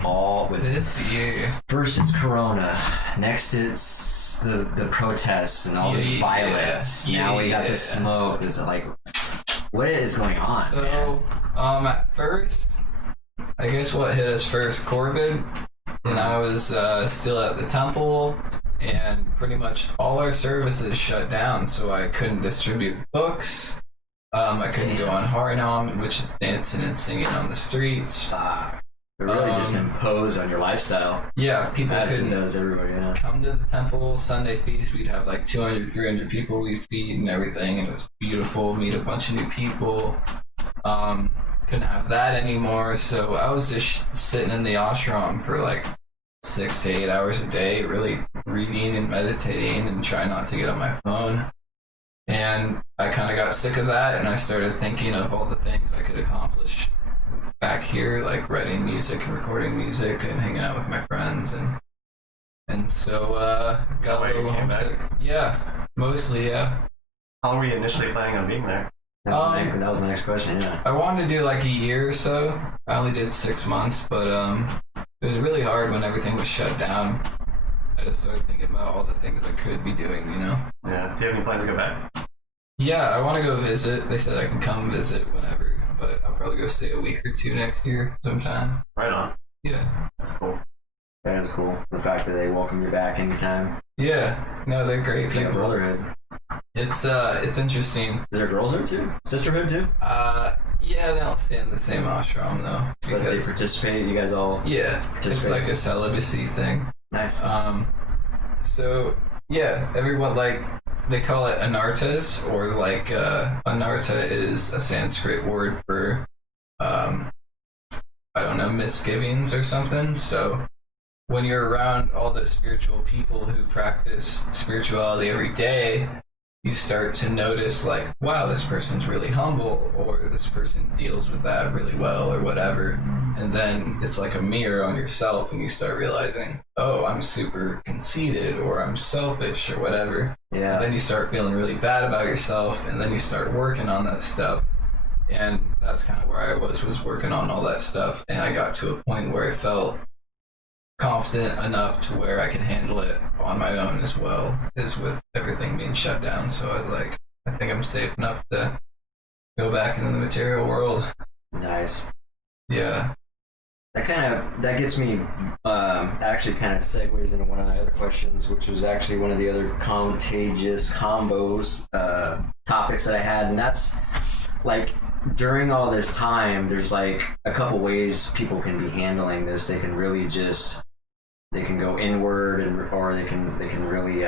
This year. first it's Corona, next it's the protests and all this Yeah. violence. Now we got Yeah. the smoke. Is it like what is going on, man? So, at first, I guess what hit us first, COVID, and I was still at the temple, and pretty much all our services shut down, so I couldn't distribute books. I couldn't go on Harinam, which is dancing and singing on the streets. It really just imposed on your lifestyle, Yeah, people as it couldn't does everybody. Yeah. come to the temple. Sunday feast, we'd have like 200, 300 people we'd feed and everything, and it was beautiful. Meet a bunch of new people. Couldn't have that anymore, so I was just sitting in the ashram for like 6 to 8 hours a day, really reading and meditating and trying not to get on my phone. And I kind of got sick of that, and I started thinking of all the things I could accomplish back here, like writing music and recording music and hanging out with my friends, and so got why a you little came back? homesick. Yeah, mostly, yeah. How long were you initially planning on being there? That was my next question. Yeah. I wanted to do like a year or so. I only did 6 months, but it was really hard when everything was shut down. I just started thinking about all the things I could be doing, you know? Yeah. Do you have any plans to go back? Yeah, I want to go visit. They said I can come visit whenever, but I'll probably go stay a week or two next year sometime. Right on. Yeah. That's cool. That is cool. The fact that they welcome you back anytime. Yeah. No, they're great It's like a people. brotherhood. It's interesting. Is there girls there too? Sisterhood too? Yeah, they don't stay in the same ashram though. But they participate. You guys all Yeah, it's participate. like a celibacy thing. Nice. So yeah, everyone like they call it anartas, or like anarta is a Sanskrit word for I don't know, misgivings or something. So when you're around all the spiritual people who practice spirituality every day, you start to notice like, wow, this person's really humble, or this person deals with that really well, or whatever. And then it's like a mirror on yourself, and you start realizing, oh, I'm super conceited, or I'm selfish, or whatever. Yeah. And then you start feeling really bad about yourself, and then you start working on that stuff. And that's kind of where I was working on all that stuff. And I got to a point where I felt confident enough to where I can handle it on my own as well as with everything being shut down. So I think I'm safe enough to go back into the material world. Nice. Yeah. That gets me actually kind of segues into one of my other questions, which was actually one of the other contagious combos topics that I had, and that's like during all this time, there's like a couple ways people can be handling this. They can really they can go inward, or they can really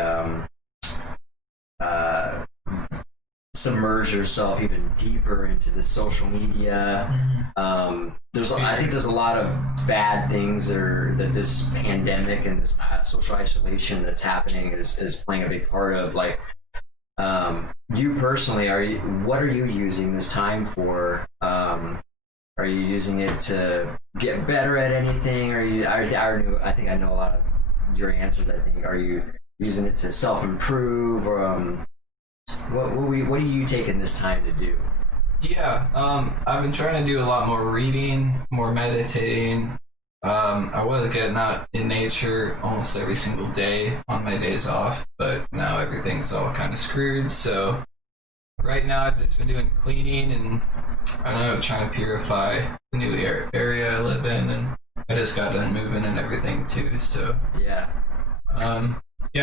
submerge yourself even deeper into the social media. I think there's a lot of bad things that this pandemic and this social isolation that's happening is playing a big part of. Like, you personally, what are you using this time for? Are you using it to get better at anything? I think I know a lot of your answers. I think, are you using it to self-improve, or what are you taking this time to do? Yeah, I've been trying to do a lot more reading, more meditating. I was getting out in nature almost every single day on my days off, but now everything's all kind of screwed. So right now I've just been doing cleaning and, I don't know, trying to purify the new area I live in, and I just got done moving and everything too. So yeah,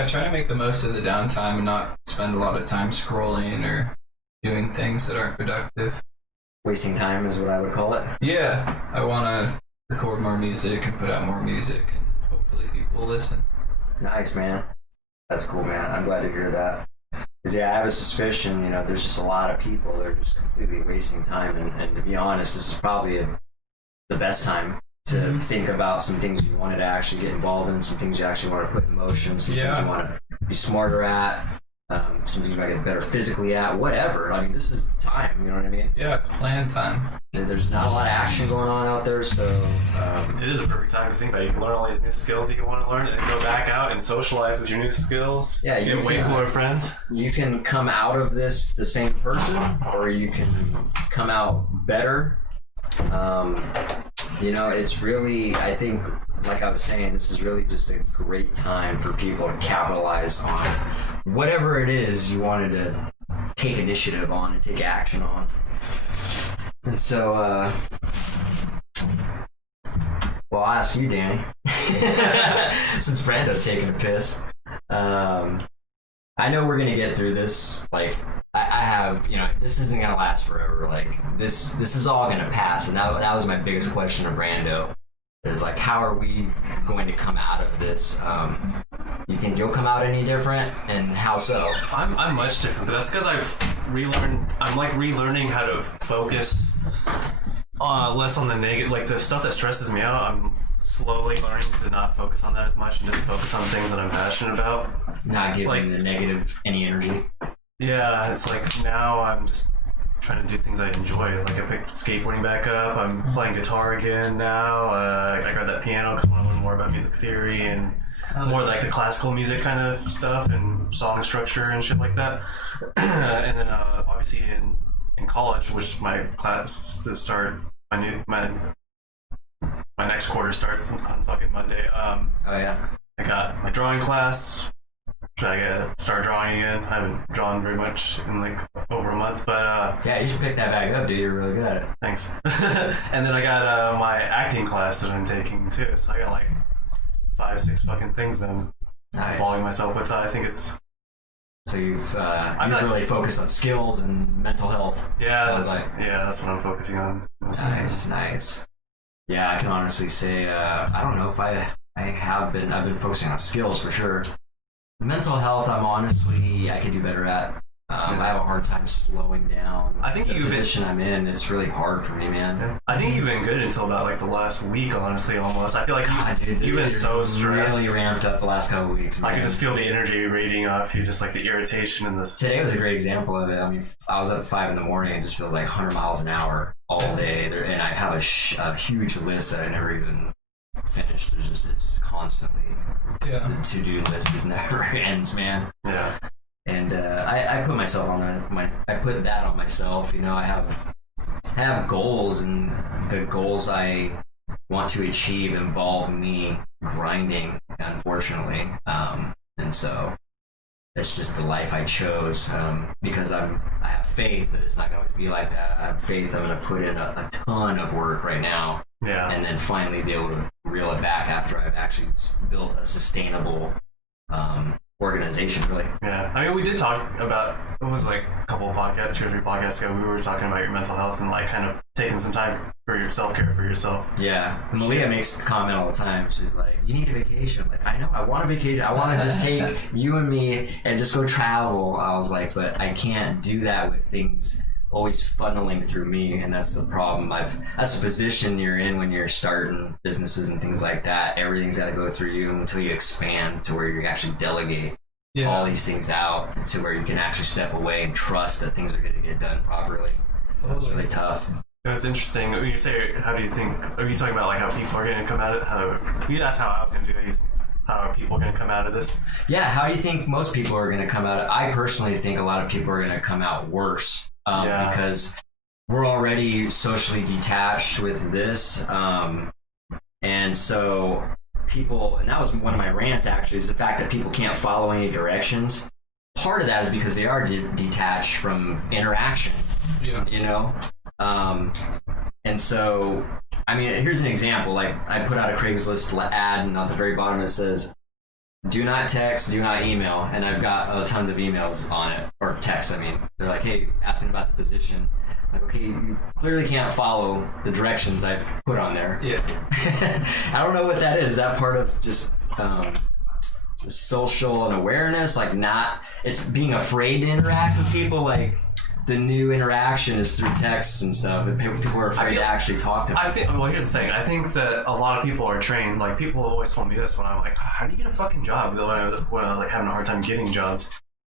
trying to make the most of the downtime and not spend a lot of time scrolling or doing things that aren't productive. Wasting time is what I would call it. Yeah, I want to record more music and put out more music, and hopefully people will listen. Nice, man. That's cool, man. I'm glad to hear that. Because, I have a suspicion, there's just a lot of people that are just completely wasting time. And to be honest, this is probably the best time to think about some things you wanted to actually get involved in, some things you actually want to put in motion, some things you want to be smarter at, some things you might get better physically at, whatever. I mean, this is the time, you know what I mean? Yeah, it's plan time. There's not a lot of action going on out there, so... it is a perfect time to think about it. You can learn all these new skills that you want to learn, and then go back out and socialize with your new skills. Yeah, get way cooler friends. You can come out of this the same person, or you can come out better. It's really, I think, like I was saying, this is really just a great time for people to capitalize on whatever it is you wanted to take initiative on and take action on. And so, I'll ask you, Danny, since Brando's taking a piss. I know we're gonna get through this. Like, I have, this isn't gonna last forever. Like, this is all gonna pass. And that was my biggest question to Brando. Is like, how are we going to come out of this? You think you'll come out any different, and how so? I'm much different, but that's because I'm relearning how to focus less on the negative, like the stuff that stresses me out. I'm slowly learning to not focus on that as much and just focus on things that I'm passionate about. Not giving the negative any energy. Yeah, it's like now I'm just trying to do things I enjoy. Like, I picked skateboarding back up. I'm playing guitar again now. I grabbed that piano because I want to learn more about music theory and more like the classical music kind of stuff and song structure and shit like that. And then obviously in college, which my classes start, my next quarter starts on fucking Monday. Oh yeah. I got my drawing class. I gotta start drawing again. I haven't drawn very much in like over a month, but yeah, you should pick that back up, dude. You're really good at it. Thanks. And then I got my acting class that I'm taking too, so I got like 5-6 fucking things that I'm involving myself with. I think it's... So you've really focused on skills and mental health. Yeah, that's what I'm focusing on. Nice. Yeah, I can honestly say I don't know if I've been focusing on skills for sure. Mental health, I could do better at. I have a hard time slowing down. I think the position I'm in. It's really hard for me, man. I think you've been good until about like the last week, honestly, almost. I feel like you've been so stressed. Really ramped up the last couple of weeks, man. I can just feel the energy radiating off you, just like the irritation and the... Today was a great example of it. I mean, I was up at 5 in the morning and just feels like 100 miles an hour all day. And I have a huge list that I never even finished. It's constantly... Yeah. The to-do list is never ends, man. Yeah. And I put myself on I put that on myself. I have goals, and the goals I want to achieve involve me grinding, unfortunately. And so it's just the life I chose, because I have faith that it's not going to be like that. I have faith I'm going to put in a ton of work right now, and then finally be able to reel it back after I've actually built a sustainable organization, really. Yeah, I mean, we did talk about, it was like a couple of podcasts, 2 or 3 podcasts ago, we were talking about your mental health and like kind of taking some time for your self-care for yourself. Yeah, Malia makes this comment all the time. She's like, you need a vacation. I'm like, I know, I want a vacation. I want to just take you and me and just go travel. I was like, but I can't do that with things always funneling through me, and that's the problem. That's the position you're in when you're starting businesses and things like that. Everything's got to go through you until you expand to where you actually delegate all these things out to where you can actually step away and trust that things are going to get done properly. So it's really tough. It was interesting. When you say, how do you think, are you talking about like how people are going to come at it? That's how I was going to do it. How are people going to come out of this? Yeah, how do you think most people are going to come out? I personally think a lot of people are going to come out worse. Because we're already socially detached with this. And so people, and that was one of my rants actually, is the fact that people can't follow any directions. Part of that is because they are detached from interaction, you know? And so, I mean, here's an example. Like, I put out a Craigslist ad, and at the very bottom it says, do not text, do not email, and I've got tons of emails on it, or texts, I mean. They're like, hey, asking about the position. Like, okay, you clearly can't follow the directions I've put on there. Yeah. I don't know what that is. Is that part of just social and awareness? Like, it's being afraid to interact with people? Like, the new interaction is through texts and stuff, and people are afraid to actually talk to people. Well, here's the thing. I think that a lot of people are trained. Like, people always told me this when I'm like, how do you get a fucking job? When I'm like having a hard time getting jobs.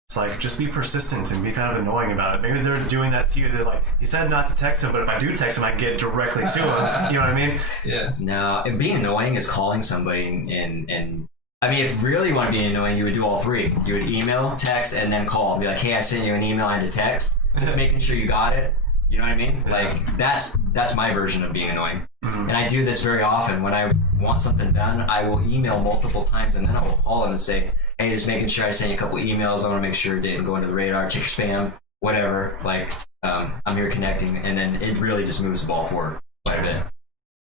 It's like, just be persistent and be kind of annoying about it. Maybe they're doing that to you. They're like, he said not to text him, but if I do text him, I can get directly to him. You know what I mean? Yeah. No, and being annoying is calling somebody and I mean, if really you want to be annoying, you would do all three. You would email, text, and then call and be like, hey, I sent you an email and a text. Just making sure you got it. You know what I mean? Like, that's my version of being annoying. Mm-hmm. And I do this very often. When I want something done, I will email multiple times, and then I will call them and say, hey, just making sure I sent you a couple emails. I want to make sure it didn't go into the radar, check your spam, whatever. Like, I'm here connecting, and then it really just moves the ball forward quite a bit.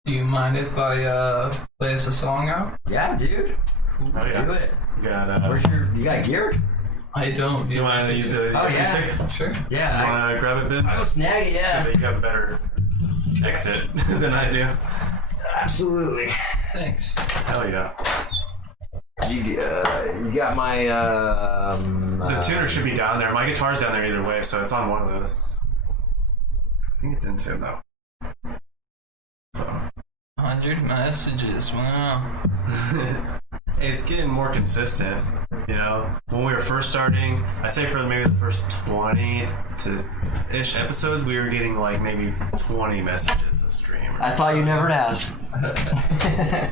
Do you mind if I play us a song out? Yeah, dude. Cool. Oh, yeah. Do it. You got, you got gear? I don't. You want to use the acoustic? Yeah. Sure. Yeah. You want to grab it, Ben? I will snag it, yeah. You have a better exit than I do. Absolutely. Thanks. Hell yeah. You got my the tuner should be down there. My guitar's down there either way, so it's on one of those. I think it's in tune though. So 100 messages. Wow. It's getting more consistent, you know. When we were first starting, I say for maybe the first 20 to ish episodes, we were getting like maybe 20 messages a stream. I thought you never asked. Yeah.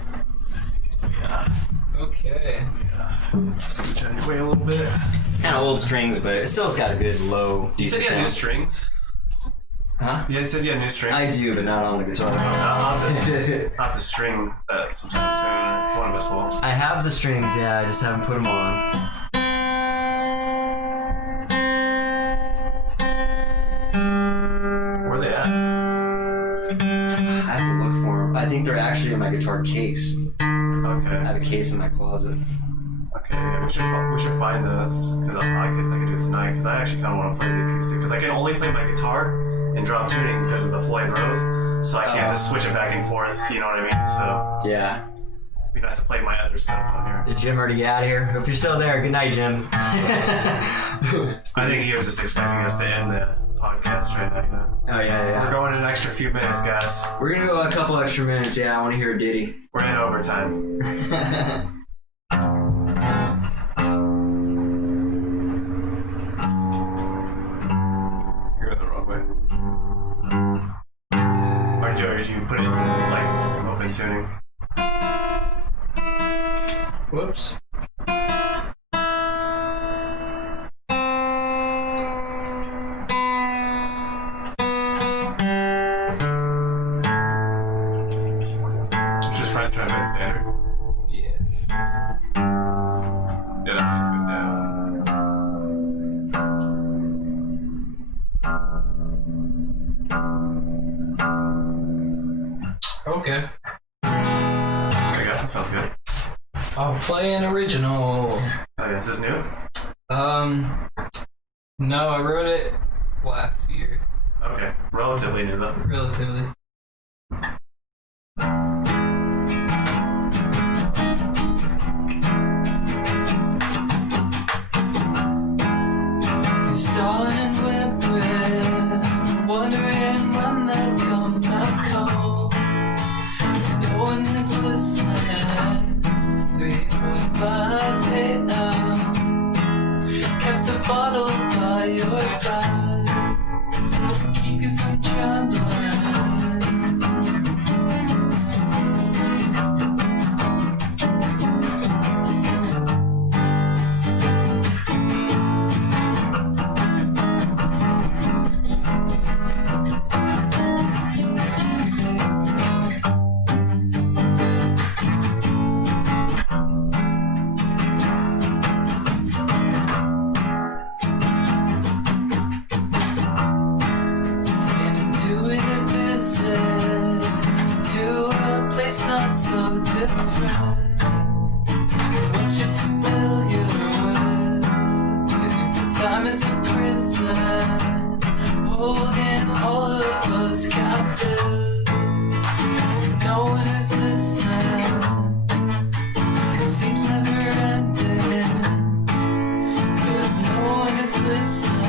Okay. Yeah. Switch out your way a little bit. Kind of old strings, but it still's got a good low. You said you had new strings? Huh? Yeah, you said you had new strings? I do, but not on the guitar. Not the string that sometimes one of us will. I have the strings, yeah, I just haven't put them on. Where are they at? I have to look for them. I think they're actually in my guitar case. Okay. I have a case in my closet. Okay, yeah, we should find those, because I could do it tonight, because I actually kind of want to play the acoustic, because I can only play my guitar and drop tuning because of the Floyd Rose, so I can't just switch it back and forth, you know what I mean? So Yeah. it'd be nice to play my other stuff on here. Did Jim already get out of here? If you're still there, good night, Jim. I think he was just expecting us to end the podcast right now, you know? Oh, yeah. We're going an extra few minutes, guys. We're gonna go a couple extra minutes, yeah, I want to hear a ditty. We're in overtime. Did you put it in like open tuning? Whoops. Just trying to make it standard. Okay. There you go. Sounds good. I'll play an original. Okay, is this new? No, I wrote it last year. Okay, relatively new though. Relatively. You're stalling and whimpering, wondering when they come out cold. No one is listening. It's 3:45 a.m. Kept a bottle by your side, keep you from trembling. Not so different. What you're familiar with. Time is a prison, holding all of us captive. No one is listening. It seems never ending. 'Cause no one is listening.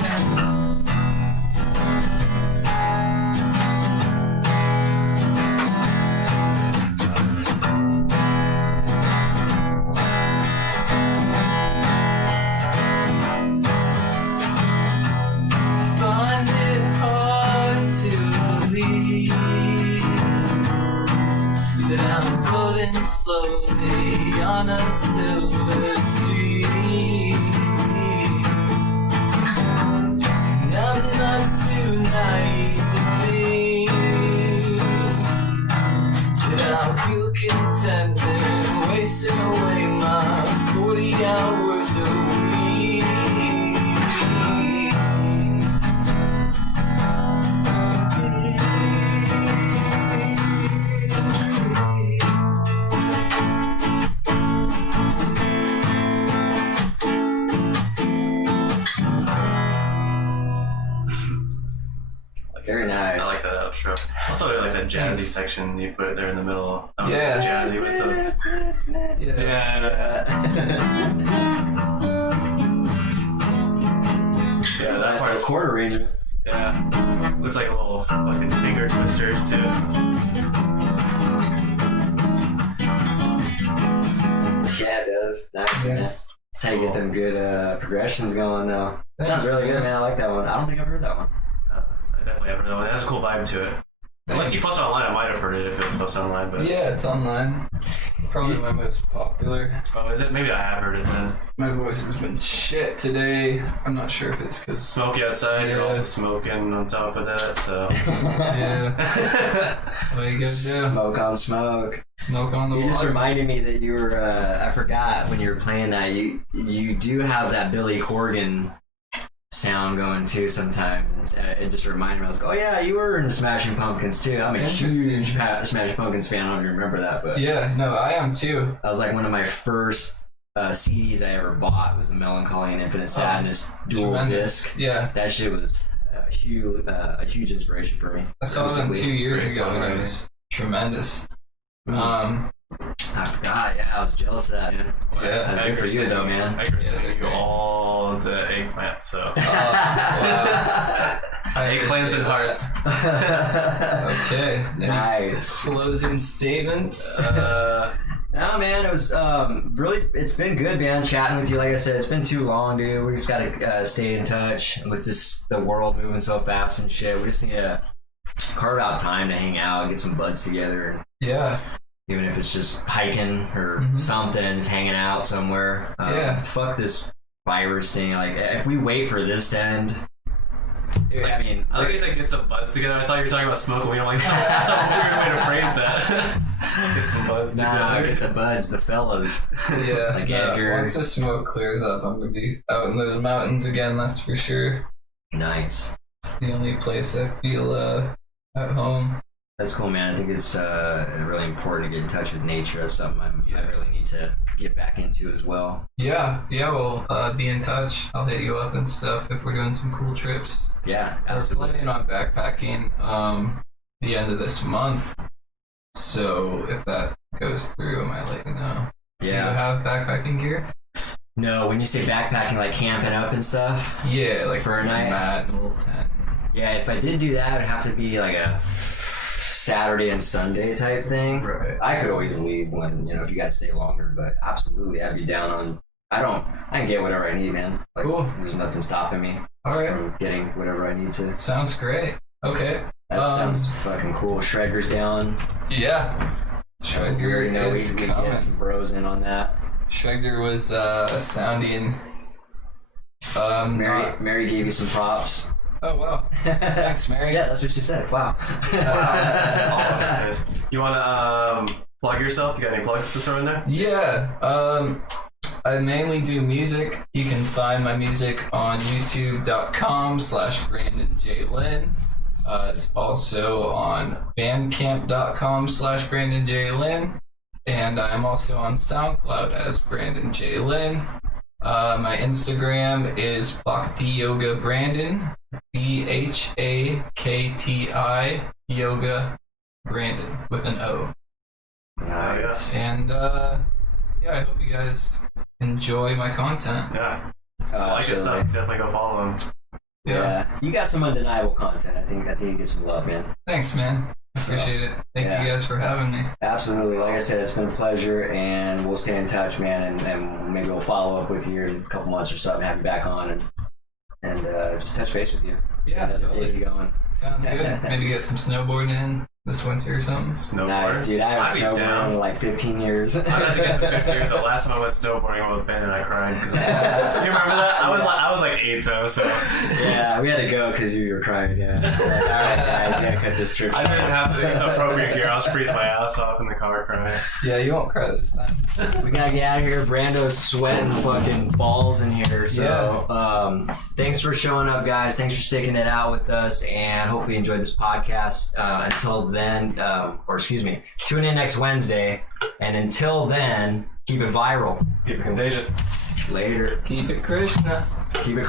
I'm floating slowly on a silver street. And I'm not too naive to think that I'll feel contented wasting away my 40 hours a week. Very nice. I like that outro. Also, I like that jazzy section you put there in the middle. Yeah. Jazzy with those. Yeah, that Nice part's little chord arrangement. Yeah. Looks like a little fucking finger twister, too. Yeah, it does. Nice, man. That's how you get them good progressions going, though. Sounds really good, man. I like that one. I don't think I've heard that one. I definitely haven't heard it. It has a cool vibe to it. Unless you post it online, I might have heard it if it's posted online. But yeah, it's online. Probably my most popular. Oh, is it? Maybe I have heard it then. My voice has been shit today. I'm not sure if it's because Smoky outside, you're Yeah. also smoking on top of that, so. yeah. What are you gonna do? Smoke on smoke. Smoke on the You just water. reminded me that you were, I forgot when you were playing that, you do have that Billy Corgan sound going too sometimes. And it just reminded me, I was like, oh yeah, you were in Smashing Pumpkins too. I'm a huge Smashing Pumpkins fan. I don't even remember that, but Yeah, no, I am too. that was like one of my first CDs I ever bought was the Melancholy and Infinite Sadness dual Tremendous. disc. Yeah. That shit was a huge inspiration for me. I saw them 2 years Great ago and it songwriting. was tremendous. I forgot, yeah, I was jealous of that, man. Yeah. Good for you though, man. I sending you all the eggplants, so. Wow. Eggplants and hearts. Okay. Any Nice. closing statements? No, man, it was really, it's been good, man, chatting with you. Like I said, it's been too long, dude. We just gotta stay in touch with just the world moving so fast and shit. We just need to carve out time to hang out, get some buds together. Yeah. Even if it's just hiking or something, just hanging out somewhere. Yeah. Fuck this virus thing. Like, if we wait for this to end, I mean, I guess I get some buds together. I thought you were talking about smoking weed. I'm like, that's a weird way to phrase that. Get some buds together. get the buds, the fellas. Yeah. Like no, Edgar. once the smoke clears up, I'm gonna be out in those mountains again, that's for sure. Nice. It's the only place I feel at home. That's cool, man. I think it's really important to get in touch with nature. That's something I really need to get back into as well. Yeah, we'll be in touch. I'll hit you up and stuff if we're doing some cool trips. Yeah, We're absolutely. planning on backpacking the end of this month. So if that goes through, I might let you know. Do you have backpacking gear? No, when you say backpacking, like camping up and stuff? Yeah, like For a night? mat and a little tent. Yeah, if I did do that, it'd have to be like a Saturday and Sunday type thing. Right. I could always leave when, if you guys stay longer, but absolutely, I'd be down on. I can get whatever I need, man. Like, Cool. There's nothing stopping me All right. from getting whatever I need to. Sounds great. Okay. That sounds fucking cool. Shredder's down. Yeah. Shredder is we coming. get some bros in on that. Shredder was sounding. Mary gave you some props. Oh wow! Thanks, Mary. Yeah, that's what she said. Wow. You want to plug yourself? You got any plugs to throw in there? Yeah. I mainly do music. You can find my music on youtube.com/BrandonJLynn. It's also on bandcamp.com/BrandonJLynn. And I'm also on SoundCloud as Brandon J. Lynn. My Instagram is Bhakti Yoga Brandon. BHAKTI Yoga Brandon with an O. Nice. And I hope you guys enjoy my content. Yeah. I like his stuff. Definitely go follow him. Yeah. You got some undeniable content. I think you get some love, man. Thanks, man. Appreciate it. Thank you guys for having me. Absolutely. Like I said, it's been a pleasure, and we'll stay in touch, man, and maybe we'll follow up with you in a couple months or something, have you back on, and just touch base with you. Yeah, totally. Get you going. Sounds good. Maybe get some snowboarding in this winter or something. Snowboard. Nice, dude. I haven't I'd be snowboarded down. in like 15 years. I had to get some pictures. The last time I went snowboarding with Ben and I cried. You remember that? I was like 8 though, so Yeah, we had to go because you were crying. Yeah. Like, all right, guys, you gotta cut this trip I short. didn't have the appropriate gear. I was freezing my ass off in the car crying. Yeah, you won't cry this time. We gotta get out of here. Brando's sweating fucking balls in here. So, thanks for showing up, guys. Thanks for sticking it out with us, and hopefully you enjoyed this podcast. Until then, tune in next Wednesday, and until then, keep it viral. Keep it contagious. Later. Keep it Krishna. Keep it